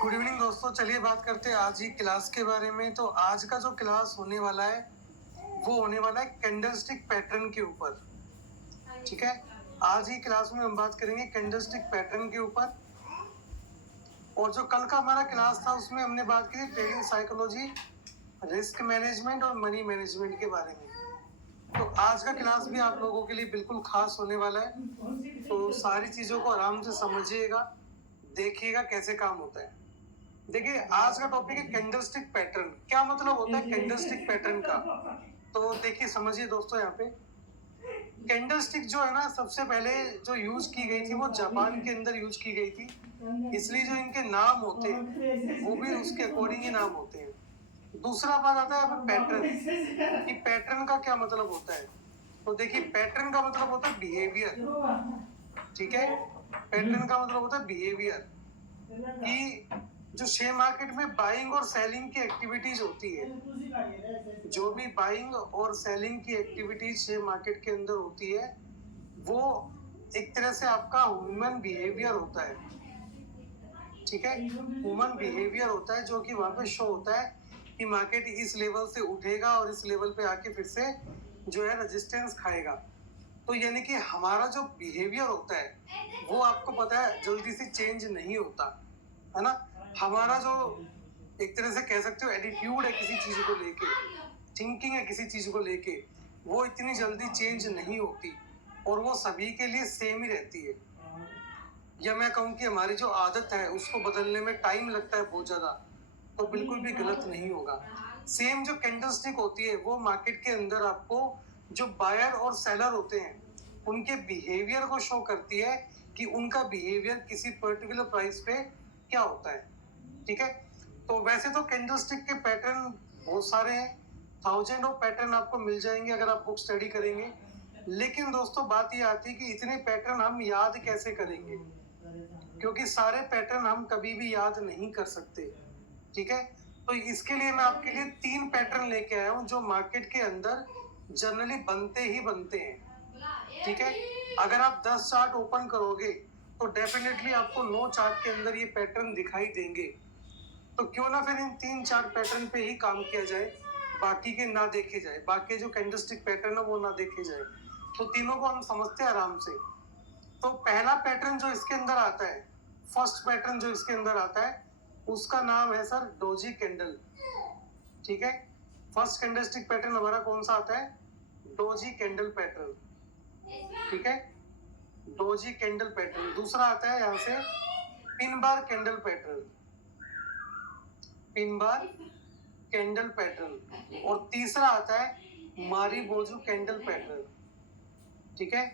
Good evening दोस्तों, चलिए बात करते हैं आज की क्लास के बारे में। तो आज का जो क्लास होने वाला है वो होने वाला है कैंडलस्टिक पैटर्न के ऊपर। ठीक है, आज की क्लास में हम बात करेंगे कैंडलस्टिक पैटर्न के ऊपर। और जो कल का हमारा क्लास था उसमें हमने बात की ट्रेडिंग साइकोलॉजी, रिस्क मैनेजमेंट और मनी मैनेजमेंट के बारे में। तो आज का क्लास भी आप लोगों के लिए बिल्कुल खास होने वाला है, तो सारी चीज़ों को आराम से समझिएगा, देखिएगा कैसे काम होता है। देखिए, आज का टॉपिक है कैंडलस्टिक पैटर्न। क्या मतलब होता है कैंडलस्टिक पैटर्न का? तो देखिए, समझिए दोस्तों, यहाँ पे कैंडलस्टिक जो है ना, सबसे पहले जो यूज की गई थी वो जापान के अंदर यूज की गई थी, इसलिए जो इनके नाम होते हैं वो भी उसके अकॉर्डिंग ही नाम होते हैं। दूसरा बात आता है पैटर्न, कि पैटर्न का क्या मतलब होता है। तो देखिए, पैटर्न का मतलब होता है बिहेवियर। ठीक है, पैटर्न का मतलब होता है बिहेवियर, कि जो शेयर मार्केट में बाइंग और सेलिंग की एक्टिविटीज होती है, जो भी बाइंग और सेलिंग की एक्टिविटीज शेयर मार्केट के अंदर होती है, वो एक तरह से आपका ह्यूमन बिहेवियर होता है। ठीक है, ह्यूमन बिहेवियर होता है जो कि वहां पे शो होता है कि मार्केट इस लेवल से उठेगा और इस लेवल पे आके फिर से जो है रेजिस्टेंस खाएगा। तो यानी कि हमारा जो बिहेवियर होता है वो आपको पता है जल्दी से चेंज नहीं होता है ना। हमारा जो एक तरह से कह सकते हो एटीट्यूड है किसी चीज को लेके, थिंकिंग है किसी चीज को लेके, वो इतनी जल्दी चेंज नहीं होती और वो सभी के लिए सेम ही रहती है। या मैं कहूँ कि हमारी जो आदत है उसको बदलने में टाइम लगता है बहुत ज्यादा, तो बिल्कुल भी गलत नहीं होगा। सेम जो कैंडलस्टिक होती है वो मार्केट के अंदर आपको जो बायर और सेलर होते हैं उनके बिहेवियर को शो करती है कि उनका बिहेवियर किसी पर्टिकुलर प्राइस पे क्या होता है। ठीक है, तो वैसे तो कैंडलस्टिक के पैटर्न बहुत सारे हैं, थाउजेंड ऑफ पैटर्न आपको मिल जाएंगे अगर आप बुक स्टडी करेंगे। लेकिन दोस्तों बात ये आती है कि इतने पैटर्न हम याद कैसे करेंगे, क्योंकि सारे पैटर्न हम कभी भी याद नहीं कर सकते। ठीक है, तो इसके लिए मैं आपके लिए 3 पैटर्न लेके आया हूँ जो मार्केट के अंदर जनरली बनते ही बनते हैं। ठीक है, अगर आप 10 चार्ट ओपन करोगे तो डेफिनेटली आपको 9 चार्ट के अंदर ये पैटर्न दिखाई देंगे। तो क्यों ना फिर इन 3-4 पैटर्न पे ही काम किया जाए, बाकी के ना देखे जाए, बाकी जो कैंडलस्टिक पैटर्न है वो ना देखे जाए, तो तीनों को हम समझते हैं आराम से। तो पहला पैटर्न जो इसके अंदर आता है, फर्स्ट पैटर्न जो इसके अंदर आता है उसका नाम है सर डोजी कैंडल। ठीक है, फर्स्ट कैंडलस्टिक पैटर्न हमारा कौन सा आता है? Doji candle pattern. ठीक है, डोजी कैंडल पैटर्न। दूसरा आता है यहाँ से pin bar candle pattern, pin bar candle pattern. और तीसरा आता है मारी बोजू कैंडल पैटर्न। ठीक है,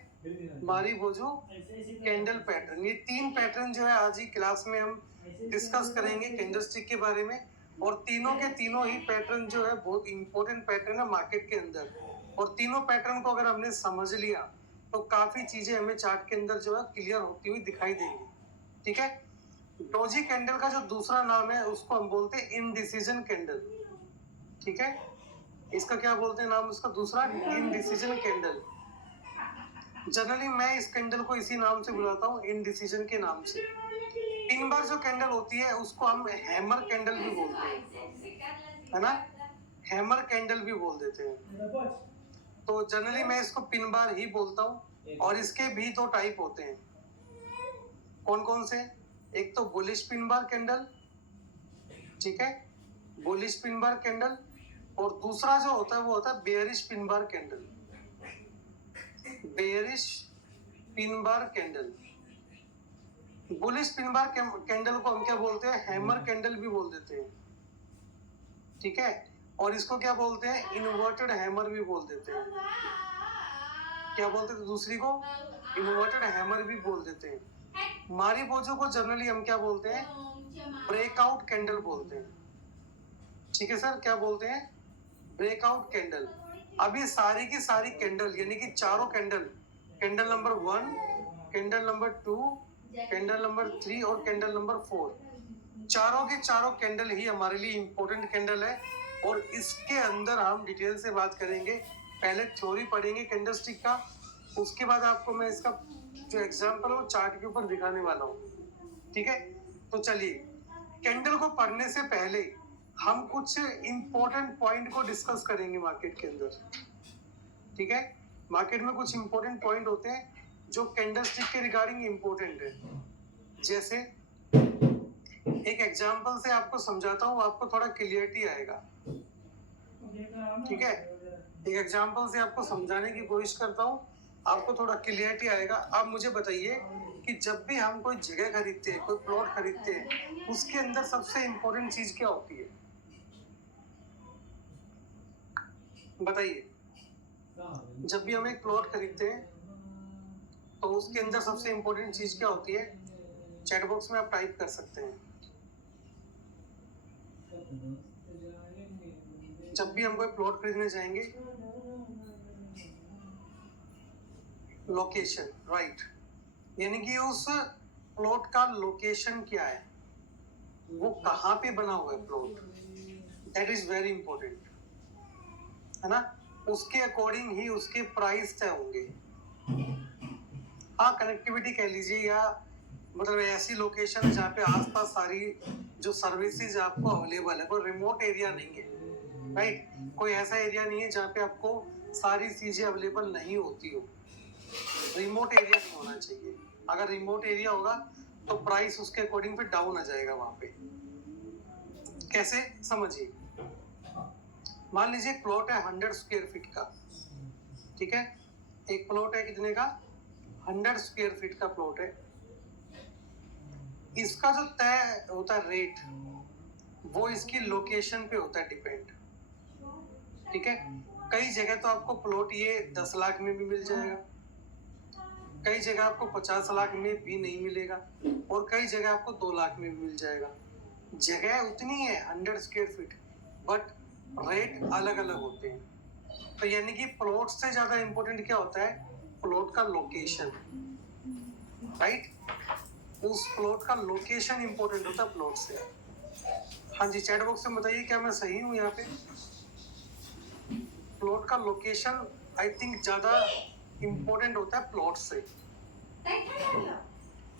मारी बोजू कैंडल पैटर्न। ये 3 पैटर्न जो है आज ही क्लास में हम डिस्कस करेंगे कैंडलस्टिक के बारे में। और तीनों के तीनों ही पैटर्न जो है बहुत इंपॉर्टेंट पैटर्न है मार्केट के अंदर। और तीनों पैटर्न को अगर हमने समझ लिया तो काफी चीजें हमें चार्ट के अंदर जो है क्लियर होती हुई दिखाई देंगी। ठीक है, डोजी कैंडल का जो दूसरा नाम है उसको हम बोलते हैं इनडिसीजन कैंडल। ठीक है, इसका क्या बोलते हैं नाम उसका दूसरा? Indecision candle. जनरली मैं इस कैंडल को इसी नाम से बुलाता हूँ, इनडिसीजन के नाम से। पिन बार जो कैंडल होती है उसको हम हैमर कैंडल भी बोलते हैं, है ना, हैमर कैंडल भी बोल देते हैं। तो जनरली मैं इसको पिन बार ही बोलता हूँ। और इसके भी 2 टाइप होते हैं। कौन कौन से? एक तो बुलिश पिन बार कैंडल, ठीक है, बुलिश पिन बार कैंडल। और दूसरा जो होता है वो होता है बेयरिश पिन बार कैंडल, बेयरिश पिन बार candle. Bullish pin bar candle को हम क्या बोलते हैं? हैमर कैंडल भी बोल देते हैं। ठीक है, और इसको क्या बोलते हैं? इन्वर्टेड हैमर भी बोल देते हैं। क्या बोलते थे दूसरी को? इन्वर्टेड हैमर भी बोल देते हैं। मारी बोजो को जनरली हम क्या बोलते हैं? ब्रेकआउट कैंडल बोलते हैं। ठीक है सर, क्या बोलते हैं? Breakout candle. अभी सारी की सारी कैंडल यानी कि चारों candle, candle number 1, candle number 2, candle number 3 और कैंडल नंबर 4, चारों के चारों कैंडल ही हमारे लिए इंपॉर्टेंट कैंडल है। और इसके अंदर हम डिटेल से बात करेंगे। पहले थ्योरी पढ़ेंगे कैंडलस्टिक का, उसके बाद आपको मैं इसका जो एग्जांपल है वो चार्ट के ऊपर दिखाने वाला हूँ। ठीक है, तो चलिए कैंडल को पढ़ने से पहले हम कुछ इंपॉर्टेंट पॉइंट को डिस्कस करेंगे मार्केट के अंदर, ठीक है। मार्केट में कुछ इंपॉर्टेंट पॉइंट होते हैं जो कैंडल स्टिक के रिगार्डिंग इंपॉर्टेंट है। जैसे एक एग्जांपल से आपको समझाता हूँ, आपको थोड़ा क्लियरिटी आएगा, ठीक है। एक एग्जांपल से आपको समझाने की कोशिश करता हूँ, आपको थोड़ा क्लियरिटी आएगा। आप मुझे बताइए कि जब भी हम कोई जगह खरीदते हैं, कोई प्लॉट खरीदते हैं, उसके अंदर सबसे इंपॉर्टेंट चीज क्या होती है, बताइए। जब भी हम एक प्लॉट खरीदते हैं तो उसके अंदर सबसे इंपॉर्टेंट चीज क्या होती है, चैट बॉक्स में आप टाइप कर सकते हैं। जब भी हम कोई प्लॉट खरीदने जाएंगे, लोकेशन, राइट, यानी कि उस प्लॉट का लोकेशन क्या है, वो कहाँ पे बना हुआ है plot, that is very important, है ना। उसके अकॉर्डिंग ही उसके प्राइस तय होंगे। हाँ, कनेक्टिविटी कह लीजिए, या मतलब ऐसी लोकेशन है जहाँ पे आसपास सारी जो सर्विसेज आपको अवेलेबल है, कोई रिमोट एरिया नहीं है, राइट। कोई ऐसा एरिया नहीं है जहाँ पे आपको सारी चीजें अवेलेबल नहीं होती हो। रिमोट एरिया नहीं होना चाहिए। अगर रिमोट एरिया होगा तो प्राइस उसके अकॉर्डिंग फिर डाउन आ जाएगा वहां पे। कैसे, समझिए। मान लीजिए प्लॉट है 100 स्क्वायर फीट का, ठीक है। एक प्लॉट है कितने का, 100 स्क्वायर फीट का प्लॉट है। इसका जो तय होता है रेट, वो इसकी लोकेशन पे होता है डिपेंड, ठीक है। कई जगह तो आपको प्लॉट ये 10 लाख में भी मिल जाएगा, कई जगह आपको 50 लाख में भी नहीं मिलेगा, और कई जगह आपको 2 लाख में भी मिल जाएगा। जगह उतनी है 100 स्क्वायर फीट, बट रेट अलग अलग होते हैं। तो यानी कि प्लॉट से ज्यादा इंपॉर्टेंट क्या होता है, प्लॉट का लोकेशन, राइट। उस प्लॉट का लोकेशन इंपॉर्टेंट होता है प्लॉट से। हाँ जी, चैट बॉक्स में बताइए क्या मैं सही हूँ यहाँ पे। प्लॉट का लोकेशन आई थिंक ज्यादा इंपॉर्टेंट होता है प्लॉट से।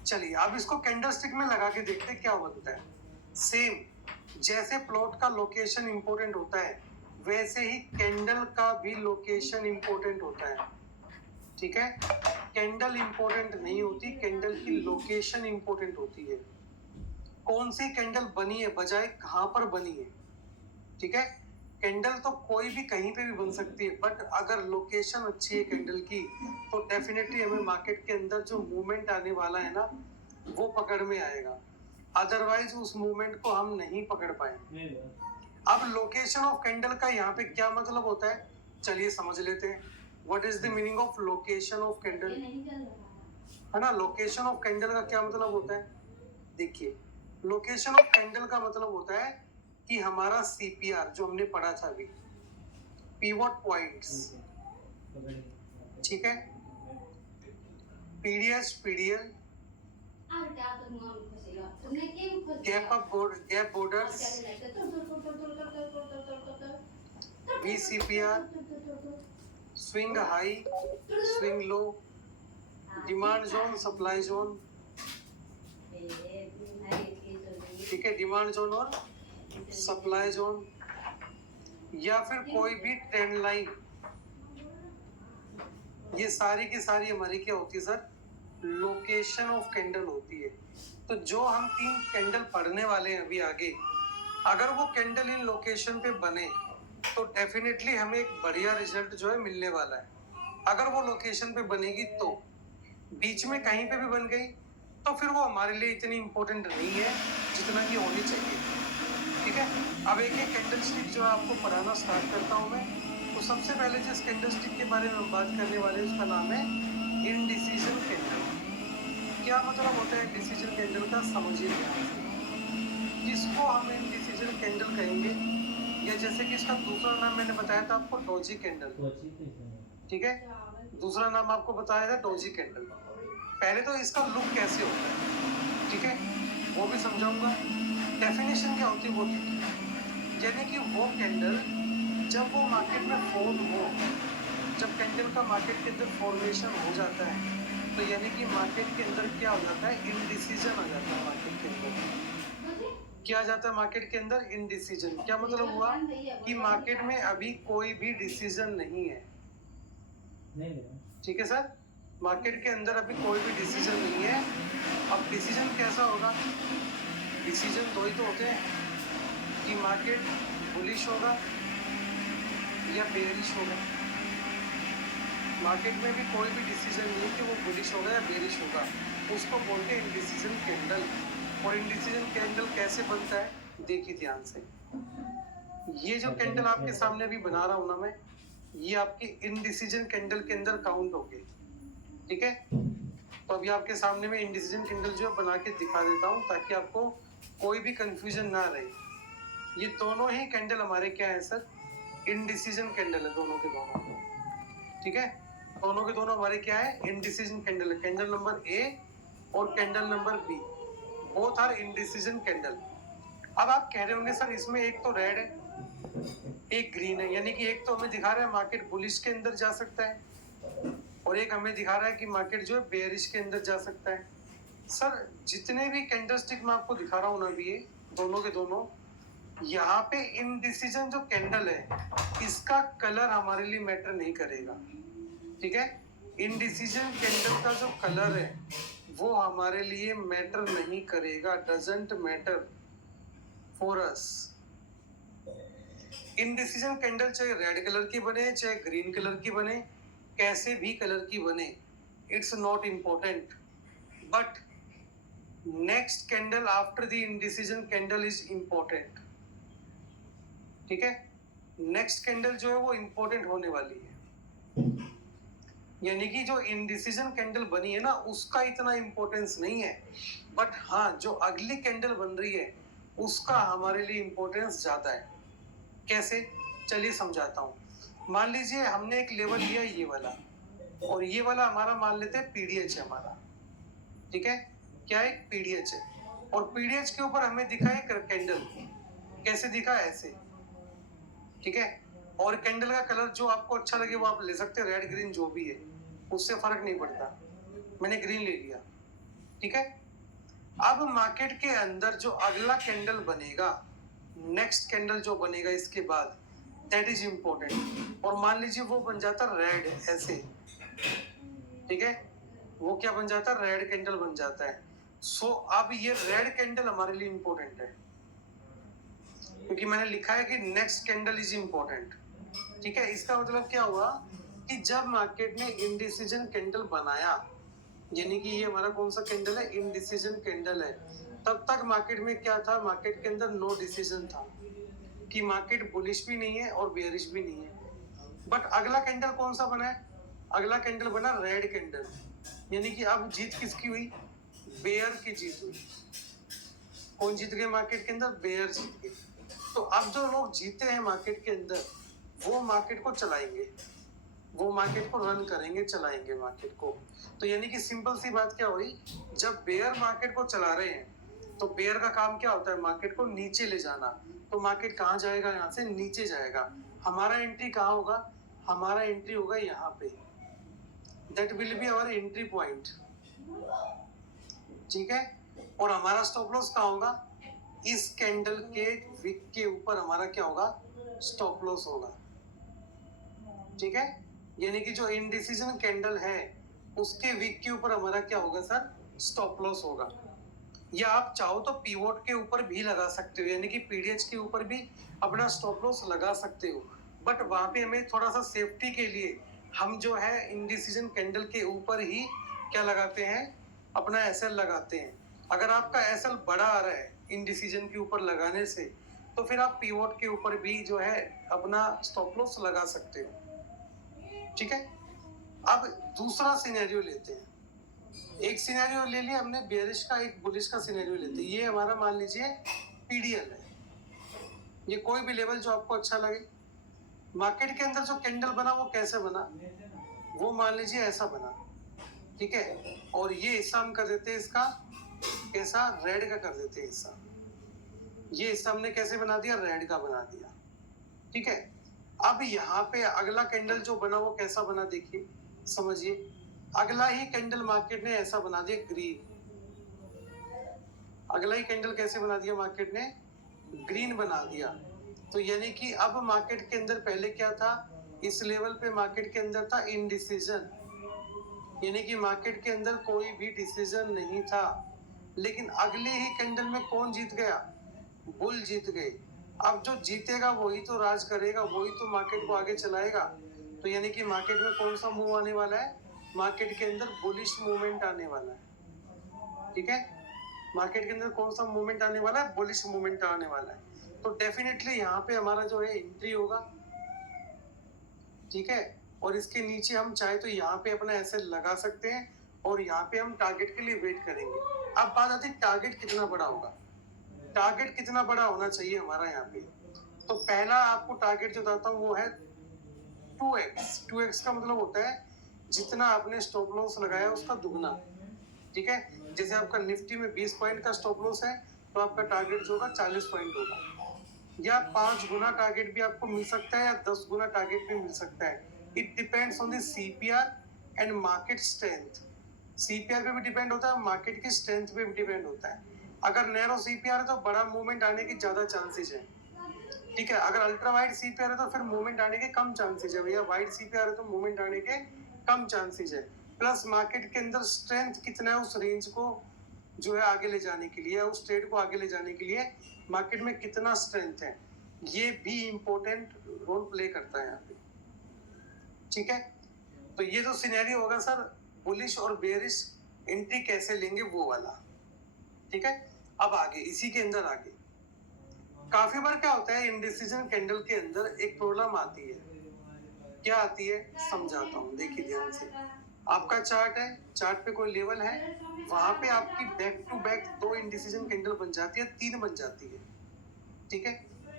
चलिए अब इसको कैंडल स्टिक में लगा के देखते हैं क्या बनता है। सेम जैसे प्लॉट का लोकेशन इंपॉर्टेंट होता है, वैसे ही कैंडल का भी लोकेशन इंपॉर्टेंट होता है, ठीक है। कैंडल इंपॉर्टेंट नहीं होती, कैंडल की लोकेशन इंपॉर्टेंट होती है। कौन सी कैंडल बनी है, बजाय कहाँ पर बनी है, ठीक है। कैंडल तो कोई भी कहीं पे भी बन सकती है, बट अगर लोकेशन अच्छी है कैंडल की तो डेफिनेटली हमें मार्केट के अंदर जो मूवमेंट आने वाला है ना, वो पकड़ में आएगा। अदरवाइज उस मूवमेंट को हम नहीं पकड़ पाएंगे। अब लोकेशन ऑफ कैंडल का यहाँ पे क्या मतलब होता है, चलिए समझ लेते हैं। What is the meaning of location of candle, है ना। लोकेशन ऑफ कैंडल का क्या मतलब होता है, देखिए। लोकेशन ऑफ कैंडल का मतलब होता है कि हमारा सीपीआर जो हमने पढ़ा था अभी, पिवट पॉइंट्स, ठीक है। PDS, PDL, gap borders, VCPR, swing high, swing low, demand zone, supply zone, ठीक है। डिमांड जोन और सप्लाई जोन, या फिर कोई भी ट्रेंड लाइन, ये सारी की सारी हमारी क्या होती है सर, लोकेशन ऑफ कैंडल होती है। तो जो हम 3 कैंडल पढ़ने वाले हैं अभी आगे, अगर वो कैंडल इन लोकेशन पे बने तो डेफिनेटली हमें एक बढ़िया रिजल्ट जो है मिलने वाला है। अगर वो लोकेशन पे बनेगी तो, बीच में कहीं पे भी बन गई तो फिर वो हमारे लिए इतनी इंपॉर्टेंट नहीं है जितना कि होनी चाहिए, ठीक है। अब एक एक कैंडल स्टिक जो है आपको पढ़ाना स्टार्ट करता हूँ मैं। तो सबसे पहले जिस कैंडल स्टिक के बारे में हम बात करने वाले हैं उसका नाम है इनडिसीजन कैंडल। क्या मतलब होता है इनडिसीजन कैंडल का, समझिए ध्यान से। इसको हम इनडिसीजन कैंडल कहेंगे, या जैसे कि इसका दूसरा नाम मैंने बताया था आपको, डोजी कैंडल, ठीक है। दूसरा नाम आपको बताया था डोजी कैंडल। पहले तो इसका लुक कैसे होता है, ठीक है, वो भी समझाऊंगा। डेफिनेशन क्या होती है वो देखिए, यानी कि वो कैंडल जब वो मार्केट में फॉर्म हो, जब कैंडल का मार्केट के अंदर फॉर्मेशन हो जाता है, तो यानी कि मार्केट के अंदर क्या हो जाता है, इनडिसीजन आ जाता है मार्केट के अंदर। क्या जाता है मार्केट के अंदर? इनडिसीजन। क्या मतलब हुआ कि मार्केट में अभी कोई भी डिसीजन नहीं है। ठीक है सर, मार्केट के अंदर अभी कोई भी डिसीजन नहीं है। अब डिसीजन कैसा होगा? डिसीजन दो ही तो होते हैं कि मार्केट बुलिश होगा या बेयरिश होगा। मार्केट में भी कोई भी डिसीजन नहीं है कि वो बुलिश होगा या बेयरिश होगा, उसको बोलते हैं इनडिसीजन कैंडल। और इनडिसीजन कैंडल कैसे बनता है, देखिए ध्यान से। ये जो कैंडल आपके सामने अभी बना रहा हूं ना मैं, ये आपकी इनडिसीजन कैंडल के अंदर काउंट होगी। ठीक है, तो अभी आपके सामने में इनडिसीजन कैंडल जो बना के दिखा देता हूं ताकि आपको कोई भी कंफ्यूजन ना रहे। ये दोनों ही कैंडल हमारे क्या है सर? इनडिसीजन कैंडल है, दोनों के दोनों। ठीक है, दोनों के दोनों हमारे क्या है? इनडिसीजन कैंडल है। कैंडल नंबर ए और candle number B, both are indecision candle. अब आप कह रहे होंगे सर इसमें एक तो रेड है एक ग्रीन है, यानी कि एक तो हमें दिखा रहा है मार्केट बुलिश के अंदर जा सकता है और एक हमें दिखा रहा है कि मार्केट जो है बेयरिश के अंदर जा सकता है। सर जितने भी कैंडलस्टिक मैं आपको दिखा रहा हूँ ना अभी, ये दोनों के दोनों, यहाँ पे इनडिसीजन जो कैंडल है इसका कलर हमारे लिए मैटर नहीं करेगा। ठीक है, इनडिसीजन कैंडल का जो कलर है वो हमारे लिए मैटर नहीं करेगा, doesn't matter for us. Indecision candle चाहे रेड कलर की बने चाहे ग्रीन कलर की बने, कैसे भी कलर की बने, it's not important. But next candle after the indecision candle is important. ठीक है, नेक्स्ट कैंडल जो है वो इम्पोर्टेंट होने वाली है, यानी कि जो इनडिसीजन कैंडल बनी है ना उसका इतना इम्पोर्टेंस नहीं है, बट हाँ जो अगली कैंडल बन रही है उसका हमारे लिए इम्पोर्टेंस ज्यादा है। कैसे, चलिए समझाता हूँ। मान लीजिए हमने एक लेवल लिया ये वाला, और ये वाला हमारा मान लेते हैं पीडीएच है हमारा। ठीक है, क्या एक पीडीएच है, और पीडीएच के ऊपर हमें दिखा है कैंडल। कैसे दिखा? ऐसे। ठीक है, और कैंडल का कलर जो आपको अच्छा लगे वो आप ले सकते हैं, रेड ग्रीन जो भी है, उससे फर्क नहीं पड़ता। मैंने ग्रीन ले लिया। ठीक है, अब मार्केट के अंदर जो अगला कैंडल बनेगा, नेक्स्ट कैंडल जो बनेगा इसके बाद, दैट इज इम्पोर्टेंट। और मान लीजिए वो बन जाता रेड ऐसे। ठीक है, वो क्या बन जाता? रेड कैंडल बन जाता है। सो अब ये रेड कैंडल हमारे लिए इम्पोर्टेंट है क्योंकि मैंने लिखा है कि नेक्स्ट कैंडल इज इम्पोर्टेंट। ठीक है, इसका मतलब क्या हुआ कि जब मार्केट ने इनडिसीजन कैंडल बनाया, यानी कि ये हमारा कौन सा कैंडल है? इनडिसीजन कैंडल है, तब तक मार्केट में क्या था? मार्केट के अंदर नो डिसीजन था कि मार्केट बुलिश भी नहीं है और बेयरिश भी नहीं है। बट अगला कैंडल कौन सा बना है? अगला कैंडल बना रेड कैंडल, यानी कि अब जीत किसकी हुई? बेयर की जीत हुई। कौन जीत गए मार्केट के अंदर? बेयर जीत गए। तो अब जो लोग जीते हैं मार्केट के अंदर वो मार्केट को चलाएंगे, वो मार्केट को रन करेंगे, चलाएंगे मार्केट को। तो यानी कि सिंपल सी बात क्या हुई, जब बेयर मार्केट को चला रहे हैं तो बेयर का काम क्या होता है? मार्केट को नीचे ले जाना। तो मार्केट कहाँ जाएगा? यहाँ से नीचे जाएगा। हमारा एंट्री कहाँ होगा? हमारा एंट्री होगा यहाँ पे, that will be our entry point. ठीक है, और हमारा स्टॉप लॉस कहाँ होगा? इस कैंडल के विक के ऊपर हमारा क्या होगा? स्टॉप लॉस होगा। ठीक है, यानी कि जो इनडिसीजन कैंडल है उसके विक के ऊपर हमारा क्या होगा सर? स्टॉप लॉस होगा। या आप चाहो तो पीवोट के ऊपर भी लगा सकते हो, यानी कि पीडीएच के ऊपर भी अपना स्टॉप लॉस लगा सकते हो। बट वहां पे हमें थोड़ा सा सेफ्टी के लिए हम जो है इनडिसीजन कैंडल के ऊपर ही क्या लगाते हैं? अपना एसएल लगाते हैं। अगर आपका एसएल बड़ा आ रहा है इनडिसीजन के ऊपर लगाने से, तो फिर आप पीवोट के ऊपर भी जो है अपना स्टॉप लॉस लगा सकते हो। ठीक है, अब दूसरा सिनेरियो लेते हैं। एक सिनेरियो ले लिया हमने बेयरिश का, एक बुलिश का सिनेरियो लेते हैं। ये हमारा मान लीजिए पीडीएल है, ये कोई भी लेवल जो आपको अच्छा लगे। मार्केट के अंदर जो कैंडल बना वो कैसे बना? वो मान लीजिए ऐसा बना। ठीक है, और ये हिस्सा हम कर देते हैं इसका कैसा? रेड का कर देते हैं हिस्सा। ये हिस्सा हमने कैसे बना दिया? रेड का बना दिया। ठीक है, अब यहाँ पे अगला कैंडल जो बना वो कैसा बना? देखिए समझिए, अगला ही कैंडल मार्केट ने ऐसा बना दिया ग्रीन। अगला ही कैंडल कैसे बना दिया मार्केट ने, ग्रीन बना दिया। तो यानी कि अब मार्केट के अंदर पहले क्या था, इस लेवल पे मार्केट के अंदर था इनडिसीजन, यानी कि मार्केट के अंदर कोई भी डिसीजन नहीं था। लेकिन अगले ही कैंडल में कौन जीत गया, बुल जीत गए। अब जो जीतेगा वही तो राज करेगा, वही तो मार्केट को आगे चलाएगा। तो यानी कि मार्केट में कौन सा मूव आने वाला है, मार्केट के अंदर बुलिश मूवमेंट आने वाला है। ठीक है, मार्केट के अंदर कौन सा मूवमेंट आने वाला है, बुलिश मूवमेंट आने वाला है। तो डेफिनेटली यहाँ पे हमारा जो है एंट्री होगा। ठीक है, और इसके नीचे हम चाहे तो यहाँ पे अपना ऐसे लगा सकते हैं और यहाँ पे हम टारगेट के लिए वेट करेंगे। अब बात आती है टारगेट कितना बड़ा होगा, टारगेट कितना बड़ा होना चाहिए हमारा यहाँ पे। तो पहला आपको टारगेट जो बताता हूँ वो है 2x। 2x का मतलब होता है जितना आपने स्टॉप लॉस लगाया उसका दुगना। ठीक है, जैसे आपका निफ्टी में 20 पॉइंट का स्टॉप लॉस है तो आपका टारगेट जो होगा 40 पॉइंट होगा, या 5 गुना टारगेट भी आपको मिल सकता है या 10 गुना टारगेट भी मिल सकता है। It depends on the CPR and market strength. CPR पे भी डिपेंड होता है, मार्केट की स्ट्रेंथ पे भी डिपेंड होता है। अगर नैरो सीपीआर है तो बड़ा मूवमेंट आने की ज्यादा चांसेस है। ठीक है, अगर अल्ट्रा वाइड सीपीआर है तो फिर मूवमेंट आने के कम चांसेस है भैया, वाइड सीपीआर है तो मूवमेंट आने के कम चांसेस है। प्लस मार्केट के अंदर स्ट्रेंथ कितना है उस रेंज को जो है आगे ले जाने के लिए, उस ट्रेड को आगे ले जाने के लिए मार्केट में कितना स्ट्रेंथ है, ये भी इंपॉर्टेंट रोल प्ले करता है यहाँ पे। ठीक है, तो ये जो सिनेरियो होगा सर, बुलिश और बेरिश एंट्री कैसे लेंगे वो वाला। ठीक है, अब आगे इसी के अंदर आगे काफी बार क्या होता है, इंडिसीजन कैंडल के अंदर एक प्रॉब्लम आती है। क्या आती है समझाता हूँ, देखिए ध्यान से। आपका चार्ट है, चार्ट पे कोई लेवल है, वहां पे आपकी back to back 2 indecision candle बन जाती है, 3 बन जाती है। ठीक है,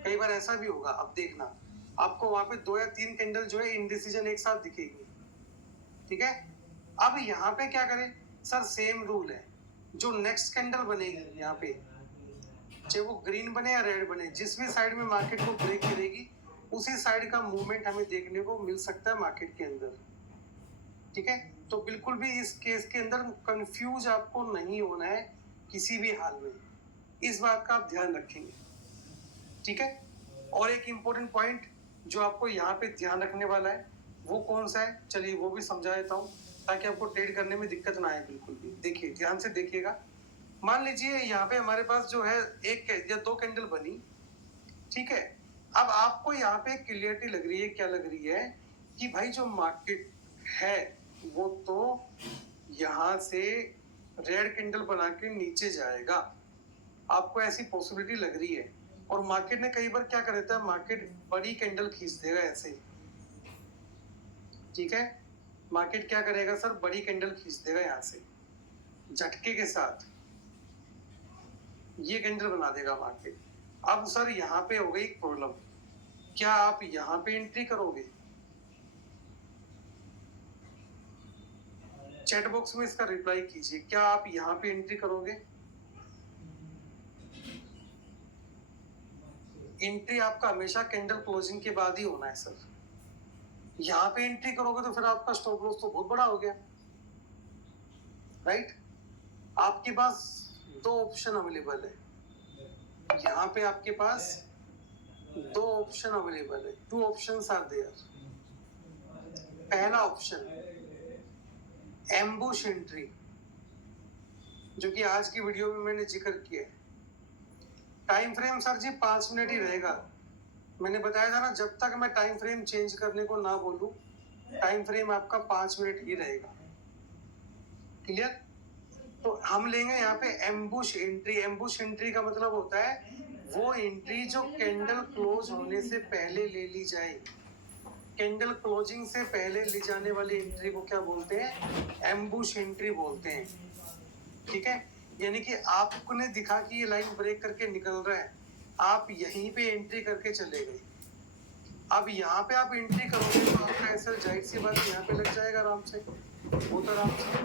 कई बार ऐसा भी होगा। अब देखना आपको वहां पे 2 या 3 कैंडल जो है इंडिसीजन एक साथ दिखेगी। ठीक है, अब यहाँ पे क्या करें सर, सेम रूल है। जो नेक्स्ट कैंडल बनेगी यहाँ पे, चाहे वो ग्रीन बने या रेड बने, जिस भी साइड में मार्केट को ब्रेक करेगी उसी साइड का मूवमेंट हमें देखने को मिल सकता है मार्केट के अंदर। ठीक है, तो बिल्कुल भी इस केस के अंदर कंफ्यूज आपको नहीं होना है किसी भी हाल में, इस बात का आप ध्यान रखेंगे। ठीक है, और एक इंपॉर्टेंट पॉइंट जो आपको यहाँ पे ध्यान रखने वाला है वो कौन सा है, चलिए वो भी समझा देता हूँ ताकि आपको ट्रेड करने में दिक्कत ना आए बिल्कुल भी। देखिए ध्यान से देखिएगा, मान लीजिए यहाँ पे हमारे पास जो है एक या 2 कैंडल बनी। ठीक है, अब आपको यहाँ पे क्लियरिटी लग रही है, क्या लग रही है कि भाई जो मार्केट है वो तो यहाँ से रेड कैंडल बना के नीचे जाएगा, आपको ऐसी पॉसिबिलिटी लग रही है। और मार्केट ने कई बार क्या कर देता है, मार्केट बड़ी कैंडल खींच देगा ऐसे। ठीक है, मार्केट क्या करेगा सर, बड़ी कैंडल खींच देगा यहाँ से झटके के साथ, ये कैंडल बना देगा मार्केट। अब सर यहाँ पे हो गई एक प्रॉब्लम, क्या आप यहाँ पे एंट्री करोगे? चैट बॉक्स में इसका रिप्लाई कीजिए, क्या आप यहाँ पे एंट्री करोगे? एंट्री आपका हमेशा कैंडल क्लोजिंग के बाद ही होना है सर। यहाँ पे एंट्री करोगे तो फिर आपका स्टॉप लॉस तो बहुत बड़ा हो गया, राइट? आपके पास 2 ऑप्शन अवेलेबल है, यहाँ पे आपके पास 2 ऑप्शन अवेलेबल है, 2 ऑप्शंस आर देयर। पहला ऑप्शन एम्बुश एंट्री, जो कि आज की वीडियो में मैंने जिक्र किया है। टाइम फ्रेम सर जी 5 मिनट ही रहेगा, मैंने बताया था ना, जब तक मैं टाइम फ्रेम चेंज करने को ना बोलूं टाइम फ्रेम आपका 5 मिनट ही रहेगा। क्लियर? तो हम लेंगे यहाँ पे एम्बुश एंट्री। एम्बुश एंट्री का मतलब होता है वो एंट्री जो कैंडल क्लोज होने से पहले ले ली जाए। कैंडल क्लोजिंग से पहले ले जाने वाली एंट्री को क्या बोलते हैं, एम्बुश एंट्री बोलते हैं। ठीक है, यानी कि आपने दिखा कि ये लाइन ब्रेक करके निकल रहा है, आप यहीं पे एंट्री करके चले गए। अब यहाँ पे आप एंट्री करोगे तो आपका ऐसा जाहिर सी बात यहाँ पे लग जाएगा आराम से, बहुत आराम से।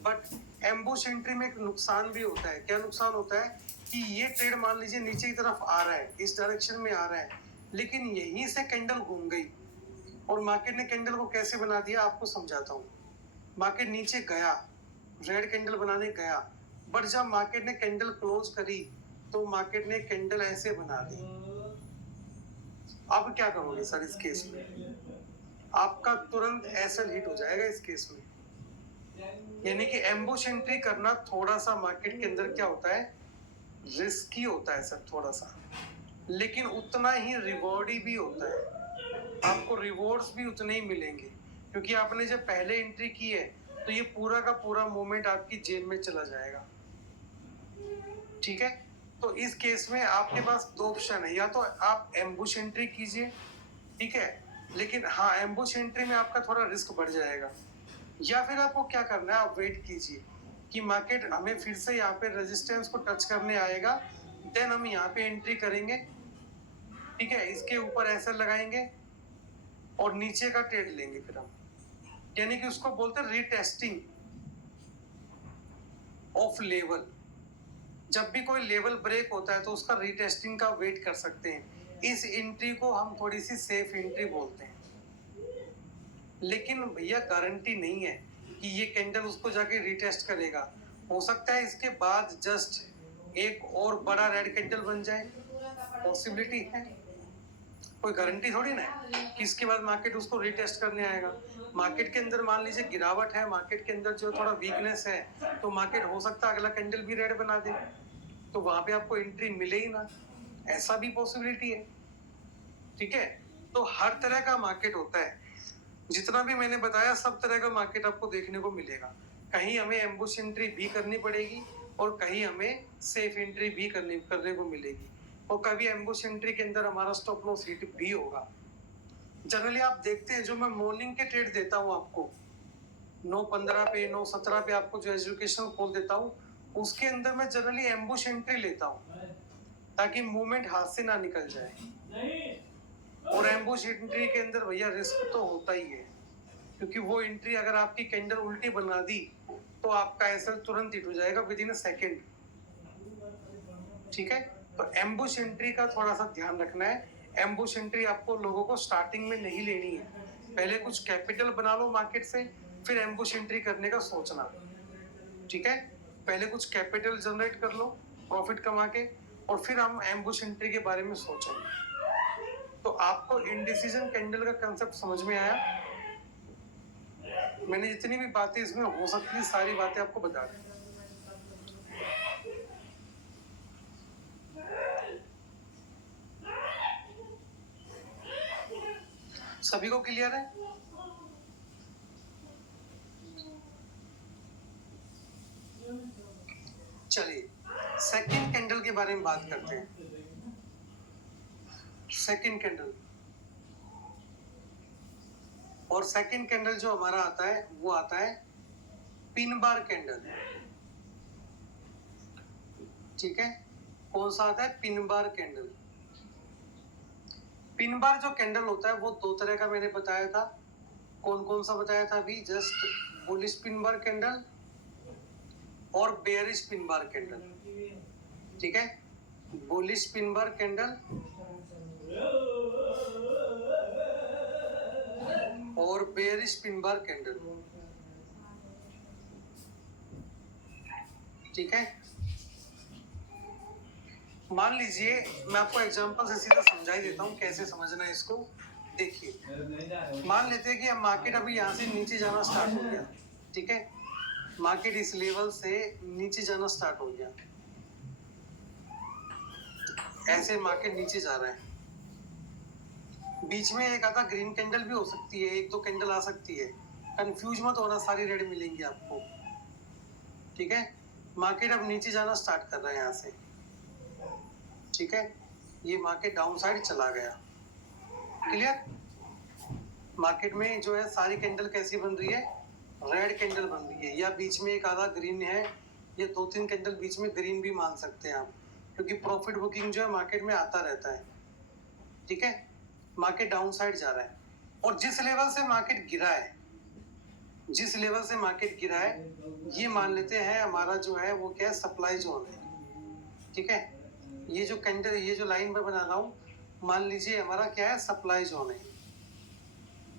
बट एम्बुश एंट्री में एक नुकसान भी होता है। क्या नुकसान होता है कि ये ट्रेड मान लीजिए नीचे की तरफ आ रहा है, इस डायरेक्शन में आ रहा है, लेकिन यहीं से कैंडल घूम गई और मार्केट ने कैंडल को कैसे बना दिया आपको समझाता हूँ। मार्केट नीचे गया, रेड कैंडल बनाने गया, बट जब मार्केट ने कैंडल क्लोज करी तो मार्केट ने कैंडल ऐसे बना दी। अब क्या करोगे सर इस केस में? आपका तुरंत एसएल हिट हो जाएगा इस केस में। यानी कि एम्बुश एंट्री करना थोड़ा सा मार्केट के अंदर क्या होता है, रिस्की होता है सर थोड़ा सा, लेकिन उतना ही रिवॉर्डी भी होता है। आपको रिवॉर्ड्स भी उतने ही मिलेंगे, क्योंकि आपने जब पहले एंट्री की है तो ये पूरा का पूरा मूवमेंट आपकी जेब में चला जाएगा। ठीक है, तो इस केस में आपके पास दो ऑप्शन है, या तो आप एम्बुश एंट्री कीजिए, ठीक है, लेकिन हाँ एम्बुश एंट्री में आपका थोड़ा रिस्क बढ़ जाएगा, या फिर आपको क्या करना है, आप वेट कीजिए कि मार्केट हमें फिर से यहाँ पे रेजिस्टेंस को टच करने आएगा, देन हम यहाँ पे एंट्री करेंगे। ठीक है, इसके ऊपर ऐसा लगाएंगे और नीचे का ट्रेड लेंगे फिर हम, यानी कि उसको बोलते हैं रीटेस्टिंग ऑफ लेवल। जब भी कोई लेवल ब्रेक होता है तो उसका रीटेस्टिंग का वेट कर सकते हैं। इस एंट्री को हम थोड़ी सी सेफ एंट्री बोलते हैं, लेकिन भैया गारंटी नहीं है कि ये कैंडल उसको जाके रीटेस्ट करेगा। हो सकता है इसके बाद जस्ट एक और बड़ा रेड कैंडल बन जाए, पॉसिबिलिटी है, कोई गारंटी थोड़ी ना है कि इसके बाद मार्केट उसको रीटेस्ट करने आएगा। मार्केट के अंदर मान लीजिए गिरावट है, मार्केट के अंदर जो थोड़ा वीकनेस है, तो मार्केट हो सकता है अगला कैंडल भी रेड बना दे, तो वहां पे आपको एंट्री मिले ही ना, ऐसा भी पॉसिबिलिटी है। ठीक है, तो हर तरह का मार्केट होता है, जितना भी मैंने बताया सब तरह का मार्केट आपको देखने को मिलेगा। कहीं हमें एम्बुश एंट्री भी करनी पड़ेगी और कहीं हमें सेफ एंट्री भी करने को मिलेगी, और कभी एम्बुश एंट्री के अंदर हमारा स्टॉप लॉस हिट भी होगा। जनरली आप देखते हैं जो मैं मॉर्निंग के ट्रेड देता हूँ आपको 9:15 पे 9:17 पे आपको जो एजुकेशन खोल देता हूँ, उसके अंदर मैं जनरली एम्बुश एंट्री लेता हूँ ताकि मूवमेंट हाथ से ना निकल जाए। और एम्बुश एंट्री के अंदर भैया रिस्क तो होता ही है, क्योंकि वो एंट्री अगर आपकी कैंडल उल्टी बना दी तो आपका एसएल तुरंत हिट हो जाएगा विद इन अ सेकेंड। ठीक है, तो एम्बुश एंट्री का थोड़ा सा ध्यान रखना है। एम्बुश एंट्री आपको लोगों को स्टार्टिंग में नहीं लेनी है, पहले कुछ कैपिटल बना लो मार्केट से, फिर एम्बुश एंट्री करने का सोचना। ठीक है, पहले कुछ कैपिटल जनरेट कर लो प्रॉफिट कमा के, और फिर हम एम्बुश एंट्री के बारे में सोचेंगे। तो आपको इंडिसीजन कैंडल का कंसेप्ट समझ में आया? मैंने जितनी भी बातें इसमें हो सकती है सारी बातें आपको बता दी। सभी को क्लियर है? चलिए सेकंड कैंडल के बारे में बात करते हैं। सेकंड कैंडल, और सेकंड कैंडल जो हमारा आता है वो आता है पिन बार कैंडल। ठीक है, कौन सा आता है? Pin bar candle. Pin bar जो कैंडल होता है वो दो तरह का मैंने बताया था। कौन कौन सा बताया था अभी? Just bullish pin bar candle और बेयरिश पिन बार कैंडल। ठीक है, बुलिश पिन बार कैंडल और बेयरिश पिन बार कैंडल। ठीक है, मान लीजिए मैं आपको एग्जांपल से सीधा समझा ही देता हूँ कैसे समझना है इसको। देखिए, मान लेते हैं कि अब मार्केट अभी यहाँ से नीचे जाना स्टार्ट हो गया। ठीक है, मार्केट इस लेवल से नीचे जाना स्टार्ट हो गया, ऐसे मार्केट नीचे जा रहा है। बीच में एक आधा ग्रीन कैंडल भी हो सकती है, एक दो कैंडल आ सकती है, कंफ्यूज मत होना, सारी रेड मिलेंगी आपको। ठीक है, मार्केट अब नीचे जाना स्टार्ट कर रहा है यहाँ से। ठीक है, ये मार्केट डाउन साइड चला गया। क्लियर? मार्केट में जो है सारी कैंडल कैसी बन रही है? रेड कैंडल बन रही है, या बीच में एक आधा ग्रीन है, या दो तीन कैंडल बीच में ग्रीन भी मान सकते हैं आप, क्योंकि प्रॉफिट बुकिंग जो है मार्केट में आता रहता है। ठीक है, मार्केट डाउन साइड जा रहा है, और जिस लेवल से मार्केट गिरा है, जिस लेवल से मार्केट गिरा है, ये मान लेते हैं हमारा जो है वो क्या है? सप्लाई जोन है। ठीक है, ये जो कैंडल, ये जो लाइन में बना रहा हूँ, मान लीजिए हमारा क्या है? सप्लाई जोन है।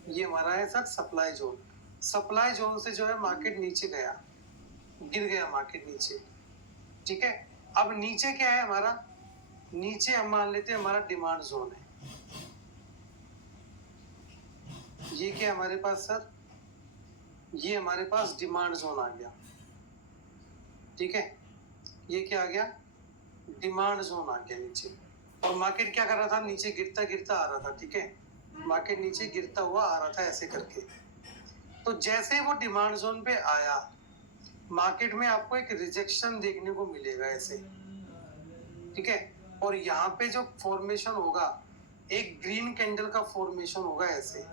ये हमारा है sir supply zone. Supply zone से जो है मार्केट नीचे गया, गिर गया मार्केट नीचे। ठीक है। अब नीचे क्या है हमारा, नीचे हम मान लेते हैं हमारा डिमांड जोन है। ये क्या हमारे पास सर, ये हमारे पास डिमांड जोन आ गया, ठीक है। ये क्या आ गया, डिमांड जोन आ गया नीचे। और मार्केट क्या कर रहा था, नीचे गिरता गिरता आ रहा था, ठीक है। मार्केट नीचे गिरता हुआ आ रहा था ऐसे करके। तो जैसे वो डिमांड जोन पे आया, मार्केट में आपको एक रिजेक्शन देखने को मिलेगा ऐसे, ठीक है। और यहाँ पे जो फॉर्मेशन होगा, एक ग्रीन कैंडल का फॉर्मेशन होगा ऐसे,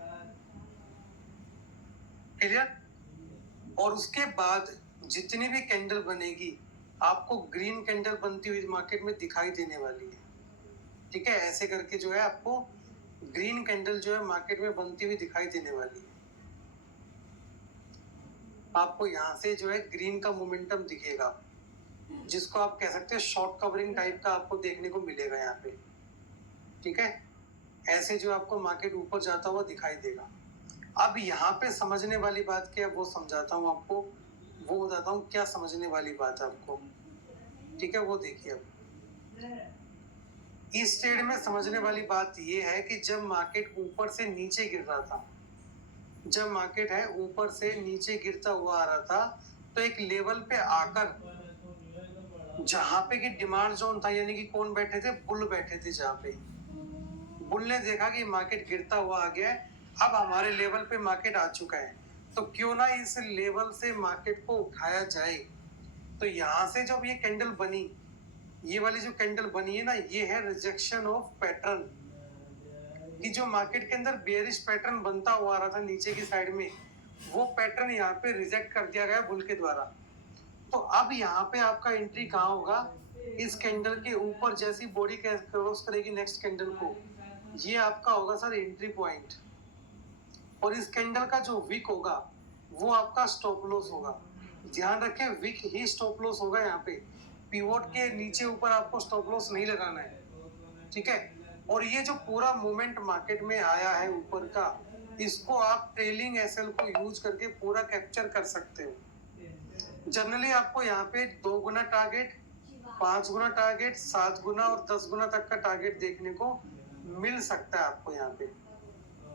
क्लियर। और उसके बाद जितनी भी कैंडल बनेगी, आपको ग्रीन कैंडल बनती हुई मार्केट में दिखाई देने वाली है, ठीक है। ऐसे करके जो है आपको ग्रीन कैंडल जो है मार्केट में बनती हुई दिखाई देने वाली है। आपको यहाँ से जो है ग्रीन का मोमेंटम दिखेगा, जिसको आप कह सकते हैं शॉर्ट कवरिंग टाइप का आपको देखने को मिलेगा यहाँ पे, ठीक है। ऐसे जो आपको मार्केट ऊपर जाता हुआ दिखाई देगा। अब यहाँ पे समझने वाली बात क्या है वो समझाता हूँ आपको, वो बताता हूँ क्या समझने वाली बात है आपको, ठीक है। वो देखिए, अब इस ट्रेड में समझने वाली बात ये है कि जब मार्केट ऊपर से नीचे गिर रहा था, जब मार्केट है ऊपर से नीचे गिरता हुआ आ रहा था, तो एक लेवल पे आकर जहां पे कि डिमांड जोन था, यानी कि कौन बैठे थे, बुल बैठे थे, जहां पे बुल ने देखा कि मार्केट गिरता हुआ आ गया है, अब हमारे लेवल पे मार्केट आ चुका है, तो क्यों ना इस लेवल से मार्केट को उठाया जाए। तो यहाँ से जब ये कैंडल बनी, ये वाली जो कैंडल बनी है ना, ये है रिजेक्शन ऑफ पैटर्न, कि जो मार्केट के अंदर बेयरिश पैटर्न बनता हुआ आ रहा था नीचे की साइड में, वो पैटर्न यहाँ पे रिजेक्ट कर दिया गया बुल के द्वारा। तो अब यहाँ पे आपका एंट्री कहाँ होगा, इस कैंडल के ऊपर जैसी बॉडी क्रॉस करेगी नेक्स्ट कैंडल को, ये आपका होगा सर एंट्री पॉइंट। और इस कैंडल का जो विक होगा वो आपका स्टॉप लॉस होगा। ध्यान रखें, विक ही स्टॉप लॉस होगा यहाँ पे, पिवोट के नीचे ऊपर आपको स्टॉप लॉस नहीं लगाना है, ठीक है। और ये जो पूरा मूवमेंट मार्केट में आया है ऊपर का, इसको आप ट्रेलिंग एसएल को यूज करके पूरा कैप्चर कर सकते हो। जनरली आपको यहाँ पे 2 गुना टारगेट, 5 गुना टारगेट, 7 गुना और 10 गुना तक का टारगेट देखने को मिल सकता है आपको यहाँ पे।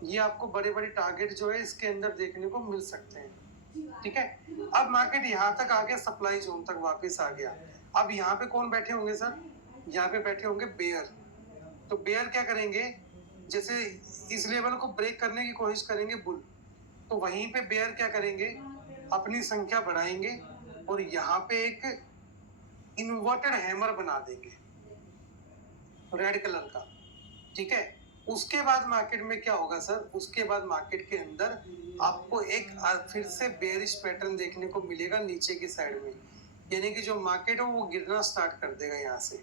ये आपको बड़े बड़े टारगेट जो है इसके अंदर देखने को मिल सकते हैं, ठीक है। अब मार्केट यहाँ तक आ गया, सप्लाई जोन तक वापस आ गया। अब यहाँ पे कौन बैठे होंगे सर, यहाँ पे बैठे होंगे बेयर। तो बेयर क्या करेंगे, जैसे इस लेवल को ब्रेक करने की कोशिश करेंगे बुल, तो वहीं पे बेयर क्या करेंगे, अपनी संख्या बढ़ाएंगे और यहाँ पे एक इन्वर्टेड हैमर बना देंगे रेड कलर का, ठीक है। उसके बाद मार्केट में क्या होगा सर, उसके बाद मार्केट के अंदर आपको एक फिर से बेयरिश पैटर्न देखने को मिलेगा नीचे की साइड में, यानी कि जो मार्केट है वो गिरना स्टार्ट कर देगा यहाँ से,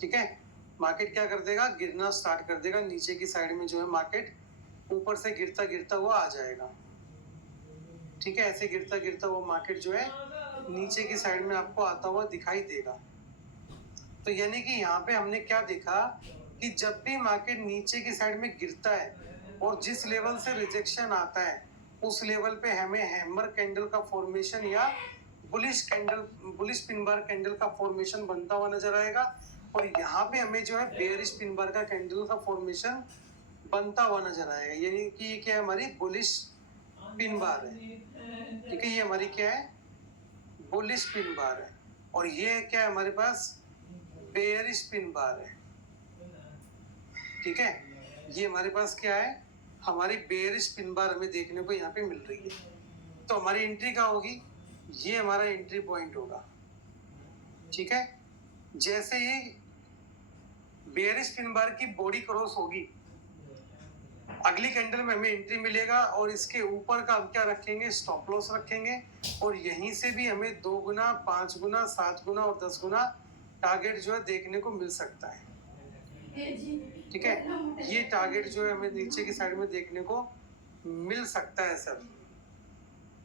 ठीक है। मार्केट क्या कर देगा, गिरना स्टार्ट कर देगा नीचे की साइड में, जो है मार्केट ऊपर से गिरता गिरता हुआ आ जाएगा, ठीक है। ऐसे गिरता गिरता हुआ मार्केट जो है नीचे की साइड में आपको आता हुआ दिखाई देगा। तो यानी कि यहाँ पे हमने क्या देखा कि जब भी मार्केट नीचे की साइड में गिरता है और जिस लेवल से रिजेक्शन आता है, उस लेवल पे हमें हैमर कैंडल का फॉर्मेशन या bullish candle, bullish pin bar candle का फॉर्मेशन बनता हुआ नजर आएगा। और यहाँ पे हमें जो है बेयरिश पिन बार का कैंडल का फॉर्मेशन बनता हुआ नजर आएगा, यानी कि ये क्या है, हमारी बुलिश पिन बार है, ठीक है। ये हमारी क्या है, बुलिश पिन बार है। और ये क्या है हमारे पास, बेयरिश पिन बार है, ठीक है। ये हमारे पास क्या है, हमारी बेयरिश पिन बार हमें देखने को यहाँ पे मिल रही है। तो हमारी एंट्री क्या होगी, ये हमारा एंट्री पॉइंट होगा, ठीक है। जैसे ही बेयरिश पिन बार की बॉडी क्रॉस होगी, अगली कैंडल में हमें एंट्री मिलेगा और इसके ऊपर का हम क्या रखेंगे, स्टॉप लॉस रखेंगे। और यहीं से भी हमें 2 गुना, 5 गुना, 7 गुना और 10 गुना टारगेट जो है देखने को मिल सकता है, ठीक है। ये टारगेट जो है हमें नीचे की साइड में देखने को मिल सकता है सर।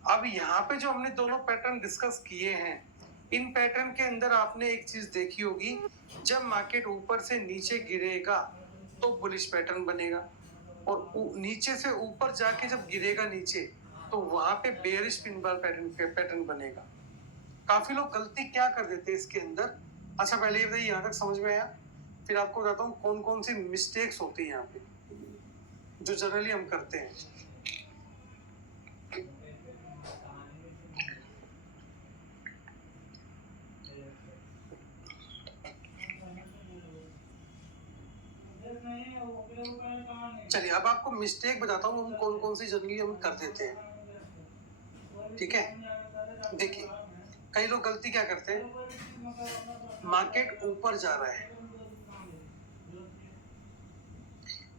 अब यहाँ पे जो हमने दोनों पैटर्न डिस्कस किए हैं, इन पैटर्न के अंदर आपने एक चीज देखी होगी, जब मार्केट ऊपर से नीचे गिरेगा तो बुलिश पैटर्न बनेगा, और नीचे से ऊपर जाके जब गिरेगा नीचे, तो वहां पे बेयरिश पिन बार पैटर्न बनेगा। काफी लोग गलती क्या कर देते हैं इसके अंदर। अच्छा पहले ये बताइए, यहाँ तक समझ में आया? फिर आपको बताता हूँ कौन कौन सी मिस्टेक्स होती हैं यहाँ पे जो जनरली हम करते हैं। चलिए अब आपको मिस्टेक बताता हूँ हम कौन कौन सी जनरली हम कर देते हैं। ठीक है, देखिए कई लोग गलती क्या करते हैं, मार्केट ऊपर जा रहा है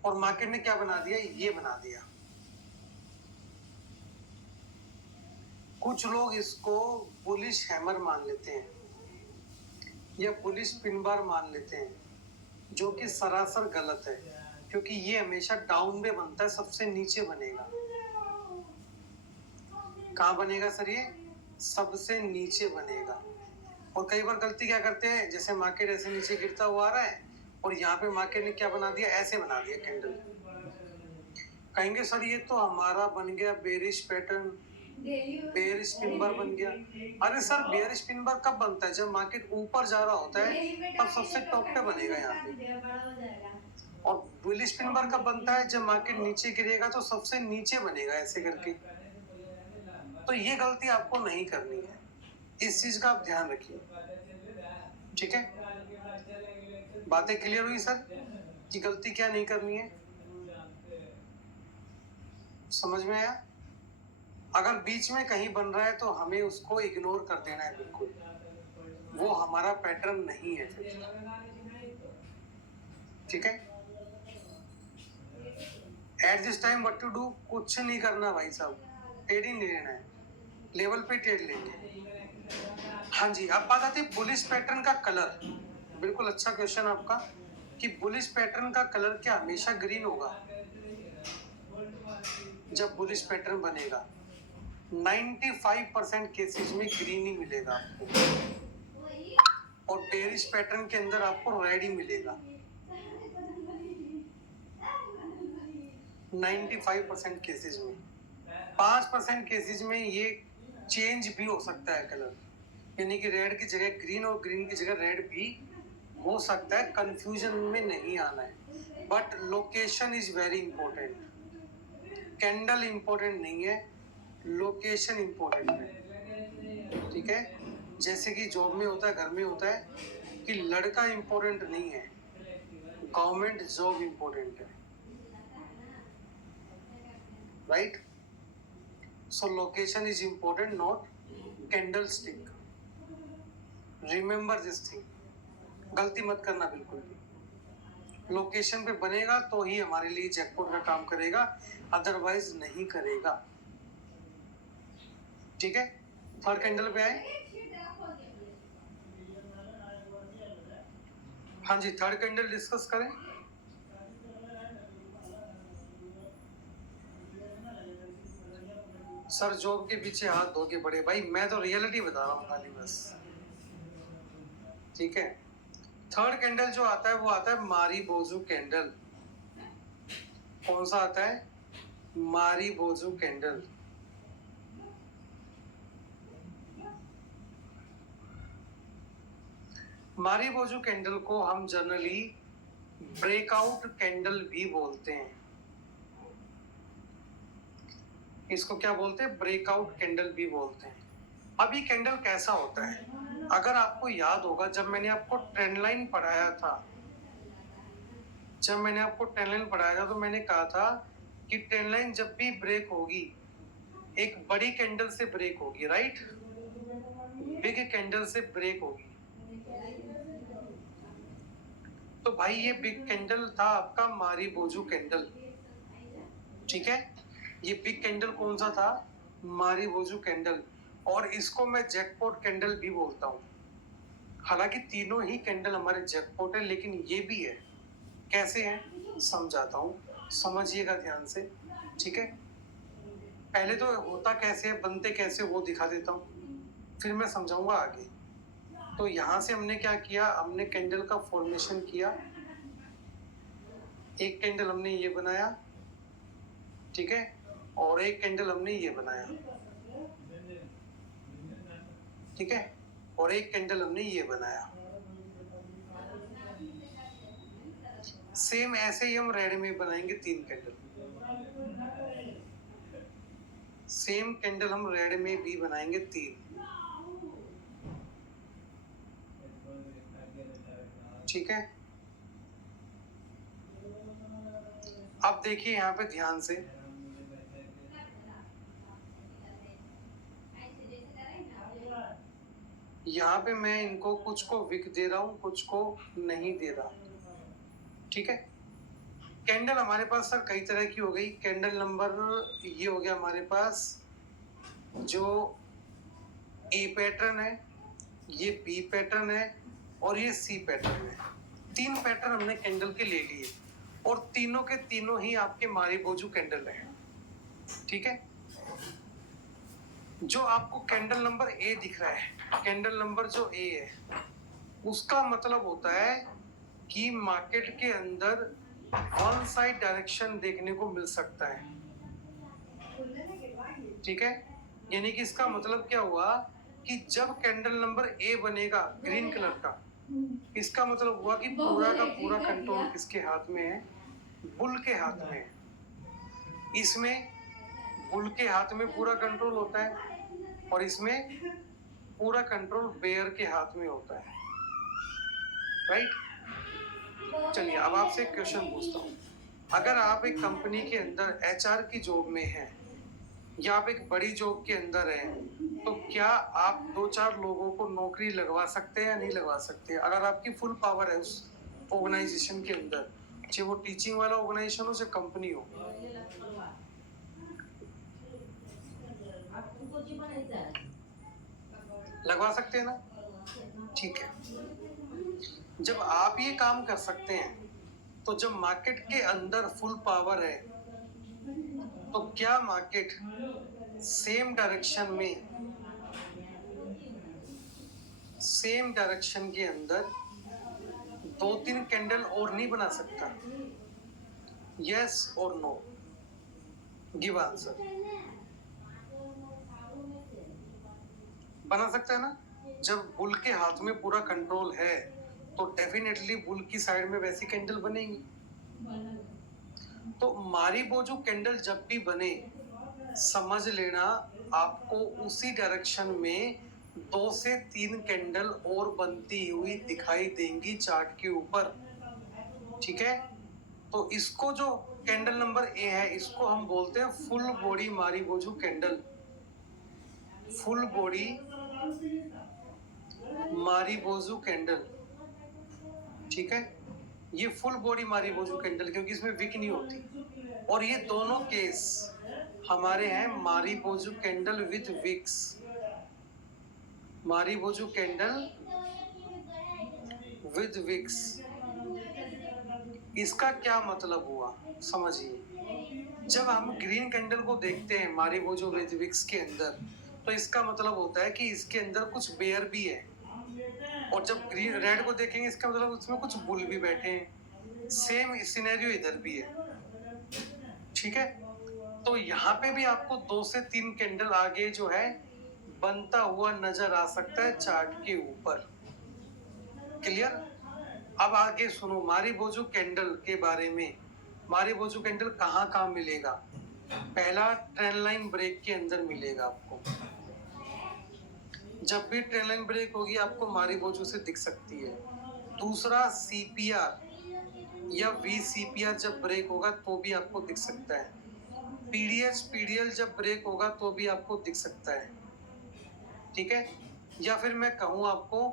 और मार्केट ने क्या बना दिया, ये बना दिया। कुछ लोग इसको बुलिश हैमर मान लेते हैं या बुलिश पिन बार मान लेते हैं, जो कि सरासर गलत है, क्योंकि ये हमेशा डाउन में बनता है, सबसे नीचे बनेगा। कहाँ बनेगा सर? ये सबसे नीचे बनेगा। और कई बार गलती क्या करते हैं, जैसे मार्केट ऐसे नीचे गिरता हुआ आ रहा है और यहाँ पे मार्केट ने क्या बना दिया, ऐसे बना दिया कैंडल। कहेंगे सर ये तो हमारा बन गया बेरिश पैटर्न, बेयरिश पिन बार बन गया। अरे सर बेयरिश पिन बार कब बनता है? जब मार्केट ऊपर जा रहा होता है तब सबसे टॉप पे बनेगा यहाँ पे। और बुलिश पिन बार कब बनता है? जब मार्केट नीचे गिरेगा तो सबसे नीचे बनेगा ऐसे करके। तो ये गलती आपको नहीं करनी है, इस चीज का आप ध्यान रखिए। ठीक है, बातें क्लियर हुई सर कि गलती क्या नहीं करनी है? समझ में आया? अगर बीच में कहीं बन रहा है तो हमें उसको इग्नोर कर देना है बिल्कुल, वो हमारा पैटर्न नहीं है फिर। ठीक है, at this time what to do, कुछ नहीं करना भाई साहब, ट्रेडिंग नहीं लेना है, लेवल पे ट्रेड लेंगे। हाँ जी, अब बात आती है बुलिश पैटर्न का कलर। बिल्कुल अच्छा क्वेश्चन आपका कि बुलिश पैटर्न का कलर क्या हमेशा ग्रीन होगा? जब बुलिश पैटर्न बनेगा 95% केसेस में ग्रीन ही मिलेगा आपको, और बेरिश पैटर्न के अंदर आपको रेड ही मिलेगा 95% केसेस में। 5% केसेस में ये चेंज भी हो सकता है कलर, यानी कि रेड की जगह ग्रीन और ग्रीन की जगह रेड भी हो सकता है। कंफ्यूजन में नहीं आना है, but location is very important. Candle important नहीं है, लोकेशन इंपॉर्टेंट है। ठीक है, जैसे कि जॉब में होता है, घर में होता है कि लड़का इंपॉर्टेंट नहीं है, गवर्नमेंट जॉब इंपॉर्टेंट है। Right, so location is important, not candle stick. Remember this thing, गलती मत करना बिल्कुल भी। लोकेशन पे बनेगा तो ही हमारे लिए जैकपॉट का काम करेगा, अदरवाइज नहीं करेगा। ठीक है, थर्ड कैंडल पे आए। हाँ जी, थर्ड कैंडल डिस्कस करें। सर जॉब के पीछे हाथ धो के पड़े भाई, मैं तो रियलिटी बता रहा हूँ खाली बस। ठीक है, थर्ड कैंडल जो आता है वो आता है मारी बोजू कैंडल। कौन सा आता है? मारी बोजू कैंडल। मारी बोजू कैंडल को हम जनरली ब्रेकआउट कैंडल भी बोलते हैं। इसको क्या बोलते हैं? ब्रेकआउट कैंडल भी बोलते हैं। अब ये कैंडल कैसा होता है? अगर आपको याद होगा, जब मैंने आपको ट्रेंड लाइन पढ़ाया था, तो मैंने कहा था कि ट्रेंड लाइन जब भी ब्रेक होगी एक बड़ी कैंडल से ब्रेक होगी, राइट? बिग कैंडल से ब्रेक होगी। तो भाई ये बिग कैंडल था आपका मारी बोजू कैंडल। ठीक है, ये बिग कैंडल कौन सा था? मारी बोजू कैंडल। और इसको मैं जैकपॉट कैंडल भी बोलता हूँ। हालांकि तीनों ही कैंडल हमारे जैकपॉट है, लेकिन ये भी है। कैसे है समझाता हूँ, समझिएगा ध्यान से। ठीक है, पहले तो होता कैसे है, बनते कैसे, वो दिखा देता हूँ, फिर मैं समझाऊंगा आगे। तो यहाँ से हमने क्या किया, हमने कैंडल का फॉर्मेशन किया। एक कैंडल हमने ये बनाया, ठीक है, और एक कैंडल हमने ये बनाया। ठीक है, और एक कैंडल हमने ये बनाया। सेम ऐसे ही हम रेड में बनाएंगे 3 कैंडल। सेम कैंडल हम रेड में भी बनाएंगे 3। ठीक है, अब देखिए यहाँ पे ध्यान से, यहाँ पे मैं इनको कुछ को विक दे रहा हूँ, कुछ को नहीं दे रहा। ठीक है, कैंडल हमारे पास सर कई तरह की हो गई। कैंडल नंबर ये हो गया हमारे पास, जो ए पैटर्न है, ये बी पैटर्न है और ये सी पैटर्न है। 3 पैटर्न हमने कैंडल के ले लिए और तीनों के तीनों ही आपके मारीबोजू कैंडल है। ठीक है, जो आपको कैंडल नंबर ए दिख रहा है, कैंडल नंबर जो ए है, उसका मतलब होता है कि मार्केट के अंदर वन साइड डायरेक्शन देखने को मिल सकता है। ठीक है, यानी कि इसका मतलब क्या हुआ कि जब कैंडल नंबर ए बनेगा ग्रीन कलर का, इसका मतलब हुआ कि पूरा का पूरा कंट्रोल किसके हाथ में है? बुल के हाथ में है। इसमें बुल के हाथ में पूरा कंट्रोल होता है और इसमें पूरा कंट्रोल बेयर के हाथ में होता है। राइट, चलिए अब आपसे एक क्वेश्चन पूछता हूँ। अगर आप एक कंपनी के अंदर एचआर की जॉब में हैं या आप एक बड़ी जॉब के अंदर हैं, तो क्या आप 2-4 लोगों को नौकरी लगवा सकते हैं या नहीं लगवा सकते? अगर आपकी फुल पावर है उस ऑर्गेनाइजेशन के अंदर, चाहे वो टीचिंग वाला ऑर्गेनाइजेशन हो चाहे कंपनी हो, लगवा सकते हैं ना? ठीक है, जब आप ये काम कर सकते हैं, तो जब मार्केट के अंदर फुल पावर है, तो क्या मार्केट सेम डायरेक्शन के अंदर 2-3 कैंडल और नहीं बना सकता? यस और नो, गिव आंसर। बना सकता है ना? जब बुल के हाथ में पूरा कंट्रोल है तो डेफिनेटली बुल की साइड में वैसी कैंडल बनेगी। तो मारीबोजू कैंडल जब भी बने, समझ लेना आपको उसी डायरेक्शन में 2 से 3 कैंडल और बनती हुई दिखाई देंगी चार्ट के ऊपर। ठीक है, तो इसको जो कैंडल नंबर ए है, इसको हम बोलते हैं full body marubozu candle. Full body marubozu candle. ठीक है, ये फुल बॉडी मारीबोजू कैंडल, क्योंकि इसमें विक नहीं होती। और ये दोनों केस हमारे हैं marubozu candle with wicks. Marubozu candle with wicks, इसका क्या मतलब हुआ समझिए। जब हम ग्रीन कैंडल को देखते हैं मारीबोजू विद विक्स के अंदर, तो इसका मतलब होता है कि इसके अंदर कुछ बेयर भी है। और जब ग्रीन रेड को देखेंगे, इसका मतलब उसमें कुछ बुल भी बैठे हैं। सेम सिनेरियो इधर भी है। ठीक है, तो यहाँ पे भी आपको 2 से 3 कैंडल आगे जो है बनता हुआ नजर आ सकता है चार्ट के ऊपर। क्लियर? अब आगे सुनो मारीबोजू कैंडल के बारे में। मारीबोजू कैंडल कहाँ कहाँ मिलेगा? पहला, ट्रेंड लाइन ब्रेक के अंदर मिलेगा आपको। जब भी ट्रेंड लाइन ब्रेक होगी आपको मारीबोजू से दिख सकती है। दूसरा, सीपीआर या वीसीपीआर जब ब्रेक होगा तो भी आपको दिख सकता है। पीडीएल जब ब्रेक होगा तो भी आपको दिख सकता है। ठीक है, या फिर मैं कहूँ आपको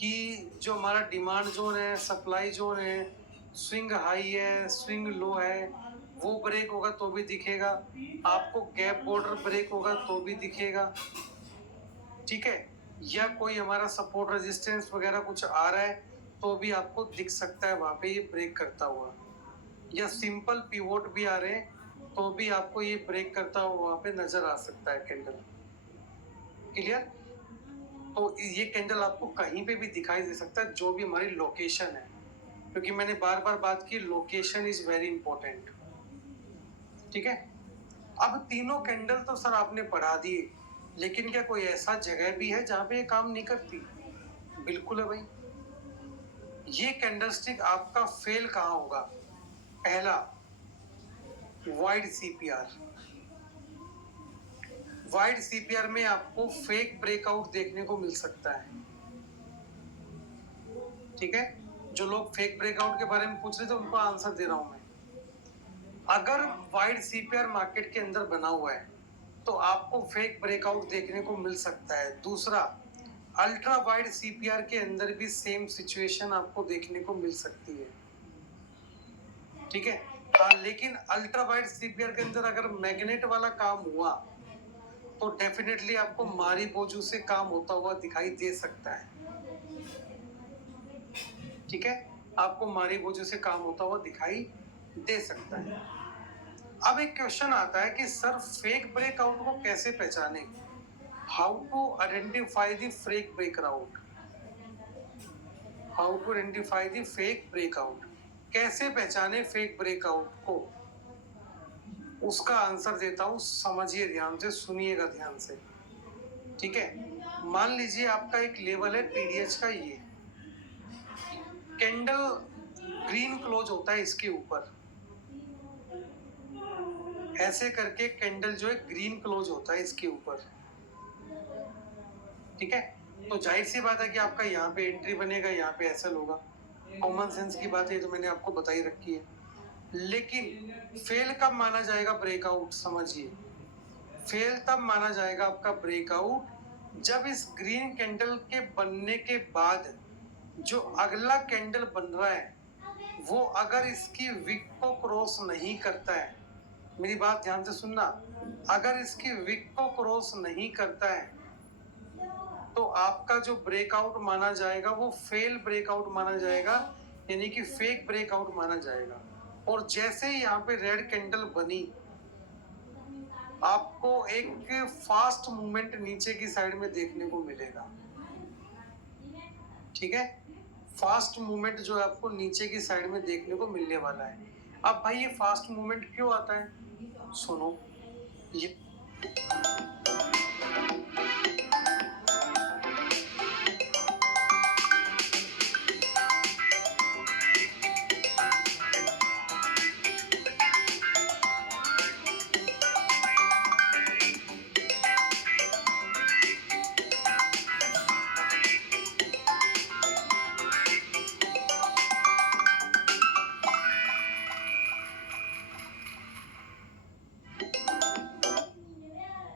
कि जो हमारा डिमांड जोन है, सप्लाई जोन है, स्विंग हाई है, स्विंग लो है, वो ब्रेक होगा तो भी दिखेगा आपको। गैप बॉर्डर ब्रेक होगा तो भी दिखेगा। ठीक है, या कोई हमारा सपोर्ट रेजिस्टेंस वगैरह कुछ आ रहा है तो भी आपको दिख सकता है वहां पे ये ब्रेक करता हुआ। या सिंपल पिवोट भी आ रहे हैं तो भी आपको ये ब्रेक करता हुआ वहां पे नजर आ सकता है कैंडल। क्लियर? तो ये कैंडल आपको कहीं पे भी दिखाई दे सकता है, जो भी हमारी लोकेशन है, क्योंकि मैंने बार बार बात की, लोकेशन इज वेरी इंपॉर्टेंट। ठीक है, अब तीनों कैंडल तो सर आपने पढ़ा दिए, लेकिन क्या कोई ऐसा जगह भी है जहाँ पे ये काम नहीं करती? बिल्कुल है भाई। ये कैंडलस्टिक आपका फेल कहाँ होगा? पहला, वाइड सीपीआर। वाइड सीपीआर में आपको फेक ब्रेकआउट देखने को मिल सकता है। ठीक है, जो लोग फेक ब्रेकआउट के बारे में पूछ रहे थे उनको आंसर दे रहा हूं मैं। अगर वाइड सीपीआर मार्केट के अंदर बना हुआ है तो आपको फेक ब्रेकआउट देखने को मिल सकता है। दूसरा, अल्ट्रा वाइड सीपीआर के अंदर भी सेम सिचुएशन आपको देखने को मिल सकती है। ठीक है, हाँ, लेकिन अल्ट्रा वाइड सीपीआर के अंदर अगर मैग्नेट वाला काम हुआ तो डेफिनेटली आपको मारी बोझू से काम होता हुआ दिखाई दे सकता है। ठीक है, आपको मारी बोझू से काम होता हुआ दिखाई दे सकता है। अब एक क्वेश्चन आता है कि सर फेक ब्रेकआउट को कैसे पहचाने? How to identify the fake breakout? How to identify the fake breakout? कैसे पहचाने फेक ब्रेकआउट को? उसका आंसर देता हूं, समझिए ध्यान से, सुनिएगा ध्यान से। ठीक है, मान लीजिए आपका एक लेवल है पीडीएच का, ये कैंडल ग्रीन क्लोज होता है इसके ऊपर, ऐसे करके कैंडल जो है ग्रीन क्लोज होता है इसके ऊपर। ठीक है, तो जाहिर सी बात है कि आपका यहाँ पे एंट्री बनेगा, यहाँ पे एसएल होगा। कॉमन सेंस की बात है, तो मैंने आपको बताई रखी है। लेकिन फेल कब माना जाएगा ब्रेकआउट? समझिए, फेल तब माना जाएगा आपका ब्रेकआउट जब इस ग्रीन कैंडल के बनने के बाद जो अगला कैंडल बन रहा है वो अगर इसकी विक को क्रॉस नहीं करता है। मेरी बात ध्यान से सुनना, अगर इसकी विक को क्रॉस नहीं करता है तो आपका जो ब्रेकआउट माना जाएगा वो फेल ब्रेकआउट माना जाएगा, यानी कि फेक ब्रेकआउट माना जाएगा। और जैसे ही यहाँ पे रेड कैंडल बनी, आपको एक फास्ट मूवमेंट नीचे की साइड में देखने को मिलेगा। ठीक है, फास्ट मूवमेंट जो है आपको नीचे की साइड में देखने को मिलने वाला है। अब भाई ये फास्ट मूवमेंट क्यों आता है? सुनो,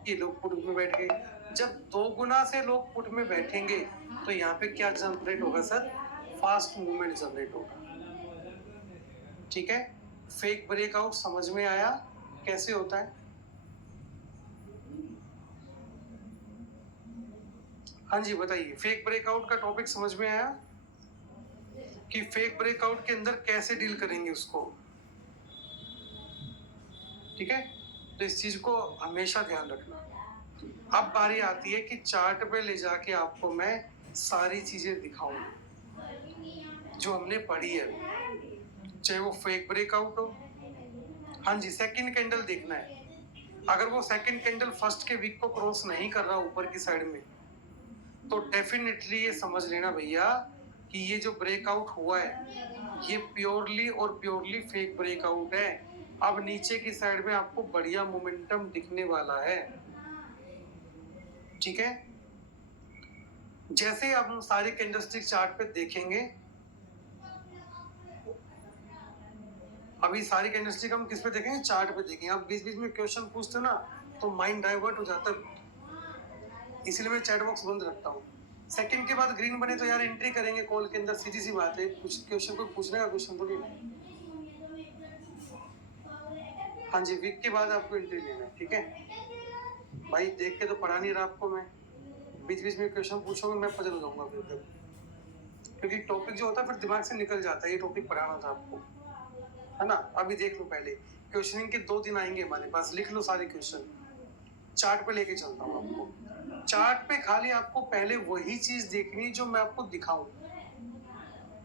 ये लोग पुट में बैठ गए। जब 2 गुना से लोग पुट में बैठेंगे तो यहाँ पे क्या जनरेट होगा सर? फास्ट मूवमेंट जनरेट होगा। ठीक है, फेक ब्रेकआउट समझ में आया कैसे होता है? हाँ जी बताइए, फेक ब्रेकआउट का टॉपिक समझ में आया कि फेक ब्रेकआउट के अंदर कैसे डील करेंगे उसको? ठीक है, तो इस चीज को हमेशा ध्यान रखना। अब बारी आती है कि चार्ट पे ले जाके आपको मैं सारी चीजें दिखाऊं जो हमने पढ़ी है, चाहे वो फेक ब्रेकआउट हो। हाँ जी, सेकंड कैंडल देखना है। अगर वो सेकंड कैंडल फर्स्ट के वीक को क्रॉस नहीं कर रहा ऊपर की साइड में, तो डेफिनेटली ये समझ लेना भैया कि ये जो ब्रेकआउट हुआ है ये प्योरली और प्योरली फेक ब्रेकआउट है। अब नीचे की साइड में आपको बढ़िया मोमेंटम दिखने वाला है। ठीक है, जैसे अब हम सारे कैंडलस्टिक चार्ट पे देखेंगे, अभी सारी कैंडलस्टिक हम किस पे देखेंगे? चार्ट पे देखेंगे। अब बीच बीच में क्वेश्चन पूछते ना तो माइंड डाइवर्ट हो जाता है, इसलिए मैं चैट बॉक्स बंद रखता हूँ। सेकंड के बाद ग्रीन बने तो यार एंट्री करेंगे कॉल के अंदर, सीधी सी बात है, कुछ क्वेश्चन को पूछने का क्वेश्चन तो नहीं। हाँ जी, वीक के बाद आपको एंट्री लेना है। ठीक है भाई, देख के तो पढ़ा नहीं रहा आपको मैं, बीच बीच में क्वेश्चन पूछोगे मैं पजल जाऊंगा फिर, क्योंकि टॉपिक जो होता है फिर दिमाग से निकल जाता है। ये टॉपिक पढ़ाना था आपको, है ना? अभी देख लो, पहले क्वेश्चनिंग के 2 दिन आएंगे हमारे पास, लिख लो सारे क्वेश्चन। चार्ट पे लेके चलता हूँ आपको। चार्ट पे खाली आपको पहले वही चीज देखनी जो मैं आपको दिखाऊं।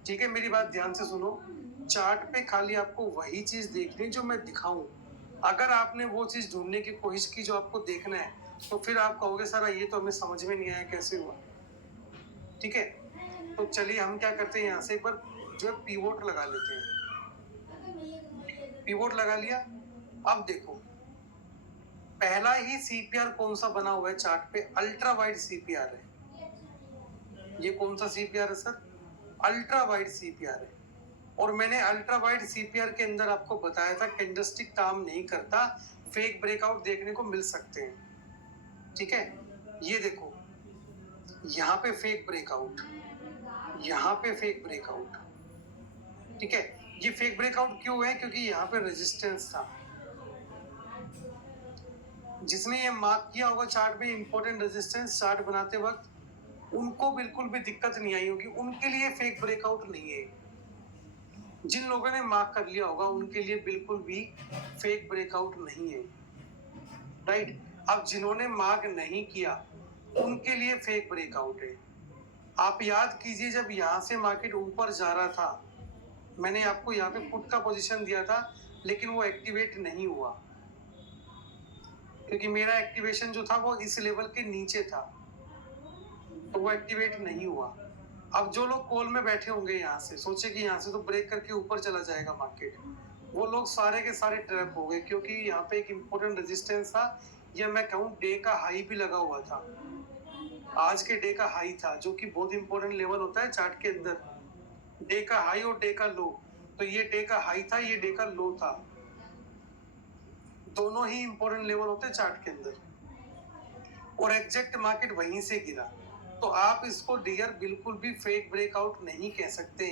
ठीक है, मेरी बात ध्यान से सुनो, चार्ट पे खाली आपको वही चीज देखनी जो मैं दिखाऊं। अगर आपने वो चीज ढूंढने की कोशिश की जो आपको देखना है तो फिर आप कहोगे सर ये तो हमें समझ में नहीं आया कैसे हुआ। ठीक है, तो चलिए हम क्या करते हैं, यहाँ से एक बार जो है पीवोट लगा लेते हैं। पीवोट लगा लिया। अब देखो पहला ही सीपीआर कौन सा बना हुआ है चार्ट पे, अल्ट्रा वाइड सीपीआर है। ये कौन सा सीपीआर है सर? अल्ट्रा वाइड सीपीआर है। और मैंने अल्ट्रा वाइड सीपीआर के अंदर आपको बताया था कैंडलस्टिक काम नहीं करता, फेक ब्रेकआउट देखने को मिल सकते हैं। ठीक है, ये देखो यहाँ पे फेक ब्रेकआउट, यहाँ पे फेक ब्रेकआउट। ठीक है, ये फेक ब्रेकआउट क्यों है? क्योंकि यहाँ पे रेजिस्टेंस था। जिसने ये मार्क किया होगा चार्ट में इंपॉर्टेंट रेजिस्टेंस चार्ट बनाते वक्त, उनको बिल्कुल भी दिक्कत नहीं आई होगी, उनके लिए फेक ब्रेकआउट नहीं है। जिन लोगों ने मार्क कर लिया होगा उनके लिए बिल्कुल भी फेक ब्रेकआउट नहीं है, राइट। अब जिन्होंने मार्क नहीं किया उनके लिए फेक ब्रेकआउट है। आप याद कीजिए जब यहाँ से मार्केट ऊपर जा रहा था, मैंने आपको यहाँ पे पुट का पोजीशन दिया था, लेकिन वो एक्टिवेट नहीं हुआ क्योंकि मेरा एक्टिवेशन जो था वो इस लेवल के नीचे था, तो वो एक्टिवेट नहीं हुआ। अब जो लोग कॉल में बैठे होंगे यहाँ से, सोचे कि यहाँ से तो ब्रेक करके ऊपर चला जाएगा मार्केट, वो लोग सारे के सारे ट्रैप हो गए, क्योंकि यहाँ पे एक इम्पोर्टेंट रेजिस्टेंस था, या मैं कहूँ डे का हाई भी लगा हुआ था। आज के डे का हाई था, जो कि बहुत इंपॉर्टेंट लेवल होता है चार्ट के अंदर, डे का हाई और डे का लो। तो ये डे का हाई था, ये डे का लो था, दोनों ही इंपॉर्टेंट लेवल होते हैं चार्ट के अंदर, और एग्जैक्ट मार्केट वहीं से गिरा। तो आप इसको डियर बिल्कुल भी फेक ब्रेकआउट नहीं कह सकते,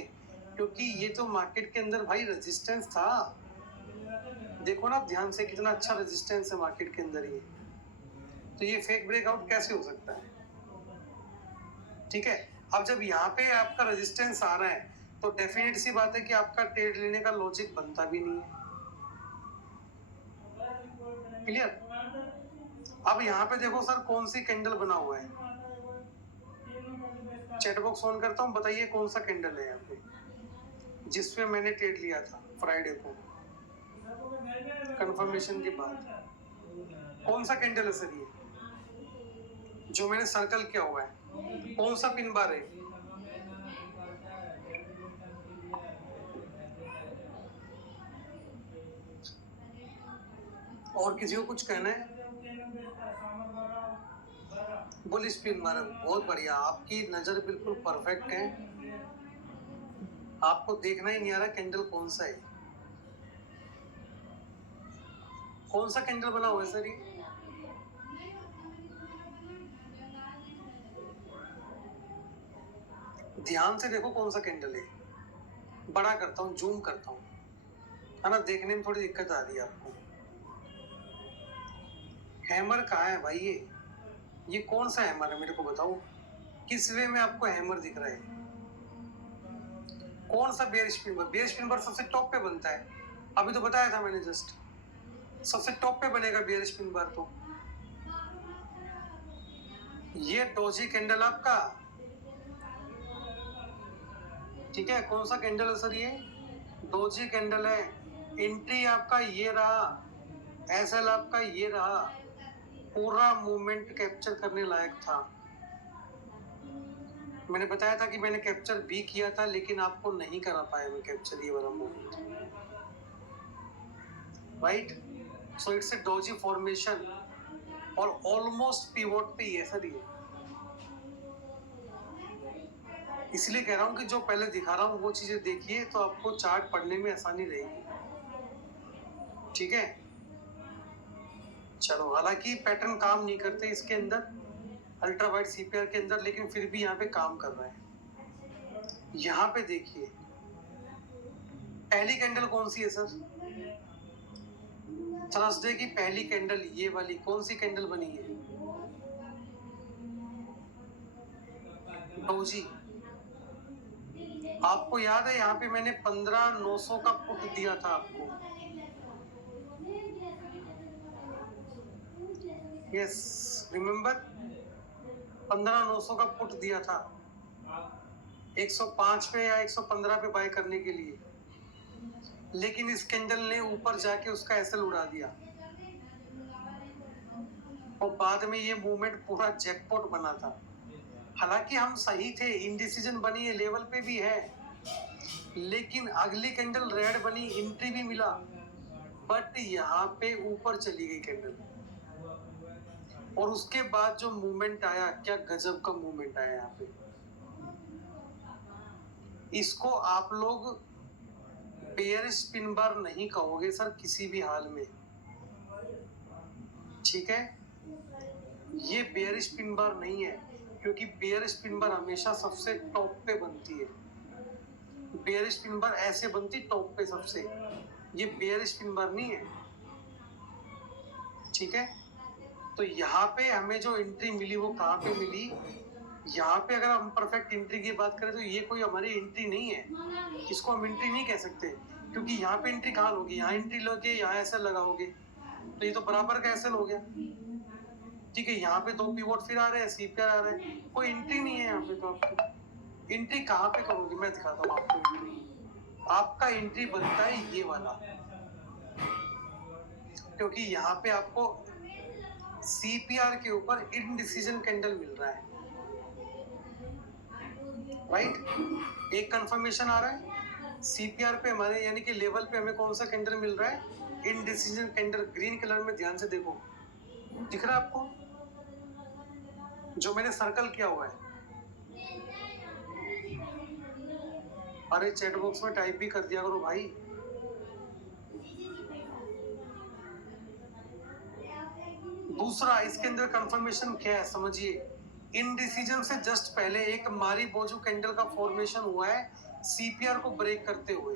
क्योंकि ये तो मार्केट के अंदर भाई रेजिस्टेंस था। देखो ना ध्यान से, कितना अच्छा रेजिस्टेंस है मार्केट के अंदर ये, तो ये फेक ब्रेकआउट कैसे हो सकता है? ठीक है, अब जब यहाँ पे आपका रेजिस्टेंस आ रहा है तो डेफिनेट सी बात है कि आपका ट्रेड लेने का लॉजिक बनता भी नहीं है। क्लियर? अब यहाँ पे देखो सर कौन सी कैंडल बना हुआ है, चैट बॉक्स ऑन करता हूँ, बताइए कौन सा कैंडल है यहाँ पे जिसपे मैंने ट्रेड लिया था फ्राइडे को कंफर्मेशन के बाद। कौन सा कैंडल है सर ये जो मैंने सर्कल किया हुआ है? कौन सा पिन बार है? और किसी को कुछ कहना है? बुलिश पिन बार, बहुत बढ़िया, आपकी नजर बिल्कुल परफेक्ट है, आपको देखना ही नहीं आ रहा कैंडल कौन सा है। कौन सा कैंडल बना हुआ है सर ये? ध्यान से देखो कौन सा कैंडल है, बड़ा करता हूँ, जूम करता हूँ, है ना, देखने में थोड़ी दिक्कत आ रही है आपको। हैमर कहाँ है भाई? ये कौन सा हैमर है मेरे को बताओ, किस वे में आपको हैमर दिख रहा है? कौन सा बेयरिश पिन बार? बेयरिश पिन बार सबसे टॉप पे बनता है, अभी तो बताया था मैंने जस्ट, सबसे टॉप पे बनेगा बेयरिश पिन बार। तो ये डोजी कैंडल आपका, ठीक है, कौन सा कैंडल है सर ये? डोजी कैंडल है। एंट्री आपका ये रहा, एसएल आपका ये रहा, पूरा मूवमेंट कैप्चर करने लायक था। मैंने बताया था कि मैंने कैप्चर भी किया था, लेकिन आपको नहीं करा पाया मैं कैप्चर ये वाला movement, right. So it's a doji formation और ऑलमोस्ट पिवोट पे ही है सर ये, इसलिए कह रहा हूँ कि जो पहले दिखा रहा हूँ वो चीजें देखिए तो आपको चार्ट पढ़ने में आसानी रहेगी। ठीक है, चलो, हालांकि पैटर्न काम नहीं करते इसके अंदर, अल्ट्रा वाइड सीपीआर के अंदर, लेकिन फिर भी यहाँ पे काम कर रहा है। यहाँ पे देखिए पहली कैंडल कौन सी है सर? थर्सडे की पहली कैंडल ये वाली, कौन सी कैंडल बनी है? डोजी। आपको याद है यहाँ पे मैंने 15,900 का पुट दिया था आपको, यस रिमेम्बर, 15,900 का पुट दिया था 105 पे या 115 पे बाय करने के लिए, लेकिन इस कैंडल ने ऊपर जाके उसका एसएल उड़ा दिया और बाद में ये मूवमेंट पूरा जैकपॉट बना था। हालांकि हम सही थे, इनडिसीजन बनी है, लेवल पे भी है, लेकिन अगली कैंडल रेड बनी, एंट्री भी मिला, बट यहाँ पे ऊपर चली गई कैंडल। और उसके बाद जो मूवमेंट आया, क्या गजब का मूवमेंट आया यहाँ पे। इसको आप लोग बेयरिश पिन बार नहीं कहोगे सर किसी भी हाल में, ठीक है। ये बेयरिश पिन बार नहीं है, क्योंकि बेयरिश पिन बार हमेशा सबसे टॉप पे बनती है। बेयरिश पिन बार ऐसे बनती टॉप पे सबसे, ये बेयरिश पिन बार नहीं है, ठीक है। तो यहाँ पे हमें जो एंट्री मिली वो कहाँ पे मिली, यहाँ पे अगर हम परफेक्ट एंट्री की बात करें तो ये कोई हमारी एंट्री नहीं है, इसको हम एंट्री नहीं कह सकते, क्योंकि यहाँ पे एंट्री कहाँ लोगे, यहाँ एंट्री लोगे, यहाँ ऐसे लगाओगे, तो ये तो बराबर का ऐसे हो गया, ठीक है। यहाँ पे 2 पिवोट फिर आ रहे हैं, सीपीआर आ रहा है, कोई एंट्री नहीं है यहाँ पे। तो आपकी एंट्री कहाँ पे करोगे, मैं दिखाता हूँ आपको एंट्री। आपका एंट्री बनता है ये वाला, क्योंकि यहाँ पे आपको सीपीआर के ऊपर इनडिसीजन कैंडल मिल रहा है, राइट। एक कंफर्मेशन आ रहा है सीपीआर पे हमारे, यानी कि लेवल पे हमें कौन सा कैंडल मिल रहा है, इनडिसीजन कैंडल, ग्रीन कलर में, ध्यान से देखो, दिख रहा है आपको जो मैंने सर्कल किया हुआ है। अरे चैट बॉक्स में टाइप भी कर दिया करो भाई। दूसरा इसके अंदर कंफर्मेशन क्या है समझिए, इनडिसीजन से जस्ट पहले एक मारी बोजू कैंडल का फॉर्मेशन हुआ है सीपीआर को ब्रेक करते हुए,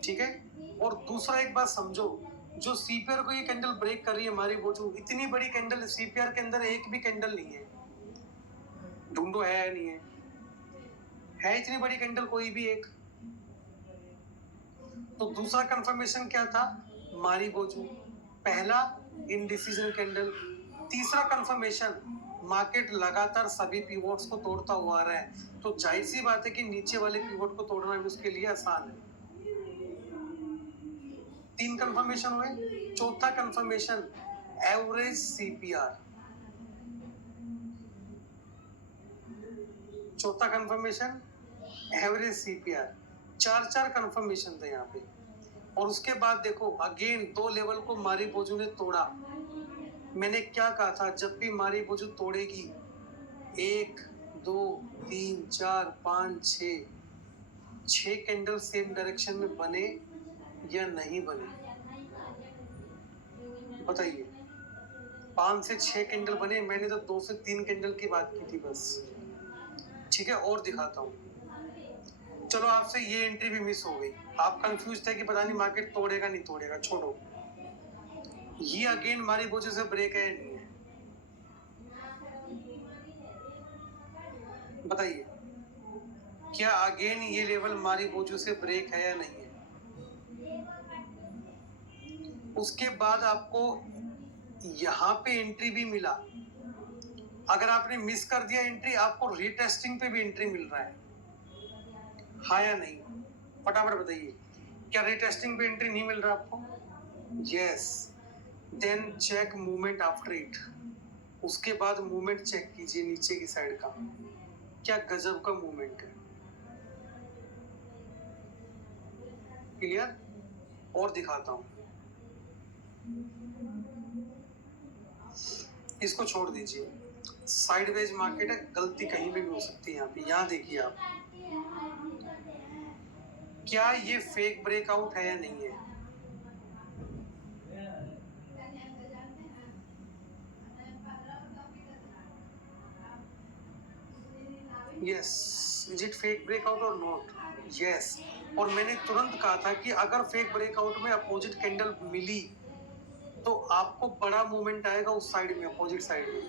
ठीक है। और दूसरा एक बात समझो, जो सीपीआर को ये कैंडल ब्रेक कर रही है मारी बोजू, इतनी बड़ी कैंडल सीपीआर के अंदर एक भी कैंडल नहीं है, ढूंढो है या नहीं है इतनी बड़ी कैंडल कोई भी एक। तो दूसरा कंफर्मेशन क्या था, मारी बोजू, पहला इनडिसीजन कैंडल, तीसरा कंफर्मेशन मार्केट लगातार सभी पिवोट्स को तोड़ता हुआ आ रहा है, तो जाहिर सी बात है कि नीचे वाले पिवोट को तोड़ना भी उसके लिए आसान है। 3 कंफर्मेशन हुए। चौथा कंफर्मेशन एवरेज सीपीआर, चौथा कंफर्मेशन एवरेज सीपीआर, 4 कंफर्मेशन थे यहाँ पे। और उसके बाद देखो अगेन 2 लेवल को मारी बोजू ने तोड़ा। मैंने क्या कहा था, जब भी मारी बोजू तोड़ेगी 1 2 3 4 5 6 कैंडल सेम डायरेक्शन में बने या नहीं बने, बताइए। 5 से 6 कैंडल बने, मैंने तो 2 से 3 कैंडल की बात की थी बस, ठीक है। और दिखाता हूँ, चलो आपसे ये एंट्री भी मिस हो गई, आप कंफ्यूज थे कि पता नहीं मार्केट तोड़ेगा नहीं तोड़ेगा, छोड़ो। ये अगेन मारी बोझे से ब्रेक है नहीं है, बताइए क्या अगेन ये लेवल मारी बोझों से ब्रेक है या नहीं है। उसके बाद आपको यहाँ पे एंट्री भी मिला, अगर आपने मिस कर दिया एंट्री, आपको रीटेस्टिंग पे भी एंट्री मिल रहा है, हाँ या नहीं, फटाफट बताइए, क्या रीटेस्टिंग पे एंट्री नहीं मिल रहा आपको, yes. Then check movement after it, उसके बाद मूवमेंट चेक कीजिए नीचे की साइड का, क्या गजब का मूवमेंट है, क्लियर। और दिखाता हूं, इसको छोड़ दीजिए, साइडवेज मार्केट है, गलती कहीं पे भी हो सकती है यहाँ पे। यहाँ देखिए आप, क्या ये फेक ब्रेकआउट है या नहीं है, yes, is it fake breakout और नॉट, यस। और मैंने तुरंत कहा था कि अगर फेक ब्रेकआउट में अपोजिट कैंडल मिली तो आपको बड़ा मूवमेंट आएगा उस साइड में, अपोजिट साइड में,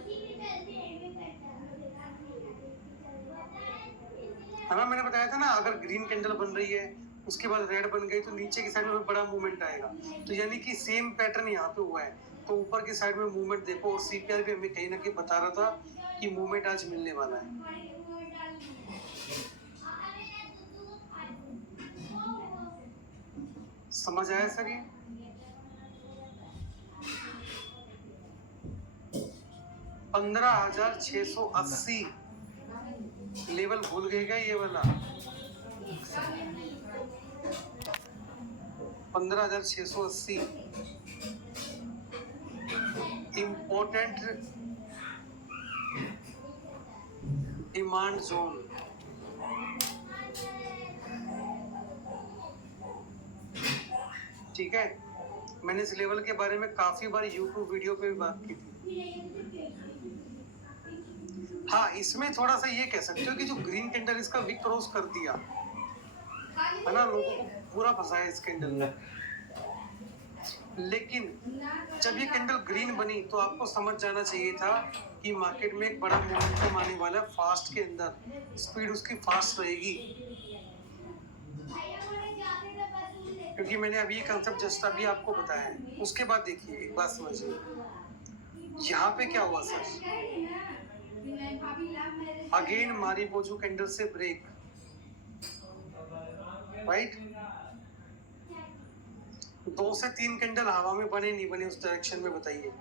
है ना। मैंने बताया था ना, अगर ग्रीन कैंडल बन रही है उसके बाद रेड बन गई तो नीचे की साइड में बड़ा मूवमेंट आएगा, तो यानी कि सेम पैटर्न यहाँ पे हुआ है। तो ऊपर की साइड में मूवमेंट देखो, और सीपीआर भी हमें कहीं ना कहीं बता रहा था कि मूवमेंट आज मिलने वाला है। समझ आया सर ये, 15,680 लेवल भूल गए क्या? ये वाला 15,680 इम्पोर्टेंट डिमांड जोन। ठीक है, मैंने इस लेवल के बारे में काफी बार यूट्यूब वीडियो पे भी बात की थी। हाँ, इसमें थोड़ा सा ये कह सकते हो कि जो ग्रीन कैंडल इसका विक क्रॉस कर दिया है ना, लोगों को पूरा फंसाया इस कैंडल ने। लेकिन जब ये कैंडल ग्रीन बनी तो आपको समझ जाना चाहिए था कि मार्केट में एक बड़ा मोमेंटम आने वाला है, फास्ट के अंदर स्पीड उसकी फास्ट रहेगी, क्योंकि मैंने अभी ये कंसेप्ट जस्ट अभी आपको बताया है। उसके बाद देखिए, एक बात समझिए, यहाँ पे क्या हुआ सर? अगेन मारीबोजू कैंडल से ब्रेक, राइट? 2 से 3 कैंडल हवा में बने नहीं बने उस डायरेक्शन में, बताइए।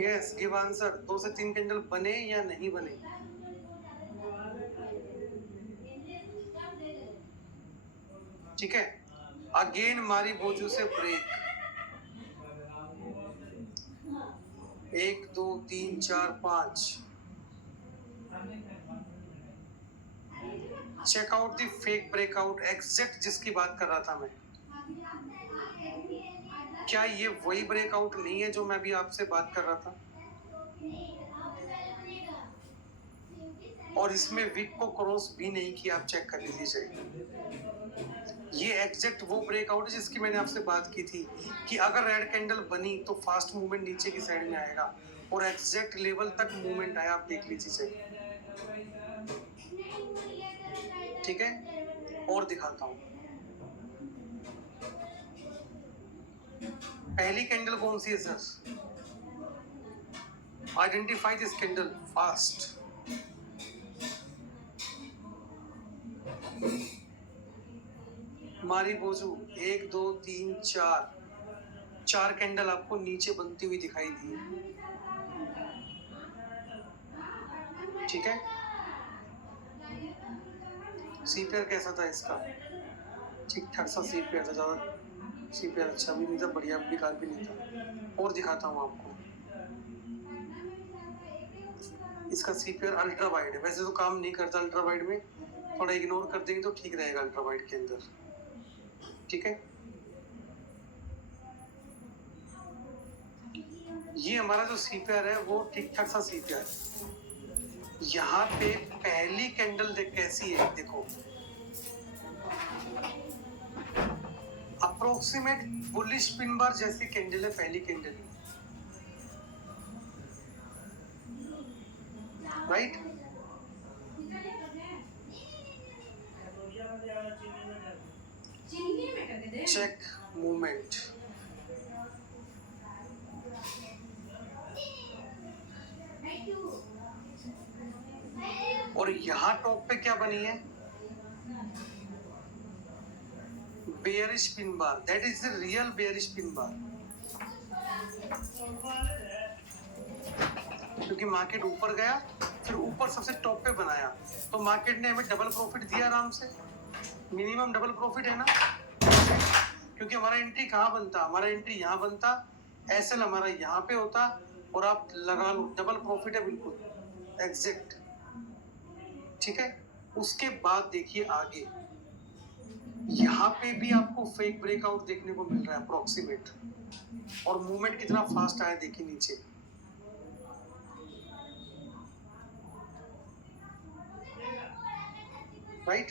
Yes, give answer. 2 से 3 कैंडल बने या नहीं बने? ठीक है, अगेन मारीबोजू से break, 1 2 3 4 5। Check out the fake breakout, exact जिसकी बात कर रहा था मैं। क्या ये वही ब्रेकआउट नहीं है जो मैं भी आपसे बात कर रहा था? और इसमें विक को क्रॉस भी नहीं किया, आप चेक कर लीजिए। ये एग्जैक्ट वो ब्रेकआउट है जिसकी मैंने आपसे बात की थी कि अगर रेड कैंडल बनी तो फास्ट मूवमेंट नीचे की साइड में आएगा, और एग्जैक्ट लेवल तक मूवमेंट आया, आप देख लीजिए। ठीक है, और दिखाता हूं। पहली कैंडल कौन सी है sir? Identify this candle fast. Marubozu 1 2 3 4 candle आपको नीचे बनती हुई दिखाई दी। ठीक है, सीपीआर कैसा था इसका? ठीक ठाक सा सीपीआर था, ज्यादा सीपीआर अच्छा भी नहीं था, बढ़िया बेकार भी नहीं था। और दिखाता हूँ आपको, इसका सीपीआर अल्ट्रा वाइड है। वैसे तो काम नहीं करता अल्ट्रा वाइड में, थोड़ा इग्नोर कर देंगे तो ठीक रहेगा अल्ट्रा वाइड के अंदर। ठीक है, ये हमारा जो सीपीआर है वो ठीक ठाक सा सीपीआर है। यहाँ पे पहली कैंडल कैसी है देखो, अप्रोक्सीमेट बुलिश पिन बार जैसी कैंडल है पहली कैंडल, राइट? चेक मूवमेंट, और यहाँ टॉप पे क्या बनी है? Bearish pin bar, that is the real bearish pin बार, क्योंकि मार्केट ऊपर गया फिर ऊपर सबसे टॉप पे बनाया तो मार्केट ने हमें डबल प्रॉफिट दिया आराम से, मिनिमम डबल प्रॉफिट है ना, क्योंकि हमारा एंट्री कहाँ बनता? हमारा एंट्री यहाँ बनता, एसएल हमारा यहाँ पे होता, और आप लगा लो डबल प्रॉफिट है बिल्कुल एग्जैक्ट। ठीक है, उसके बाद देखिए आगे, यहाँ पे भी आपको फेक ब्रेकआउट देखने को मिल रहा है अप्रोक्सीमेट, और मूवमेंट कितना फास्ट आया देखिए नीचे। राइट,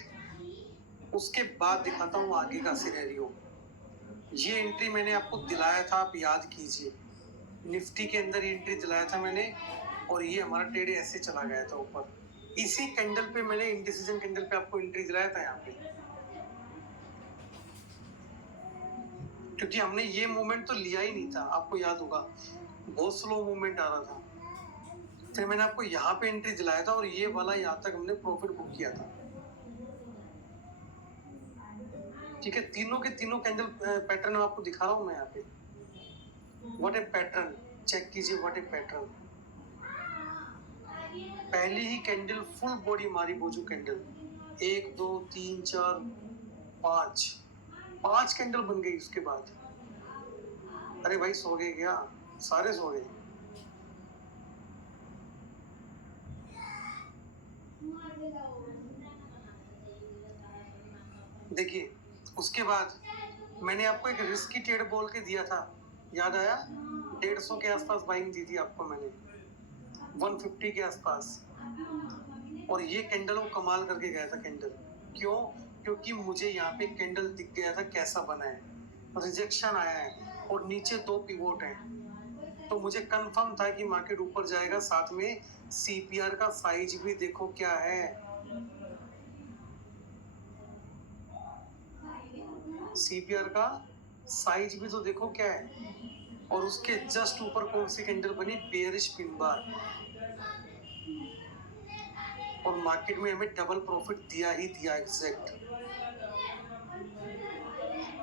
उसके बाद दिखाता हूँ आगे का सिनेरियो। ये एंट्री मैंने आपको दिलाया था, आप याद कीजिए, निफ्टी के अंदर एंट्री दिलाया था मैंने, और ये हमारा ट्रेड ऐसे चला गया था ऊपर। इसी कैंडल पे मैंने इंडिसीजन कैंडल पे आपको एंट्री दिलाया था यहाँ पे, क्योंकि हमने ये मूवमेंट तो लिया ही नहीं था, आपको याद होगा बहुत स्लो मूवमेंट आ रहा था। फिर मैंने आपको यहाँ पे एंट्री दिलाया था और ये वाला यहाँ तक हमने प्रॉफिट बुक किया था। ठीक है, तीनों के तीनों कैंडल पैटर्न आपको दिखा रहा हूँ मैं यहाँ पे। व्हाट ए पैटर्न, चेक कीजिए व्हाट ए पैटर्न। पहली ही कैंडल फुल बॉडी मारी बोजू कैंडल, 1 2 3 4 5 कैंडल बन गई उसके बाद। अरे भाई सो गए क्या? सारे सो गए। देखिए उसके बाद मैंने आपको एक रिस्की ट्रेड बोल के दिया था, याद आया? 150 के आसपास बाइंग दी थी आपको मैंने, 150 के आसपास, और ये कैंडल वो कमाल करके गया था कैंडल। क्यों? क्योंकि मुझे यहाँ पे कैंडल दिख गया था कैसा बना है, रिजेक्शन आया है और नीचे 2 पिवोट हैं, तो मुझे कंफर्म था कि मार्केट ऊपर जाएगा। साथ में सीपीआर का साइज भी देखो क्या है, सीपीआर का साइज भी तो देखो क्या है। और उसके जस्ट ऊपर कौन सी कैंडल बनी? बेयरिश पिन बार। और मार्केट में हमें डबल प्रॉफिट दिया ही दिया एग्जैक्ट।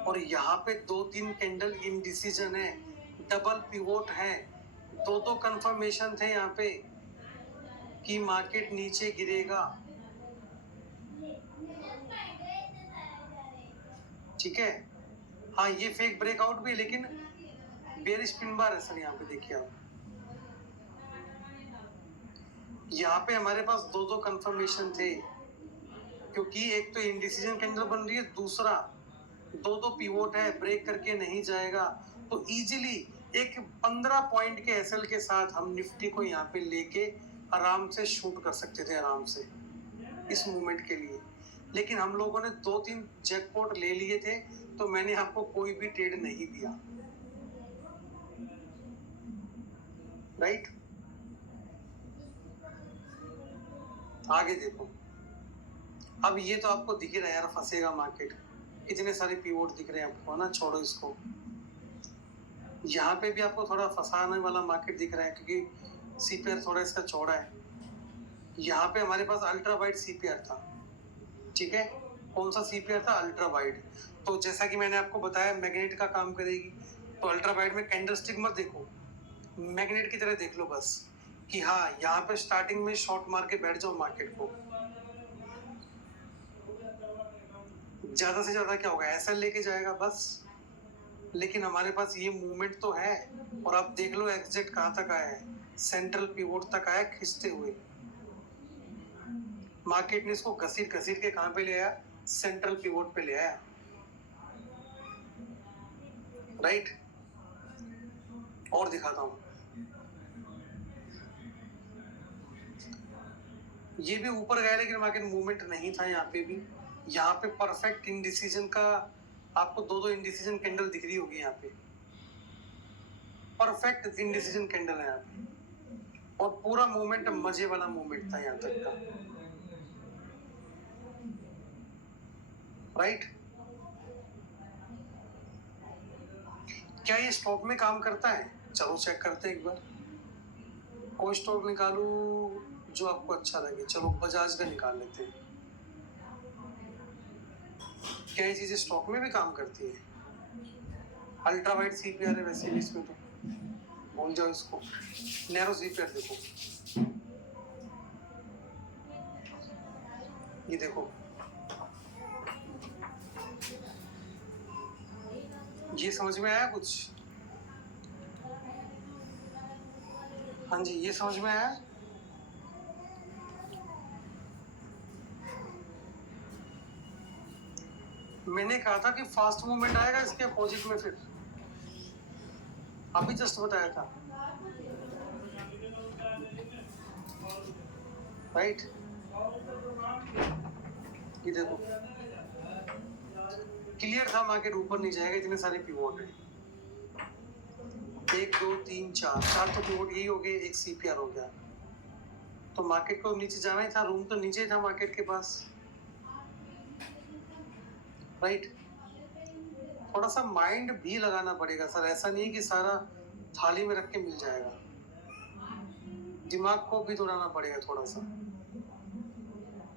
और यहाँ पे 2-3 कैंडल इनडिसीजन है, डबल पिवोट है, 2 कंफर्मेशन थे यहाँ पे कि मार्केट नीचे गिरेगा। ठीक है, हाँ ये फेक ब्रेकआउट भी, लेकिन बेयरिश पिन बार है सर। यहाँ पे देखिए आप, यहाँ पे हमारे पास 2 कंफर्मेशन थे, क्योंकि एक तो इनडिसीजन कैंडल बन रही है, दूसरा 2 पिवोट है, ब्रेक करके नहीं जाएगा। तो इजीली एक 15 पॉइंट के एसएल के साथ हम निफ्टी को यहाँ पे लेके आराम से शूट कर सकते थे, आराम से इस मूवमेंट के लिए। लेकिन हम लोगों ने 2-3 जैकपॉट ले लिए थे, तो मैंने आपको कोई भी ट्रेड नहीं दिया, राइट? आगे देखो, अब ये तो आपको दिख ही रहा है यार, फंसेगा मार्केट, कितने सारे पिवोट दिख रहे हैं आपको, है ना? छोड़ो इसको। यहाँ पे भी आपको थोड़ा फंसाने वाला मार्केट दिख रहा है, क्योंकि सीपीआर थोड़ा इसका चौड़ा है। यहाँ पे हमारे पास अल्ट्रा वाइड सीपीआर था, ठीक है? कौन सा सीपीआर था? Ultra wide. तो जैसा कि मैंने आपको बताया मैग्नेट का काम करेगी, तो अल्ट्रा वाइड में कैंडलस्टिक मत देखो, मैग्नेट की तरह देख लो बस, कि हाँ यहाँ पे स्टार्टिंग में शॉर्ट मार के बैठ जाओ मार्केट को। ज्यादा से ज्यादा क्या होगा? ऐसा लेके जाएगा बस। लेकिन हमारे पास ये मूवमेंट तो है, और आप देख लो एग्जैक्ट कहाँ तक आया है, सेंट्रल पिवोट तक आया खींचते हुए। मार्केट ने इसको घसीट घसीट के कहाँ पे ले आया? सेंट्रल पिवोट पे ले आया, राइट? और दिखाता हूँ, ये भी ऊपर गया लेकिन मार्केट मूवमेंट नहीं था यहाँ पे भी। यहाँ पे परफेक्ट इंडिसीजन का आपको 2 इंडिसीजन कैंडल दिख रही होगी यहाँ पे, परफेक्ट इंडिसीजन कैंडल है यहाँ पे, और पूरा मूवमेंट मजे वाला मूवमेंट था यहाँ तक का, राइट? क्या ये स्टॉक में काम करता है? चलो चेक करते हैं एक बार। कोई स्टॉक निकालू जो आपको अच्छा लगे। चलो बजाज का निकाल लेते हैं। क्या ये चीजें स्टॉक में भी काम करती है? अल्ट्रा वाइड सीपीआर है वैसे भी इसमें, तो भूल जाओ इसको। नैरो सीपीआर देखो, ये देखो, ये समझ में आया कुछ? हाँ जी, ये समझ में आया? मैंने कहा था कि फास्ट मूवमेंट आएगा इसके अपोजिट में, फिर अभी जस्ट बताया था, राइट? ये देखो क्लियर था मार्केट ऊपर नहीं जाएगा, इतने सारे पिवोट हैं, 1 2 3 4 तो पिवोट यही हो गए, एक सीपीआर हो गया, तो मार्केट को नीचे जाना ही था, रूम तो नीचे ही था मार्केट के पास, राइट? थोड़ा सा माइंड भी लगाना पड़ेगा सर, ऐसा नहीं कि सारा थाली में रख के मिल जाएगा, दिमाग को भी दौड़ाना पड़ेगा थोड़ा सा,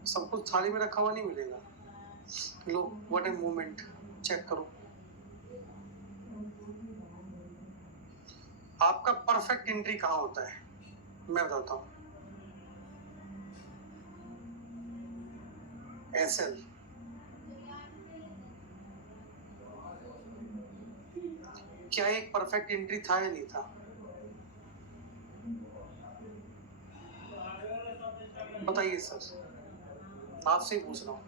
सब कुछ थाली में रखा हुआ नहीं मिलेगा। लो व्हाट ए मूवमेंट, चेक करो। आपका परफेक्ट एंट्री कहाँ होता है मैं बताता हूँ। एसएल, क्या एक परफेक्ट एंट्री था या नहीं था? बताइए सर, आपसे ही पूछ रहा हूँ।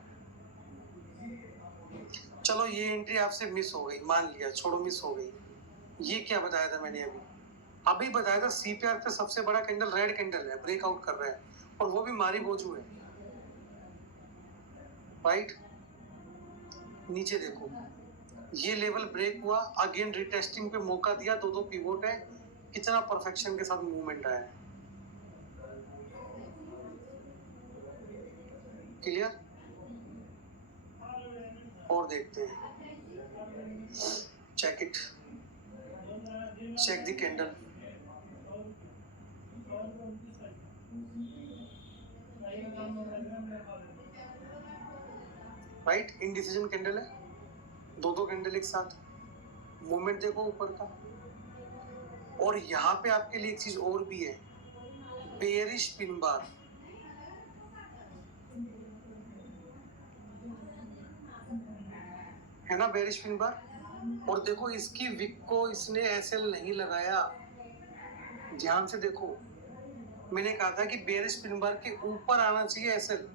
चलो ये एंट्री आपसे मिस हो गई, मान लिया, छोड़ो मिस हो गई। ये क्या बताया था मैंने अभी बताया था सीपीआर पे सबसे बड़ा कैंडल रेड कैंडल है, ब्रेकआउट कर रहा है और वो भी मारी बोझू है, राइट। नीचे देखो, ये लेवल ब्रेक हुआ, अगेन रिटेस्टिंग पे मौका दिया, दो पिवोट है, कितना परफेक्शन के साथ मूवमेंट आया है। क्लियर? और देखते हैं, check it, check the candle. Right, indecision candle है, दो कैंडल एक साथ, मूवमेंट देखो ऊपर का। और यहाँ पे आपके लिए एक चीज और भी है, बेयरिश पिन बार, है ना, बेयरिश पिन बार। और देखो इसकी विक को इसने एसएल नहीं लगाया, ध्यान से देखो, मैंने कहा था कि बेयरिश पिन बार के ऊपर आना चाहिए एसएल।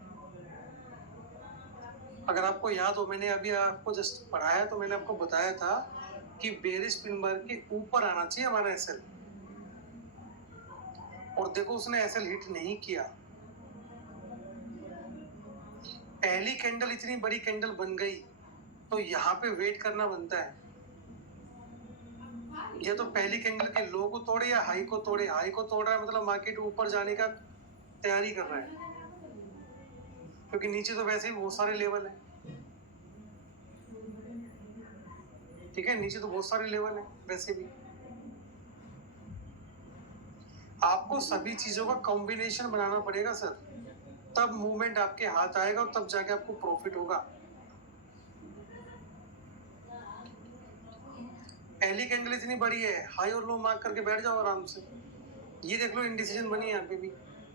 अगर आपको याद हो, मैंने अभी आपको जस्ट पढ़ाया तो मैंने आपको बताया था कि बेयरिश पिन बार के ऊपर आना चाहिए हमारा एसएल। और देखो उसने एसएल हिट नहीं किया। पहली कैंडल इतनी बड़ी कैंडल बन गई तो यहाँ पे वेट करना बनता है, या तो पहली कैंडल के लो को तोड़े या हाई को तोड़े। हाई को तोड़ रहा है मतलब मार्केट ऊपर जाने का तैयारी कर रहा है, क्योंकि नीचे तो वैसे ही बहुत सारे लेवल है, ठीक है, नीचे तो बहुत सारे लेवल है वैसे भी। आपको सभी चीजों का कॉम्बिनेशन बनाना पड़ेगा सर, तब मूवमेंट आपके हाथ आएगा और तब जाके आपको प्रॉफिट होगा। पहली कैंडल इतनी बड़ी है, हाई और लो मार्क करके बैठ जाओ आराम से। ये देख लो इंडिसीजन बनी है यहाँ पे भी,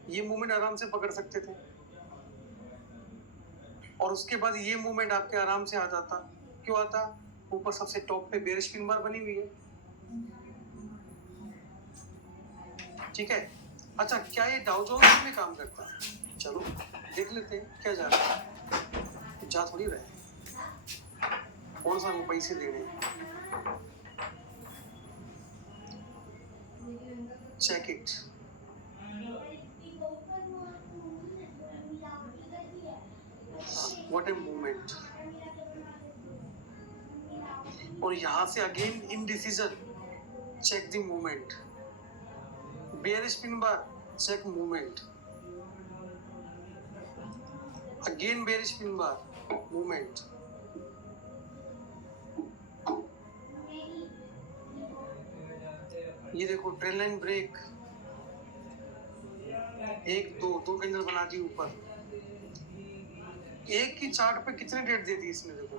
ये मूवमेंट आराम से पकड़ सकते थे, और उसके बाद ये मूवमेंट आपके आराम से आ जाता। क्यों आता? ऊपर सबसे टॉप पे बेयरिश पिन बार बनी हुई है, ठीक है। अच्छा, क्या ये डाउ जोन्स में काम करता है? चलो देख लेते हैं क्या जा रहा है। जा थोड़ी रहे, कौन सा वो पैसे दे रहे हैं। Check it, what a movement. और यहां से again indecision, check the movement. Bearish pin bar, check movement. Again bearish pin bar, movement. ये देखो ट्रेल लाइन ब्रेक, एक दो कैंडल बना दी ऊपर। एक की चार्ट पे कितने डेट दे दी इसने, देखो,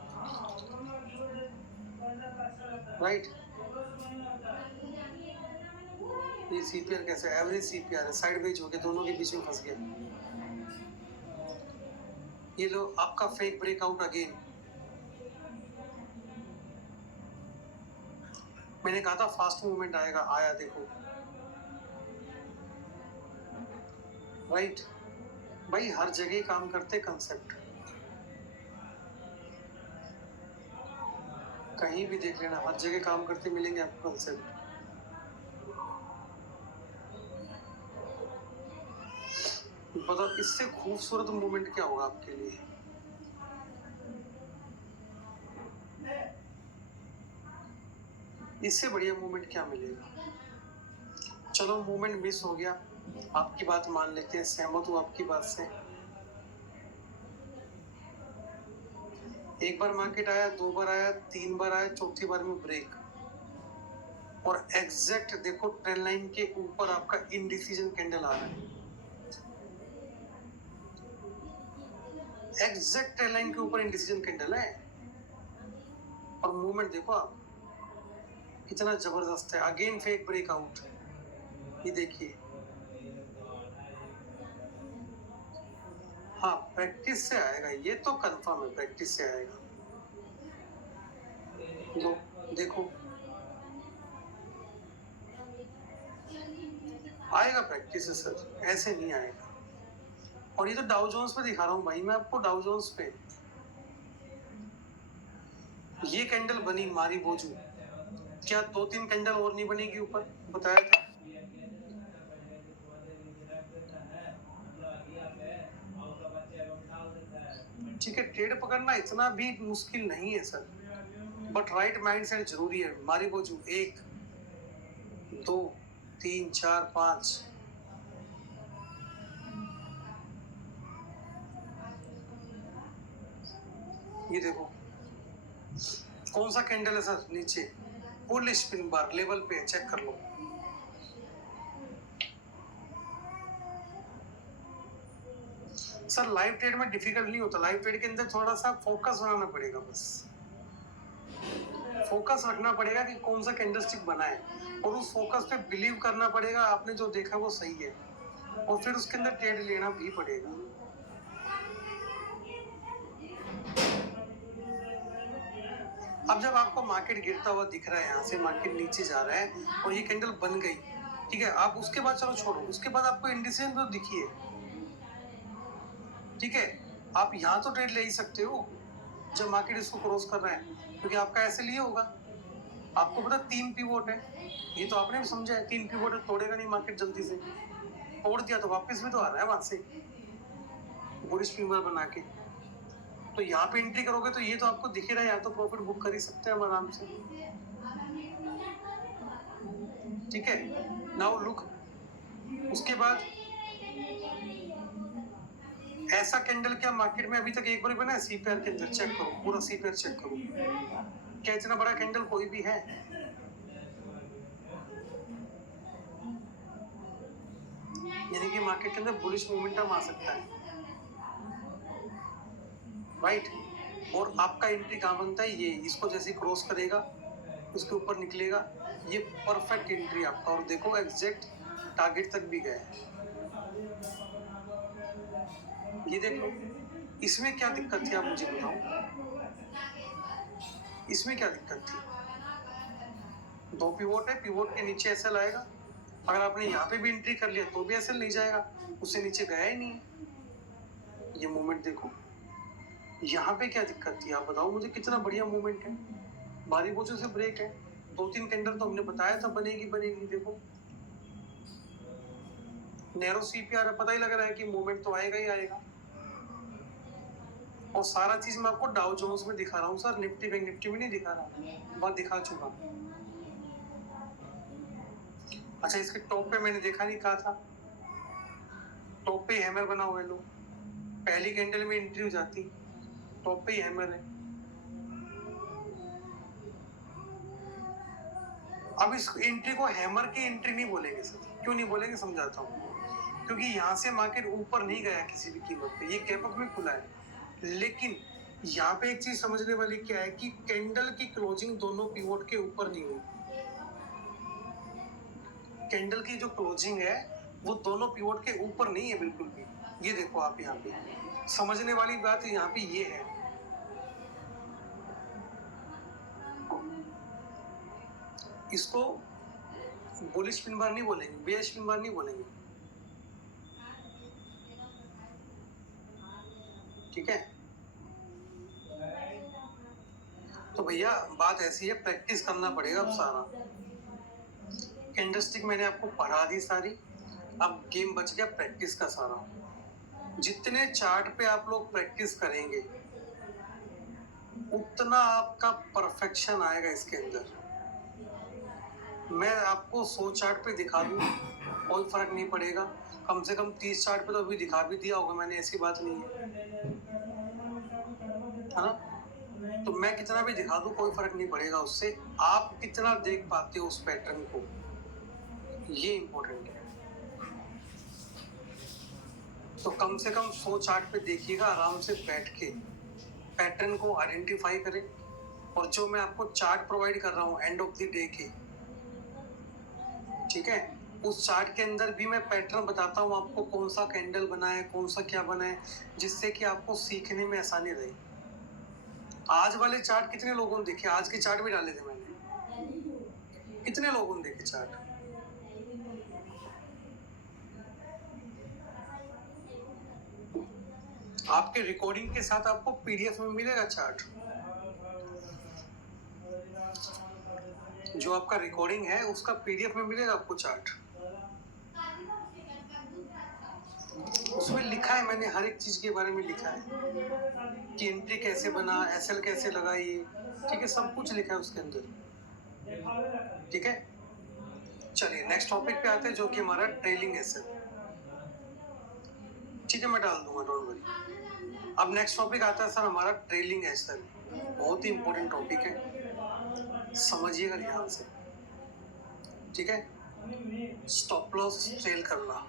राइट। ये सीपीआर कैसे, एवरेज सीपीआर है, साइड वेज हो गया, दोनों के बीच में फंस गया। ये लो आपका फेक ब्रेकआउट अगेन। मैंने कहा था फास्ट मूवमेंट आएगा, आया देखो, राइट। भाई हर जगह काम करते कंसेप्ट, कहीं भी देख लेना, हर जगह काम करते मिलेंगे आपको कंसेप्ट। बताओ इससे खूबसूरत मूवमेंट क्या होगा आपके लिए? इससे बढ़िया मूवमेंट क्या मिलेगा? चलो मूवमेंट मिस हो गया, आपकी बात मान लेते हैं, सहमत हूँ आपकी बात से। एक बार मार्केट आया, दो बार आया, तीन बार आया, चौथी बार में ब्रेक। और एग्जैक्ट देखो ट्रेंड लाइन के ऊपर आपका इनडिसीजन कैंडल आ रहा है, एग्जैक्ट ट्रेंड लाइन के ऊपर इनडिसीजन कैंडल है। और मूवमेंट देखो आप, कितना जबरदस्त है। अगेन फेक ब्रेकआउट, ये देखिए। हाँ, प्रैक्टिस से आएगा, ये तो कंफर्म है, प्रैक्टिस से आएगा। लो देखो, आएगा प्रैक्टिस से सर, ऐसे नहीं आएगा। और ये तो डाउ जोन्स पे दिखा रहा हूँ भाई मैं आपको, डाउ जोन्स पे ये कैंडल बनी मारी बोझू, क्या 2-3 कैंडल और नहीं बनेगी ऊपर? बताया था। ठीक है, ट्रेड पकड़ना इतना भी मुश्किल नहीं है sir, but right mind set जरूरी है। मारी बोझू 1 2 3 4 5, ये देखो कौन सा कैंडल है सर नीचे, फुल स्पिन बार लेवल पे है, चेक कर लो। सर लाइव ट्रेड में डिफिकल्ट नहीं होता, लाइव ट्रेड के अंदर थोड़ा सा फोकस बनाना पड़ेगा, बस फोकस रखना पड़ेगा कि कौन सा कैंडलस्टिक बना है, और उस फोकस पे बिलीव करना पड़ेगा आपने जो देखा वो सही है, और फिर उसके अंदर ट्रेड लेना भी पड़ेगा। अब जब आपको मार्केट गिरता हुआ दिख रहा है, यहाँ से मार्केट नीचे जा रहा है और ये कैंडल बन गई, ठीक है, आप उसके बाद चलो छोड़ो, उसके बाद आपको इंडिसेशन तो दिखिए, ठीक है, आप यहाँ तो ट्रेड ले ही सकते हो जब मार्केट इसको क्रॉस कर रहा है, क्योंकि आपका ऐसे लिए होगा। आपको पता 3 पिवोट है, ये तो आपने भी समझा है, 3 पिवोट है, तोड़ेगा नहीं मार्केट जल्दी से, तोड़ दिया तो वापस भी तो आ रहा है वहां से बुलिश फिंगर बना के। तो यहाँ पे एंट्री करोगे तो ये तो आपको दिख ही रहा है, यहाँ तो प्रॉफिट बुक कर ही सकते हैं हम आराम से, ठीक है। नाउ लुक, उसके बाद ऐसा कैंडल क्या मार्केट में अभी तक एक बार बना है? सीपीआर के अंदर चेक करो, पूरा सीपीआर चेक करो, क्या इतना बड़ा कैंडल कोई भी है? यानी कि मार्केट के अंदर बुलिश मोमेंटम आ सकता है, राइट। और आपका एंट्री कहाँ बनता है? ये इसको जैसे क्रॉस करेगा उसके ऊपर निकलेगा, ये परफेक्ट एंट्री आपका। और देखो एग्जैक्ट टारगेट तक भी गया है, ये देख लो। इसमें क्या दिक्कत थी आप मुझे बताओ, इसमें क्या दिक्कत थी? 2 पिवोट है, पिवोट के नीचे एसएल आएगा, अगर आपने यहाँ पे भी एंट्री कर लिया तो भी एसएल नहीं जाएगा, उससे नीचे गया ही नहीं। ये मूवमेंट देखो, यहाँ पे क्या दिक्कत थी आप बताओ मुझे? कितना बढ़िया मूवमेंट है, बारी बोझों से ब्रेक है, 2-3 कैंडल तो हमने बताया था बनेगी बनेगी, देखो नैरो सीपीआर है, पता ही लग रहा है कि मूवमेंट तो आएगा ही आएगा। और सारा चीज मैं आपको डाउ जोन्स में दिखा रहा हूँ सर, निफ्टी बैंक निफ्टी में नहीं दिखा रहा, बहुत दिखा चुका। अच्छा, इसके टॉप पे मैंने देखा नहीं, कहा था टॉप पे हैमर बना हुआ है, लो पहली कैंडल में एंट्री हो जाती, टॉप पे ही हैमर है। अब इस एंट्री को हैमर की एंट्री नहीं बोलेंगे सर, क्यों नहीं बोलेंगे समझाता हूँ। क्योंकि यहाँ से मार्केट ऊपर नहीं गया किसी भी कीमत पे, ये गैप अप में खुला है, लेकिन यहाँ पे एक चीज समझने वाली क्या है कि कैंडल की क्लोजिंग दोनों पिवोट के ऊपर नहीं हुई। कैंडल की जो क्लोजिंग है वो दोनों पिवोट के ऊपर नहीं है बिल्कुल भी, ये देखो आप यहाँ पे, समझने वाली बात यहाँ पे ये है। इसको बुलिश पिन बार नहीं बोलेंगे, बेयरिश पिन बार नहीं बोलेंगे, ठीक है। तो भैया बात ऐसी है, प्रैक्टिस करना पड़ेगा अब सारा। कैंडलस्टिक मैंने आपको पढ़ा दी सारी, अब गेम बच गया प्रैक्टिस का सारा। जितने चार्ट पे आप लोग प्रैक्टिस करेंगे उतना आपका परफेक्शन आएगा इसके अंदर। मैं आपको 100 चार्ट पे दिखा दूं कोई फर्क नहीं पड़ेगा, कम से कम 30 चार्ट पे तो अभी दिखा भी दिया होगा मैंने, ऐसी बात नहीं है ना। तो मैं कितना भी दिखा दूं कोई फर्क नहीं पड़ेगा उससे, आप कितना देख पाते हो उस पैटर्न को, ये इंपॉर्टेंट है। तो कम से कम 100 चार्ट पे देखिएगा आराम से बैठ के, पैटर्न को आइडेंटिफाई करें। और जो मैं आपको चार्ट प्रोवाइड कर रहा हूँ एंड ऑफ द डे के, ठीक है। उस चार्ट के अंदर भी मैं पैटर्न बताता हूँ आपको, कौन सा कैंडल बना है, कौन सा क्या बना है, जिससे कि आपको सीखने में आसानी रहे। आज वाले चार्ट कितने लोगों ने देखे? आज के चार्ट भी डाले थे मैंने, कितने लोगों ने देखे चार्ट? आपके रिकॉर्डिंग के साथ आपको पीडीएफ में मिलेगा चार्ट। जो आपका रिकॉर्डिंग है उसका पीडीएफ में मिलेगा आपको चार्ट। उसमें लिखा है, मैंने हर एक चीज के बारे में लिखा है कि एंट्री कैसे बना, एसएल कैसे लगाई, ठीक है, सब कुछ लिखा है उसके अंदर। ठीक है, चलिए नेक्स्ट टॉपिक पे आते हैं, जो कि हमारा ट्रेलिंग एसएल। ठीक है, मैं डाल दूंगा, डोंट वरी। अब नेक्स्ट टॉपिक आता है सर हमारा ट्रेलिंग एसएल। बहुत ही इंपॉर्टेंट टॉपिक है, समझिएगा ध्यान से। ठीक है, स्टॉप लॉस ट्रेल करना।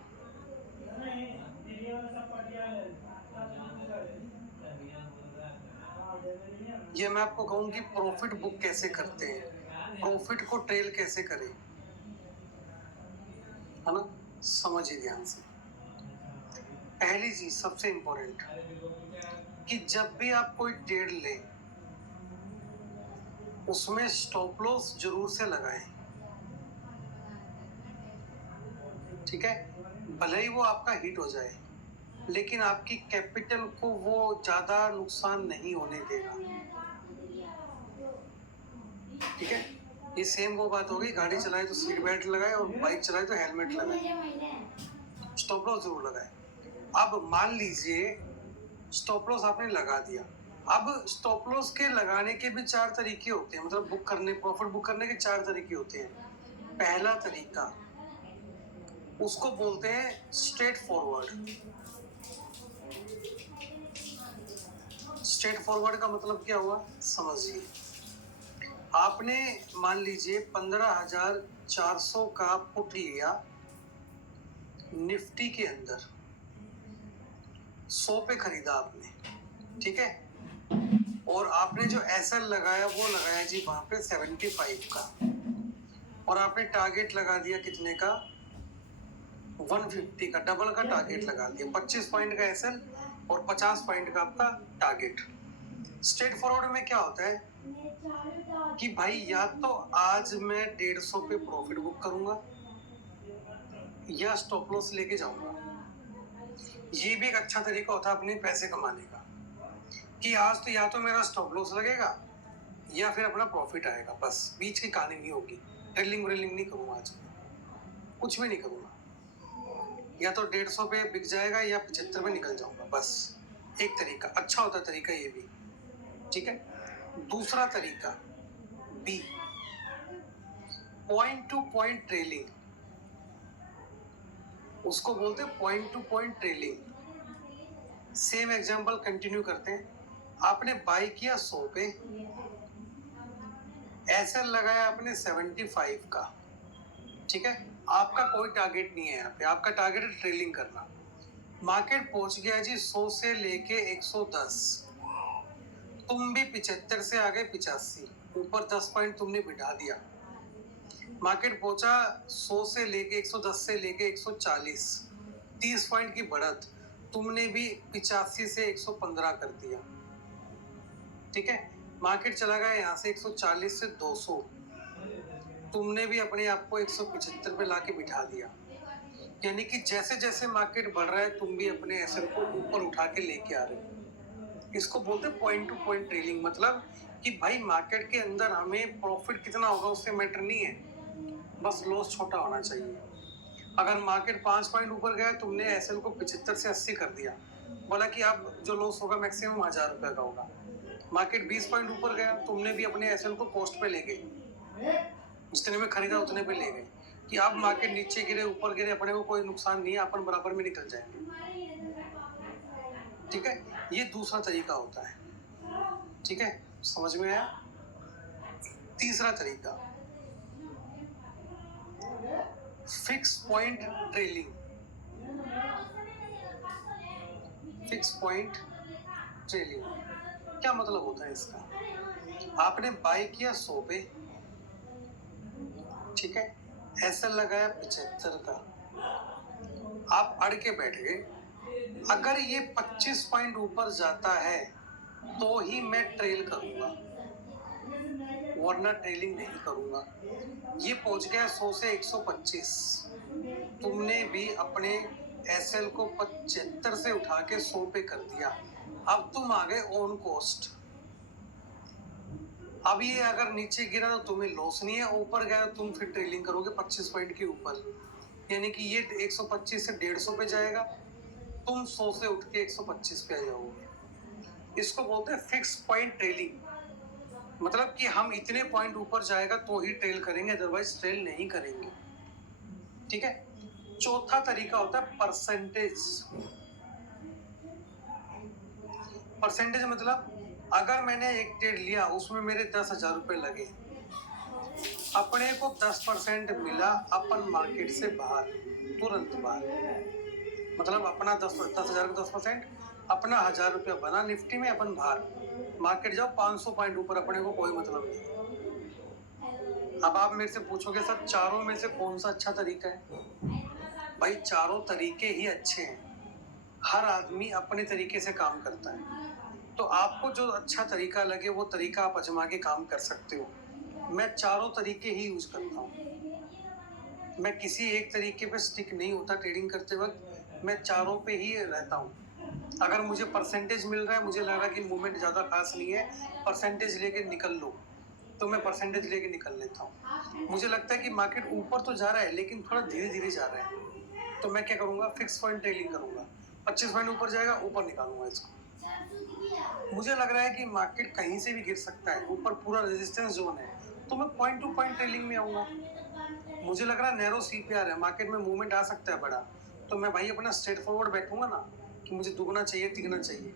ये मैं आपको कहूँ कि प्रॉफिट बुक कैसे करते हैं, प्रॉफिट को ट्रेल कैसे करें, है ना, समझिए ध्यान से। पहली चीज सबसे इंपॉर्टेंट कि जब भी आप कोई ट्रेड लें उसमें स्टॉप लॉस जरूर से लगाएं। ठीक है, भले ही वो आपका हिट हो जाए लेकिन आपकी कैपिटल को वो ज्यादा नुकसान नहीं होने देगा। ठीक है, ये सेम वो बात होगी, गाड़ी चलाए तो सीट बेल्ट लगाए और बाइक चलाए तो हेलमेट लगाए, स्टॉप लॉस जरूर लगाए। अब मान लीजिए स्टॉप लॉस आपने लगा दिया। अब स्टॉप लॉस के लगाने के भी 4 तरीके होते हैं, मतलब बुक करने, प्रॉफिट बुक करने के 4 तरीके होते हैं। पहला तरीका उसको बोलते हैं स्ट्रेट फॉरवर्ड। स्ट्रेट फॉरवर्ड का मतलब क्या हुआ समझिए। आपने मान लीजिए 15,400 का पुट लिया निफ्टी के अंदर, 100 पे खरीदा आपने, ठीक है, और आपने जो एसएल लगाया वो लगाया जी वहां पे 75 का, और आपने टारगेट लगा दिया कितने का, 150 का, डबल का टारगेट लगा दिया, 25 पॉइंट का एसएल और 50 पॉइंट का आपका टारगेट। स्ट्रेट फॉरवर्ड में क्या होता है कि भाई या तो आज मैं 150 पे प्रॉफिट बुक करूंगा या स्टॉप लॉस लेके जाऊंगा। ये भी एक अच्छा तरीका होता है अपने पैसे कमाने का, कि आज तो या तो मेरा स्टॉप लॉस लगेगा या फिर अपना प्रॉफिट आएगा, बस बीच की कहानी नहीं होगी। ट्रेलिंग व्रेलिंग नहीं करूंगा आज, कुछ भी नहीं करूंगा, या तो 150 पे बिक जाएगा या 75 पे निकल जाऊंगा, बस। एक तरीका अच्छा होता है तरीका ये भी। ठीक है, दूसरा तरीका B, point to point trailing, उसको बोलते हैं point to point trailing. Same example continue करते हैं। आपने बाय किया 100 पे, एसएल लगाया आपने 75 का, ठीक है, आपका कोई टारगेट नहीं है यहाँ पे, आपका टारगेट है ट्रेलिंग करना। मार्केट पहुंच गया जी 100 से लेके 110, तुम भी 75 से आ गए 85, ऊपर 10 पॉइंट तुमने बिठा दिया। मार्केट पहुंचा 100 से लेके 110 से लेके 140, 30 पॉइंट की बढ़त, तुमने भी 85 से 115 कर दिया। ठीक है, मार्केट चला गया यहाँ से 140 से 200, तुमने भी अपने आप को 175 पे लाके बिठा दिया। यानी कि जैसे जैसे मार्केट बढ़ रहा है तुम भी अपने एसएल को ऊपर उठा के लेके आ रहे हो। इसको बोलते हैं पॉइंट टू पॉइंट ट्रेलिंग, मतलब कि भाई मार्केट के अंदर हमें प्रॉफिट कितना होगा उससे मैटर नहीं है, बस लॉस छोटा होना चाहिए। अगर मार्केट 5 पॉइंट ऊपर गया, तुमने एसएल को 75 से 80 कर दिया, बोला कि अब जो लॉस होगा मैक्सिमम 1000 रुपए का होगा। मार्केट 20 पॉइंट ऊपर गया, तुमने भी अपने एसएल को कॉस्ट पे ले गए, जितने में खरीदा उतने पे ले गए, कि अब मार्केट नीचे गिरे ऊपर गिरे अपने को कोई नुकसान नहीं है, अपन बराबर में निकल जाएंगे। ठीक है, ये दूसरा तरीका होता है। ठीक है, समझ में आया। तीसरा तरीका fix point trailing. Fix point trailing क्या मतलब होता है इसका? आपने बाय किया 100 पे, ठीक है, ऐसा लगाया 75 का, आप अड़ के बैठ गए। अगर ये 25 पॉइंट ऊपर जाता है तो ही मैं ट्रेल करूंगा, वरना ट्रेलिंग नहीं करूंगा। ये पहुंच गया 100 से 125। तुमने भी अपने एसएल को 75 से उठा के 100 पे कर दिया। अब तुम आ गए ऑन कॉस्ट। अब ये अगर नीचे गिरा तो तुम्हें लॉस नहीं है, ऊपर गया तो तुम फिर ट्रेलिंग करोगे 25 पॉइंट के ऊपर, यानी कि ये 125 से 150 पे जाएगा, तुम 100 से उठ के 125 पे आ जाओगे। इसको बोलते हैं फिक्स पॉइंट ट्रेलिंग। मतलब कि हम इतने पॉइंट ऊपर जाएगा तो ही ट्रेल करेंगे, अदरवाइज ट्रेल नहीं करेंगे। ठीक है। चौथा तरीका होता है परसेंटेज। परसेंटेज मतलब अगर मैंने एक ट्रेड लिया, उसमें मेरे 10,000 रुपए लगे, अपने को 10% मिला अपन मार्केट से बाहर, तुरंत बाहर। मतलब अपना 10,000 का 10%, अपना 1,000 रुपया बना निफ्टी में, अपन बाहर मार्केट जाओ 500 पॉइंट ऊपर, अपने को कोई मतलब नहीं। अब आप मेरे से पूछोगे सर चारों में से कौन सा अच्छा तरीका है? भाई चारों तरीके ही अच्छे हैं, हर आदमी अपने तरीके से काम करता है। तो आपको जो अच्छा तरीका लगे वो तरीका आप आजमा के काम कर सकते हो। मैं चारों तरीके ही यूज करता हूँ, मैं किसी एक तरीके पे स्टिक नहीं होता ट्रेडिंग करते वक्त, मैं चारों पे ही रहता हूँ। अगर मुझे परसेंटेज मिल रहा है, मुझे लग रहा है कि मूवमेंट ज़्यादा खास नहीं है, परसेंटेज लेके निकल लो, तो मैं परसेंटेज लेके निकल लेता हूँ। मुझे लगता है कि मार्केट ऊपर तो जा रहा है लेकिन थोड़ा धीरे धीरे जा रहा है, तो मैं क्या करूँगा, फिक्स पॉइंट ट्रेडिंग करूँगा। 25 पॉइंट ऊपर जाएगा, ऊपर निकालूंगा इसको। मुझे लग रहा है कि मार्केट कहीं से भी गिर सकता है, ऊपर पूरा रेजिस्टेंस जोन है, तो मैं पॉइंट टू पॉइंट ट्रेलिंग में आऊंगा। मुझे लग रहा है नैरो सीपीआर है, मार्केट में मूवमेंट आ सकता है बड़ा, तो मैं भाई अपना स्ट्रेट फॉरवर्ड बैठूंगा ना कि मुझे दुगना चाहिए तिगना चाहिए।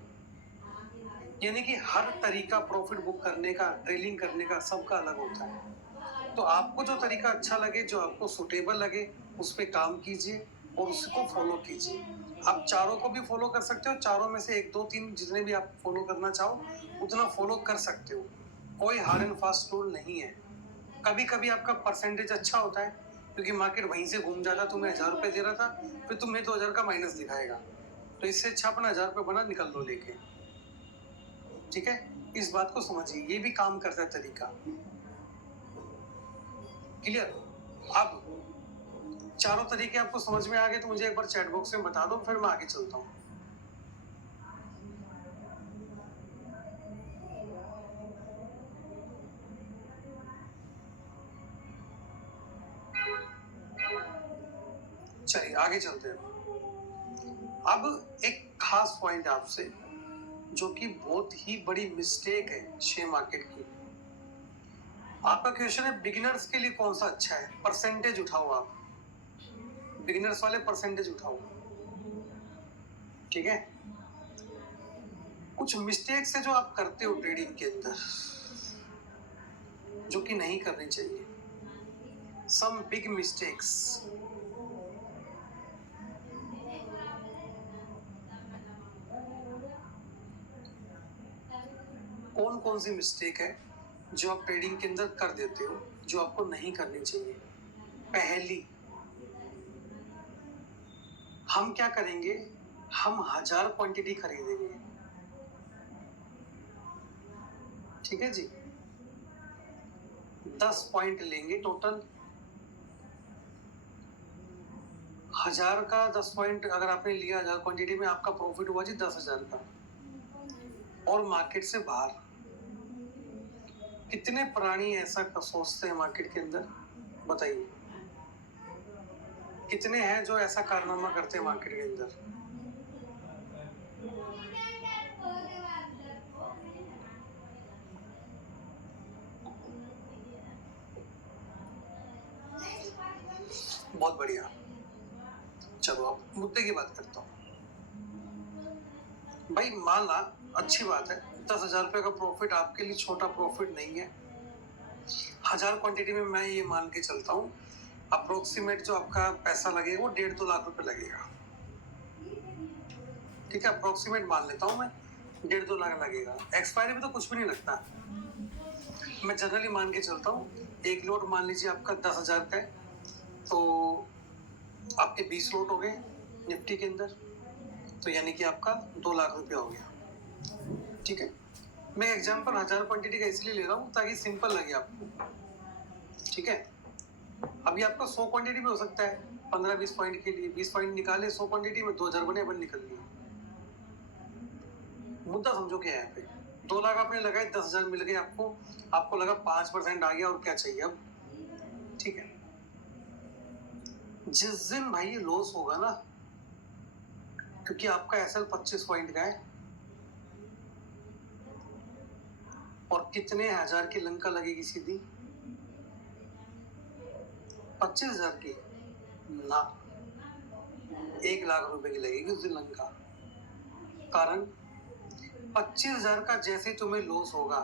यानी कि हर तरीका प्रॉफिट बुक करने का, ट्रेलिंग करने का सबका अलग होता है। तो आपको जो तरीका अच्छा लगे, जो आपको सुटेबल लगे, उस पर काम कीजिए और उसको फॉलो कीजिए। आप चारों को भी फॉलो कर सकते हो, चारों में से 1 2 3 जितने भी आप फॉलो करना चाहो उतना फॉलो कर सकते हो। कोई हार्ड एंड फास्ट रूल नहीं है। कभी कभी आपका परसेंटेज अच्छा होता है क्योंकि मार्केट वहीं से घूम जाता, तुम्हें 1,000 रुपये दे रहा था, फिर तुम्हें 2,000 का माइनस दिखाएगा, तो इससे अच्छा अपना 1,000 रुपये बना निकल लो लेके। ठीक है, इस बात को समझिए, ये भी काम करता है तरीका। क्लियर? अब चारों तरीके आपको समझ में आ गए तो मुझे एक बार चैट बॉक्स में बता दो, फिर मैं आगे चलता हूँ। चलिए आगे चलते हैं। अब एक खास पॉइंट आपसे, जो कि बहुत ही बड़ी मिस्टेक है शेयर मार्केट की। आपका क्वेश्चन है बिगिनर्स के लिए कौन सा अच्छा है? परसेंटेज उठाओ, आप बिगिनर्स वाले परसेंटेज उठाओ। ठीक है, कुछ मिस्टेक्स है जो आप करते हो ट्रेडिंग के अंदर, जो कि नहीं करनी चाहिए। Some big mistakes. कौन कौन सी मिस्टेक है जो आप ट्रेडिंग के अंदर कर देते हो, जो आपको नहीं करनी चाहिए? पहली, हम क्या करेंगे, हम 1,000 क्वांटिटी खरीदेंगे। ठीक है जी, 10 पॉइंट लेंगे टोटल। 1,000 का 10 पॉइंट अगर आपने लिया, 1,000 क्वांटिटी में आपका प्रॉफिट हुआ जी 10,000 का, और मार्केट से बाहर। कितने प्राणी ऐसा सोचते हैं मार्केट के अंदर, बताइए? कितने हैं जो ऐसा कारनामा करते हैं मार्केट के अंदर? बहुत बढ़िया। चलो अब मुद्दे की बात करता हूँ। भाई माना, अच्छी बात है, 10,000 रुपये का प्रॉफिट आपके लिए छोटा प्रॉफिट नहीं है। 1,000 क्वांटिटी में मैं ये मान के चलता हूँ अप्रोक्सीमेट जो आपका पैसा लगेगा वो 1.5 2 लाख रुपए लगेगा। ठीक है, अप्रोक्सीमेट मान लेता हूँ मैं, 1.5 2 लाख लगेगा। एक्सपायरी में तो कुछ भी नहीं लगता, मैं जनरली मान के चलता हूँ। एक लोट मान लीजिए आपका 10,000 का है, तो आपके 20 लॉट हो गए निफ्टी के अंदर, तो यानी कि आपका 2 लाख रुपया हो गया। ठीक है, मैं एग्जांपल 1000 क्वांटिटी का इसलिए ले रहा हूँ ताकि सिंपल लगे आपको। ठीक है, अभी आपका 100 क्वांटिटी में हो सकता है, 15-20 पॉइंट के लिए 20 पॉइंट निकाले 100 क्वांटिटी में, 2000 बने, अपन निकल लिए। मुद्दा समझो क्या है यहाँ पे। 2 लाख आपने लगाए, 10,000 मिल गए आपको, आपको लगा 5% आ गया और क्या चाहिए अब। ठीक है, जिस दिन भाई ये लॉस होगा ना, क्योंकि आपका एसएल 25 पॉइंट का है और कितने हजार की लंका लगेगी सीधी, 25,000 की ना, 1 लाख रुपए की लगेगी उस दिन लंका। कारण 25,000 का जैसे तुम्हें लॉस होगा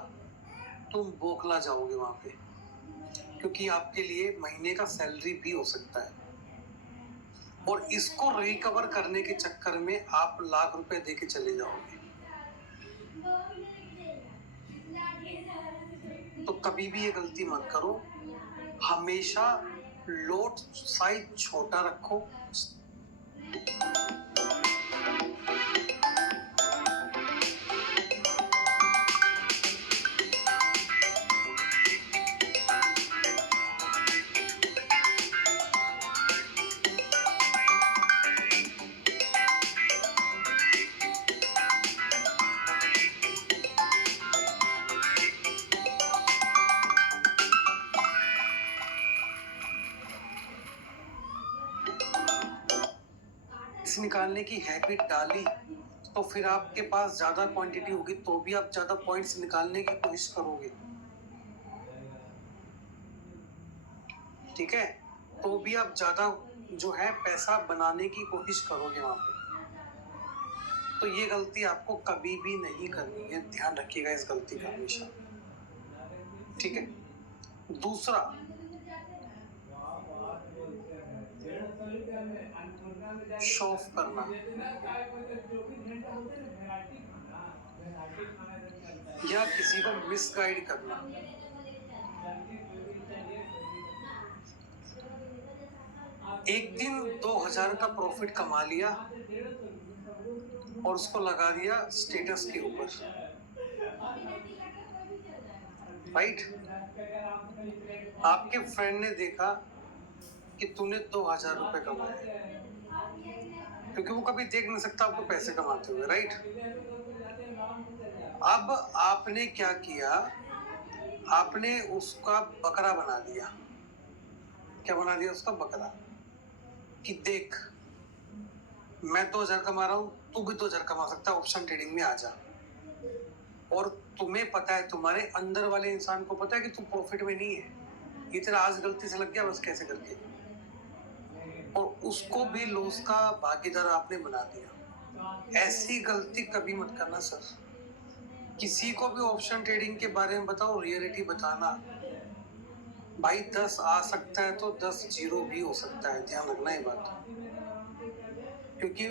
तुम बौखला जाओगे वहां पे, क्योंकि आपके लिए महीने का सैलरी भी हो सकता है और इसको रिकवर करने के चक्कर में आप लाख रुपए देके चले जाओगे। तो कभी भी ये गलती मत करो, हमेशा लॉट साइज छोटा रखो। निकालने की हैबिट डाली तो फिर आपके पास ज्यादा क्वांटिटी होगी तो भी आप ज्यादा पॉइंट्स निकालने की कोशिश करोगे। ठीक है, तो भी आप ज्यादा जो है पैसा बनाने की कोशिश करोगे वहां पे। तो ये गलती आपको कभी भी नहीं करनी है, ध्यान रखिएगा इस गलती का हमेशा। ठीक है, दूसरा, शो ऑफ करना या किसी को मिसगाइड करना। एक दिन 2,000 का प्रॉफिट कमा लिया और उसको लगा दिया स्टेटस के ऊपर, राइट। आपके फ्रेंड ने देखा कि तूने 2,000 रुपए कमाए, क्योंकि वो कभी देख नहीं सकता आपको पैसे कमाते हुए, राइट। अब आपने क्या किया, आपने उसका बकरा बना दिया। क्या बना दिया उसका बकरा, कि देख मैं 2,000 कमा रहा हूं, तू भी 2,000 कमा सकता है, ऑप्शन ट्रेडिंग में आ जा। और तुम्हें पता है, तुम्हारे अंदर वाले इंसान को पता है कि तू प्रॉफिट में नहीं है, ये तेरा आज गलती से लग गया बस कैसे करके, और उसको भी लॉस का भागीदार आपने बना दिया। ऐसी गलती कभी मत करना सर। किसी को भी ऑप्शन ट्रेडिंग के बारे में बताओ, रियलिटी बताना। भाई 10 आ सकता है तो 10 जीरो भी हो सकता है, ध्यान रखना ये बात। क्योंकि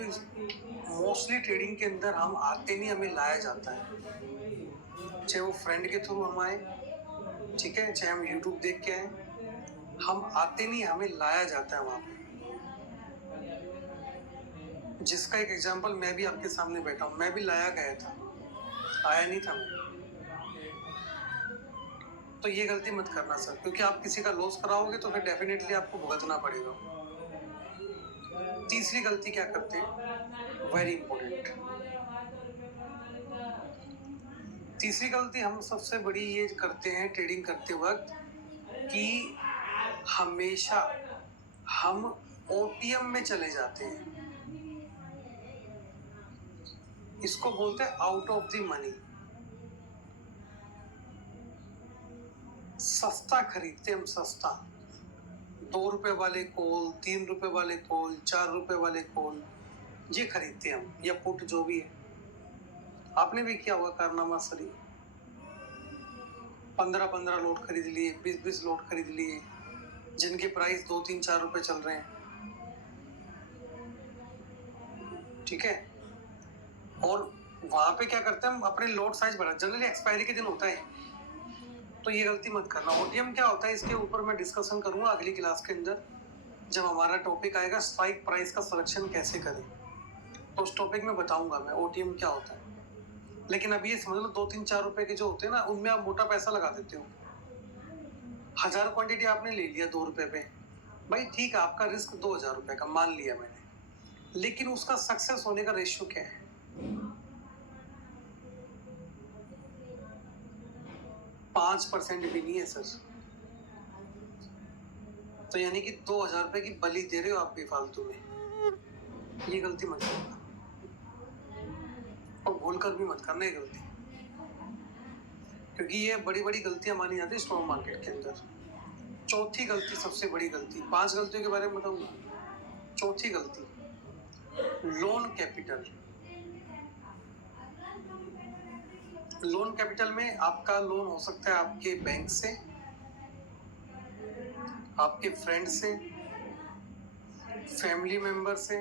मोस्टली ट्रेडिंग के अंदर हम आते नहीं, हमें लाया जाता है, चाहे वो फ्रेंड के थ्रू हम आए, ठीक है, चाहे हम यूट्यूब देख के आए, हम आते नहीं, हमें लाया जाता है वहां पे। जिसका एक एग्जांपल मैं भी आपके सामने बैठा हूँ, मैं भी लाया गया था, आया नहीं था मैं। तो ये गलती मत करना सर, क्योंकि आप किसी का लॉस कराओगे तो फिर डेफिनेटली आपको भुगतना पड़ेगा। तीसरी गलती क्या करते हैं, वेरी इंपॉर्टेंट, तीसरी गलती हम सबसे बड़ी ये करते हैं ट्रेडिंग करते वक्त, कि हमेशा हम ओटीएम में चले जाते हैं। इसको बोलते हैं आउट ऑफ द मनी। सस्ता खरीदते हम, सस्ता, 2 रुपए वाले कॉल, 3 रुपए वाले कॉल, 4 रुपए वाले कॉल, ये खरीदते हम, या पुट जो भी है। आपने भी किया होगा कारनामा सरी, 15-15 लोट खरीद लिए, 20-20 लोट खरीद लिए, जिनके प्राइस 2-3-4 रुपए चल रहे हैं। ठीक है, और वहां पे क्या करते हैं हम, अपने लोट साइज बढ़ा, जनरली एक्सपायरी के दिन होता है, तो ये गलती मत करना। ओटीएम क्या होता है, इसके ऊपर मैं डिस्कशन करूंगा अगली क्लास के अंदर, जब हमारा टॉपिक आएगा स्ट्राइक प्राइस का सिलेक्शन कैसे करें, तो उस टॉपिक में बताऊंगा मैं ओटीएम क्या होता है। लेकिन अभी ये समझ लो 2-3-4 रुपए के जो होते हैं ना, उनमें आप मोटा पैसा लगा देते हो। 1000 क्वांटिटी आपने ले लिया 2 रुपए पे, भाई ठीक है, आपका रिस्क 2000 रुपए का मान लिया मैंने, लेकिन उसका सक्सेस होने का रेशियो क्या है? 5% भी नहीं है सर। तो यानी कि 2000 रुपए की बलि दे रहे हो आप बेफालतू में। ये गलती मत करना, और भूल कर भी मत करना ये गलती, क्योंकि ये बड़ी बड़ी गलतियां मानी जाती है स्टॉक मार्केट के अंदर। चौथी गलती, सबसे बड़ी गलती, 5 गलतियों के बारे में बताऊंगा। चौथी गलती, लोन कैपिटल। लोन कैपिटल में आपका लोन हो सकता है आपके बैंक से, आपके फ्रेंड से, फैमिली मेंबर से,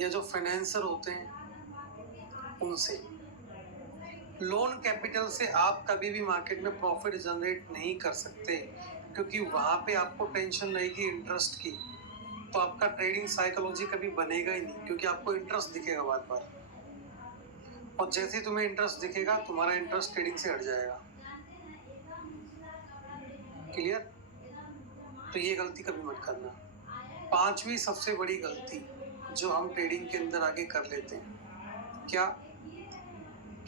या जो फाइनेंसर होते हैं उनसे। लोन कैपिटल से आप कभी भी मार्केट में प्रॉफिट जनरेट नहीं कर सकते, क्योंकि वहां पे आपको टेंशन रहेगी इंटरेस्ट की, तो आपका ट्रेडिंग साइकोलॉजी कभी बनेगा ही नहीं, क्योंकि आपको इंटरेस्ट दिखेगा बार बार, और जैसे ही तुम्हें इंटरेस्ट दिखेगा तुम्हारा इंटरेस्ट ट्रेडिंग से हट जाएगा। क्लियर? तो ये गलती कभी मत करना। पांचवी सबसे बड़ी गलती जो हम ट्रेडिंग के अंदर आगे कर लेते हैं, क्या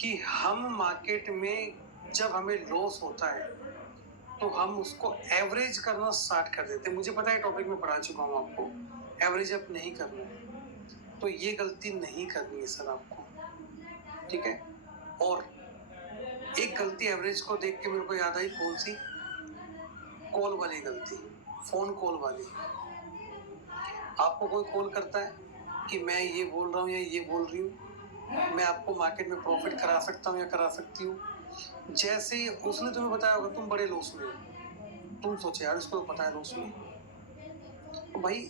कि हम मार्केट में जब हमें लॉस होता है तो हम उसको एवरेज करना स्टार्ट कर देते हैं। मुझे पता है, टॉपिक में पढ़ा चुका हूँ आपको, एवरेज अप नहीं करना है, तो ये गलती नहीं करनी है सर आपको, ठीक है। और एक गलती एवरेज को देख के मेरे को याद आई, कौन सी? कॉल वाली गलती, फोन कॉल वाली। आपको कोई कॉल करता है कि मैं ये बोल रहा हूँ या ये बोल रही हूँ, मैं आपको मार्केट में प्रॉफिट करा सकता हूँ या करा सकती हूँ। जैसे ही उसने तुम्हें बताया होगा तुम बड़े लॉस में हो, तुम सोचे यार इसको तो पता है लॉस में, तो भाई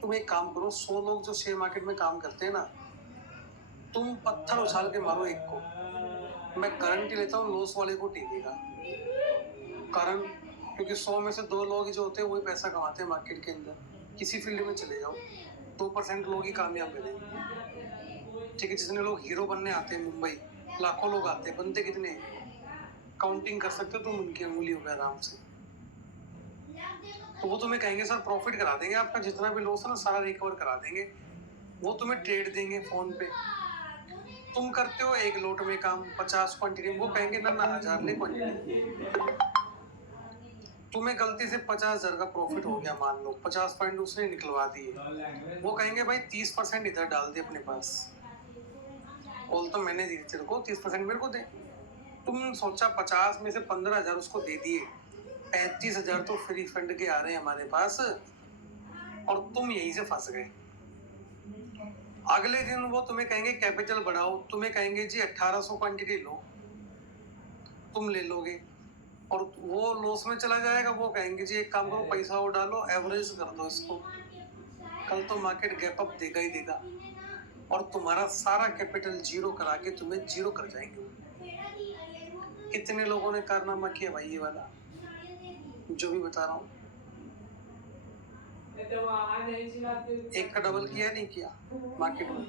तुम एक काम करो, 100 लोग जो शेयर मार्केट में काम करते हैं ना, तुम पत्थर उछाल के मारो एक को, मैं गारंटी लेता हूँ लॉस वाले को टिकेगा। कारण क्योंकि 100 में से 2 लोग ही जो होते हैं वही पैसा कमाते हैं मार्केट के अंदर। किसी फील्ड में चले जाओ, 2% लोग ही कामयाब मिलेंगे, ठीक है। जितने लोग हीरो बनने आते हैं मुंबई, लाखों लोग आते हैं, बनते कितने काउंटिंग कर सकते हो तुम उनकी अंगुलियों पे आराम से। तो वो तुम्हें कहेंगे सर प्रॉफिट करा देंगे, आपका जितना भी लॉस है ना सारा रिकवर करा देंगे, वो तुम्हें ट्रेड देंगे फोन पे। तुम करते हो एक लोट में काम 50 क्वांटिटी, वो कहेंगे ना 1000 ले क्वांटिटी। तुम्हें गलती से 50,000 का प्रॉफिट हो गया, मान लो 50 पॉइंट उसने निकलवा दिए, वो कहेंगे भाई 30% इधर डाल दे अपने पास, कॉल तो मैंने दी तेरे को, 30% मेरे को दे। तुम सोचा 50 में से 15,000 उसको दे दिए, 35,000 तो फ्री फंड के आ रहे हैं हमारे पास, और तुम यहीं से फंस गए। अगले दिन वो तुम्हें कहेंगे कैपिटल बढ़ाओ, तुम्हें कहेंगे जी 1800 क्वांटिटी लो, तुम ले लोगे, और वो लॉस में चला जाएगा। वो कहेंगे जी एक काम करो, पैसा और डालो, एवरेज कर दो इसको, कल तो मार्केट गैप अप देगा ही देगा, और तुम्हारा सारा कैपिटल जीरो करा के तुम्हें जीरो कर जाएंगे। कितने लोगों ने कारनामा किया भाई ये वाला जो भी बता रहा हूँ, एक का डबल किया नहीं किया मार्केट में।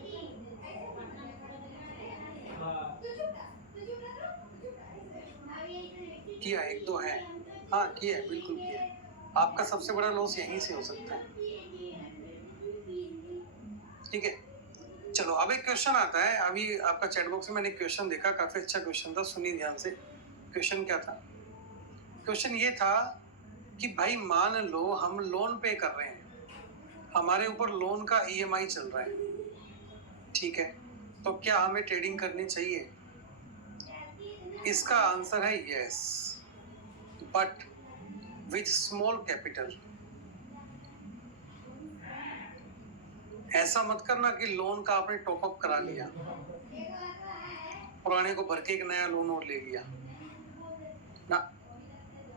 किया, 1-2 है, हाँ किया है, बिल्कुल किया है। आपका सबसे बड़ा लॉस यहीं से हो सकता है, ठीक है। चलो अब एक क्वेश्चन आता है, अभी आपका चैट बॉक्स में मैंने क्वेश्चन देखा, काफी अच्छा क्वेश्चन था, सुनिए ध्यान से। क्वेश्चन क्या था? क्वेश्चन ये था कि भाई मान लो हम लोन पे कर रहे हैं, हमारे ऊपर लोन का ईएमआई चल रहा है, ठीक है, तो क्या हमें ट्रेडिंग करनी चाहिए? इसका आंसर है yes, but with small capital. ऐसा मत करना कि लोन का आपने टॉपअप करा लिया, पुराने को भर के एक नया लोन और ले लिया ना।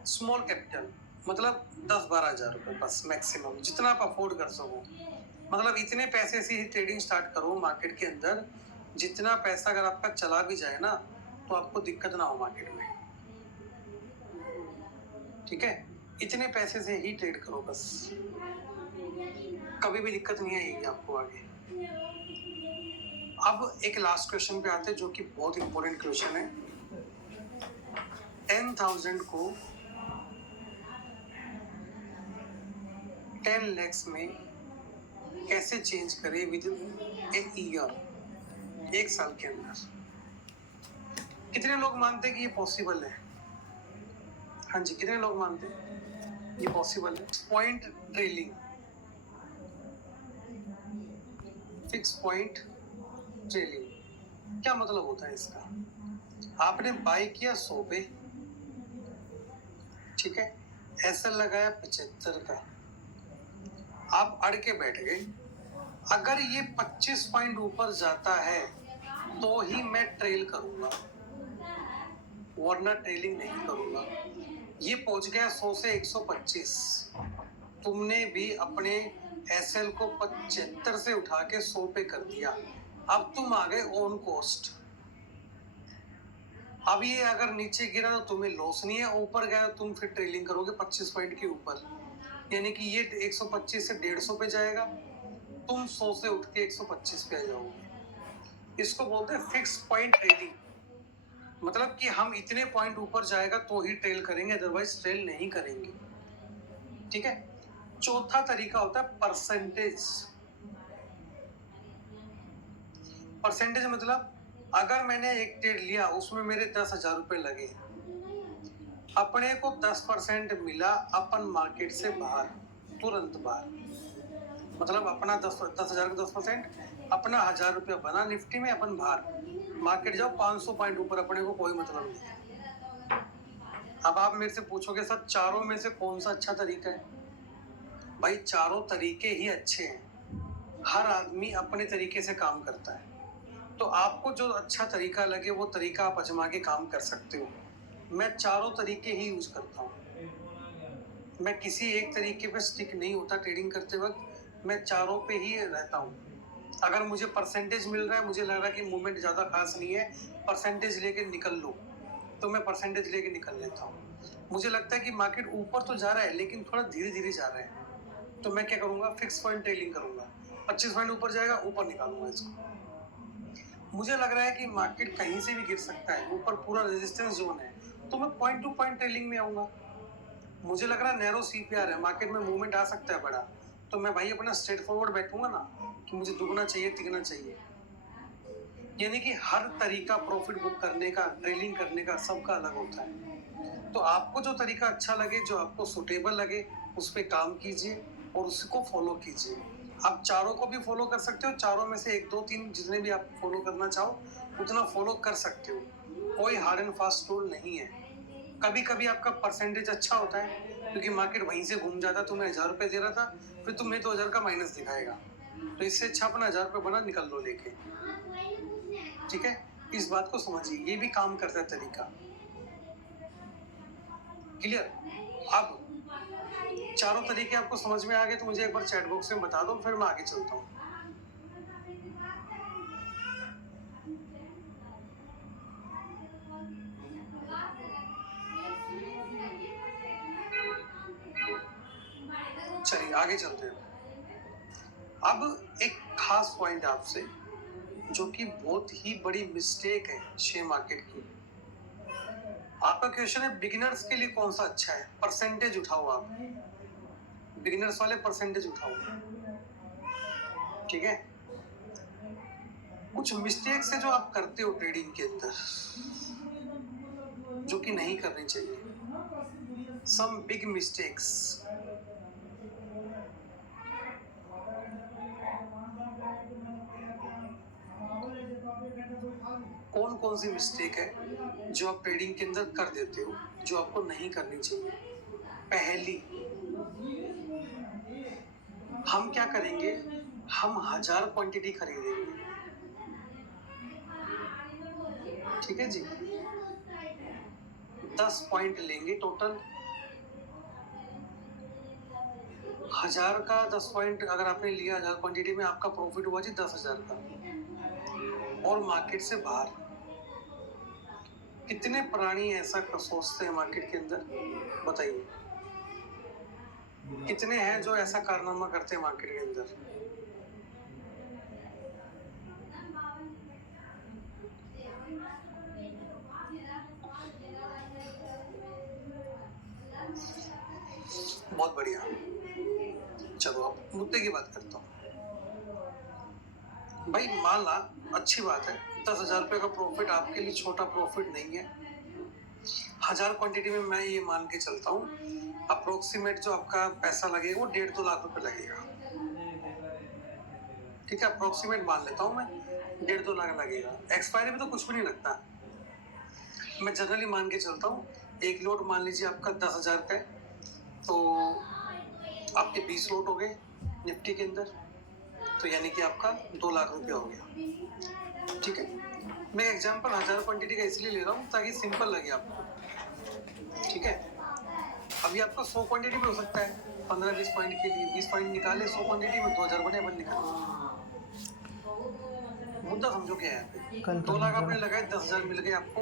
स्मॉल कैपिटल मतलब 10-12 हजार रुपए बस मैक्सिमम, जितना आप अफोर्ड कर सको। मतलब इतने पैसे से ही ट्रेडिंग स्टार्ट करो मार्केट के अंदर, जितना पैसा अगर आपका चला भी जाए ना तो आपको दिक्कत ना हो मार्केट में, ठीक है। इतने पैसे से ही ट्रेड करो बस, कभी भी दिक्कत नहीं आएगी आपको आगे। अब एक लास्ट क्वेश्चन पे आते हैं जो कि बहुत इंपॉर्टेंट क्वेश्चन है। 10,000 को 10 lakhs में कैसे चेंज करें विद ए ईयर, एक साल के अंदर। कितने लोग मानते हैं कि ये पॉसिबल है? हाँ जी, कितने लोग मानते हैं ये पॉसिबल है? Point trailing, fix point trailing क्या मतलब होता है इसका? आपने बाय किया 100 पे, ठीक है, एसएल लगाया 75 का, आप अड़ के बैठ गए। अगर ये 25 पॉइंट ऊपर जाता है तो ही मैं ट्रेल करूंगा, वरना ट्रेलिंग नहीं करूंगा। ये पहुंच गया 100 से 125, तुमने भी अपने एसएल को 75 से उठा के 100 पे कर दिया, अब तुम आ गए ऑन कॉस्ट। अब ये अगर नीचे गिरा तो तुम्हें लॉस नहीं है, ऊपर गया तो तुम फिर ट्रेलिंग करोगे 25 पॉइंट के ऊपर, यानी कि ये 125 से 150 पे जाएगा, तुम 100 से उठ के 125 पे आ जाओगे। इसको बोलते हैं फिक्स पॉइंट ट्रेलिंग, मतलब कि हम इतने पॉइंट ऊपर जाएगा तो ही ट्रेल करेंगे, अदरवाइज ट्रेल नहीं करेंगे, ठीक है। चौथा तरीका होता है परसेंटेज। परसेंटेज मतलब अगर मैंने एक ट्रेड लिया उसमें मेरे 10,000 रुपए लगे, अपने को 10% मिला अपन मार्केट से बाहर, तुरंत बाहर, मतलब अपना 10,000 का 10%, अपना 1,000 रुपया बना निफ्टी में, अपन बाहर मार्केट जाओ 500 पॉइंट ऊपर, अपने को कोई मतलब नहीं। अब आप मेरे से पूछोगे सर चारों में से कौन सा अच्छा तरीका है? भाई चारों तरीके ही अच्छे हैं, हर आदमी अपने तरीके से काम करता है, तो आपको जो अच्छा तरीका लगे वो तरीका आप आजमा के काम कर सकते हो। मैं चारों तरीके ही यूज करता हूँ, मैं किसी एक तरीके पे स्टिक नहीं होता ट्रेडिंग करते वक्त, मैं चारों पे ही रहता हूँ। अगर मुझे परसेंटेज मिल रहा है, मुझे लग रहा है कि मूवमेंट ज़्यादा खास नहीं है, परसेंटेज लेके निकल लो, तो मैं परसेंटेज लेके निकल लेता हूँ। मुझे लगता है कि मार्केट ऊपर तो जा रहा है लेकिन थोड़ा धीरे धीरे जा रहा है, तो मैं क्या करूँगा, फिक्स पॉइंट ट्रेलिंग करूँगा, 25 पॉइंट ऊपर जाएगा, ऊपर निकालूंगा इसको। मुझे लग रहा है कि मार्केट कहीं से भी गिर सकता है, ऊपर पूरा रेजिस्टेंस जोन है, तो मैं पॉइंट टू पॉइंट ट्रेलिंग में आऊँगा। मुझे लग रहा है नैरो सीपीआर है, मार्केट में मूवमेंट आ सकता है बड़ा, तो मैं भाई अपना स्ट्रेट फॉरवर्ड बैठूंगा ना कि मुझे दुगना चाहिए तिगना चाहिए। यानी कि हर तरीका प्रॉफिट बुक करने का, ट्रेलिंग करने का सबका अलग होता है। तो आपको जो तरीका अच्छा लगे, जो आपको सुटेबल लगे, उस पर काम कीजिए और उसको फॉलो कीजिए। आप चारों को भी फॉलो कर सकते हो, चारों में से 1 2 3 जितने भी आप फॉलो करना चाहो उतना फॉलो कर सकते हो, कोई हार्ड एंड फास्ट रूल नहीं है। कभी कभी आपका परसेंटेज अच्छा होता है क्योंकि मार्केट वहीं से घूम जाता, तुम्हें 1,000 रुपये दे रहा था, फिर तुम्हें 2,000 का माइनस दिखाएगा, तो इससे अच्छा अपना 1,000 रुपये बना निकल लो लेके, ठीक है। इस बात को समझिए, ये भी काम करता है तरीका, क्लियर। अब चारों तरीके आपको समझ में आ गए तो मुझे एक बार चैट बॉक्स में बता दो, फिर मैं आगे चलता हूँ। चलिए आगे चलते हैं। अब एक खास पॉइंट आपसे, जो कि बहुत ही बड़ी मिस्टेक है शेयर मार्केट की। आपका क्वेश्चन है बिगिनर्स के लिए कौन सा अच्छा है? परसेंटेज उठाओ, आप बिगिनर्स वाले परसेंटेज उठाओ, ठीक है। कुछ मिस्टेक्स है जो आप करते हो ट्रेडिंग के अंदर, जो कि नहीं करनी चाहिए, सम बिग मिस्टेक्स। कौन कौन सी मिस्टेक है जो आप ट्रेडिंग के अंदर कर देते हो, जो आपको नहीं करनी चाहिए? पहली, हम क्या करेंगे, हम 1,000 क्वांटिटी खरीदेंगे, ठीक है जी, 10 पॉइंट लेंगे टोटल, 1,000 का 10 पॉइंट अगर आपने लिया, 1,000 क्वांटिटी में आपका प्रॉफिट हुआ जी 10,000 का, और मार्केट से बाहर। कितने प्राणी ऐसा सोचते हैं मार्केट के अंदर, बताइए। कितने हैं जो ऐसा कारनामा करते हैं मार्केट के अंदर? बहुत बढ़िया। चलो अब मुद्दे की बात करता हूँ। भाई मान ला, अच्छी बात है, 10,000 रुपये का प्रॉफिट आपके लिए छोटा प्रॉफिट नहीं है। 1000 क्वांटिटी में मैं ये मान के चलता हूँ अप्रोक्सीमेट जो आपका पैसा लगेगा वो 1.5-2 लाख रुपए लगेगा। ठीक है, अप्रोक्सीमेट मान लेता हूँ मैं, 1.5-2 लाख लगेगा। एक्सपायरी में तो कुछ भी नहीं लगता। मैं जनरली मान के चलता हूँ, एक लोट मान लीजिए आपका 10,000 रुपये, तो आपके 20 लोट हो गए निफ्टी के अंदर, तो यानी कि आपका 2 लाख रुपया हो गया। ठीक है, मैं एग्जांपल 1000 क्वांटिटी का इसलिए ले रहा हूँ ताकि सिंपल लगे आपको। ठीक है, अभी आपका 100 क्वांटिटी में हो सकता है, 15-20 पॉइंट के लिए 20 पॉइंट निकाले 100 क्वांटिटी में, 2000 बने, अपन निकाले। मुद्दा समझो क्या है यहाँ पे, 2 लाख आपने लगाए, 10,000 मिल गए आपको।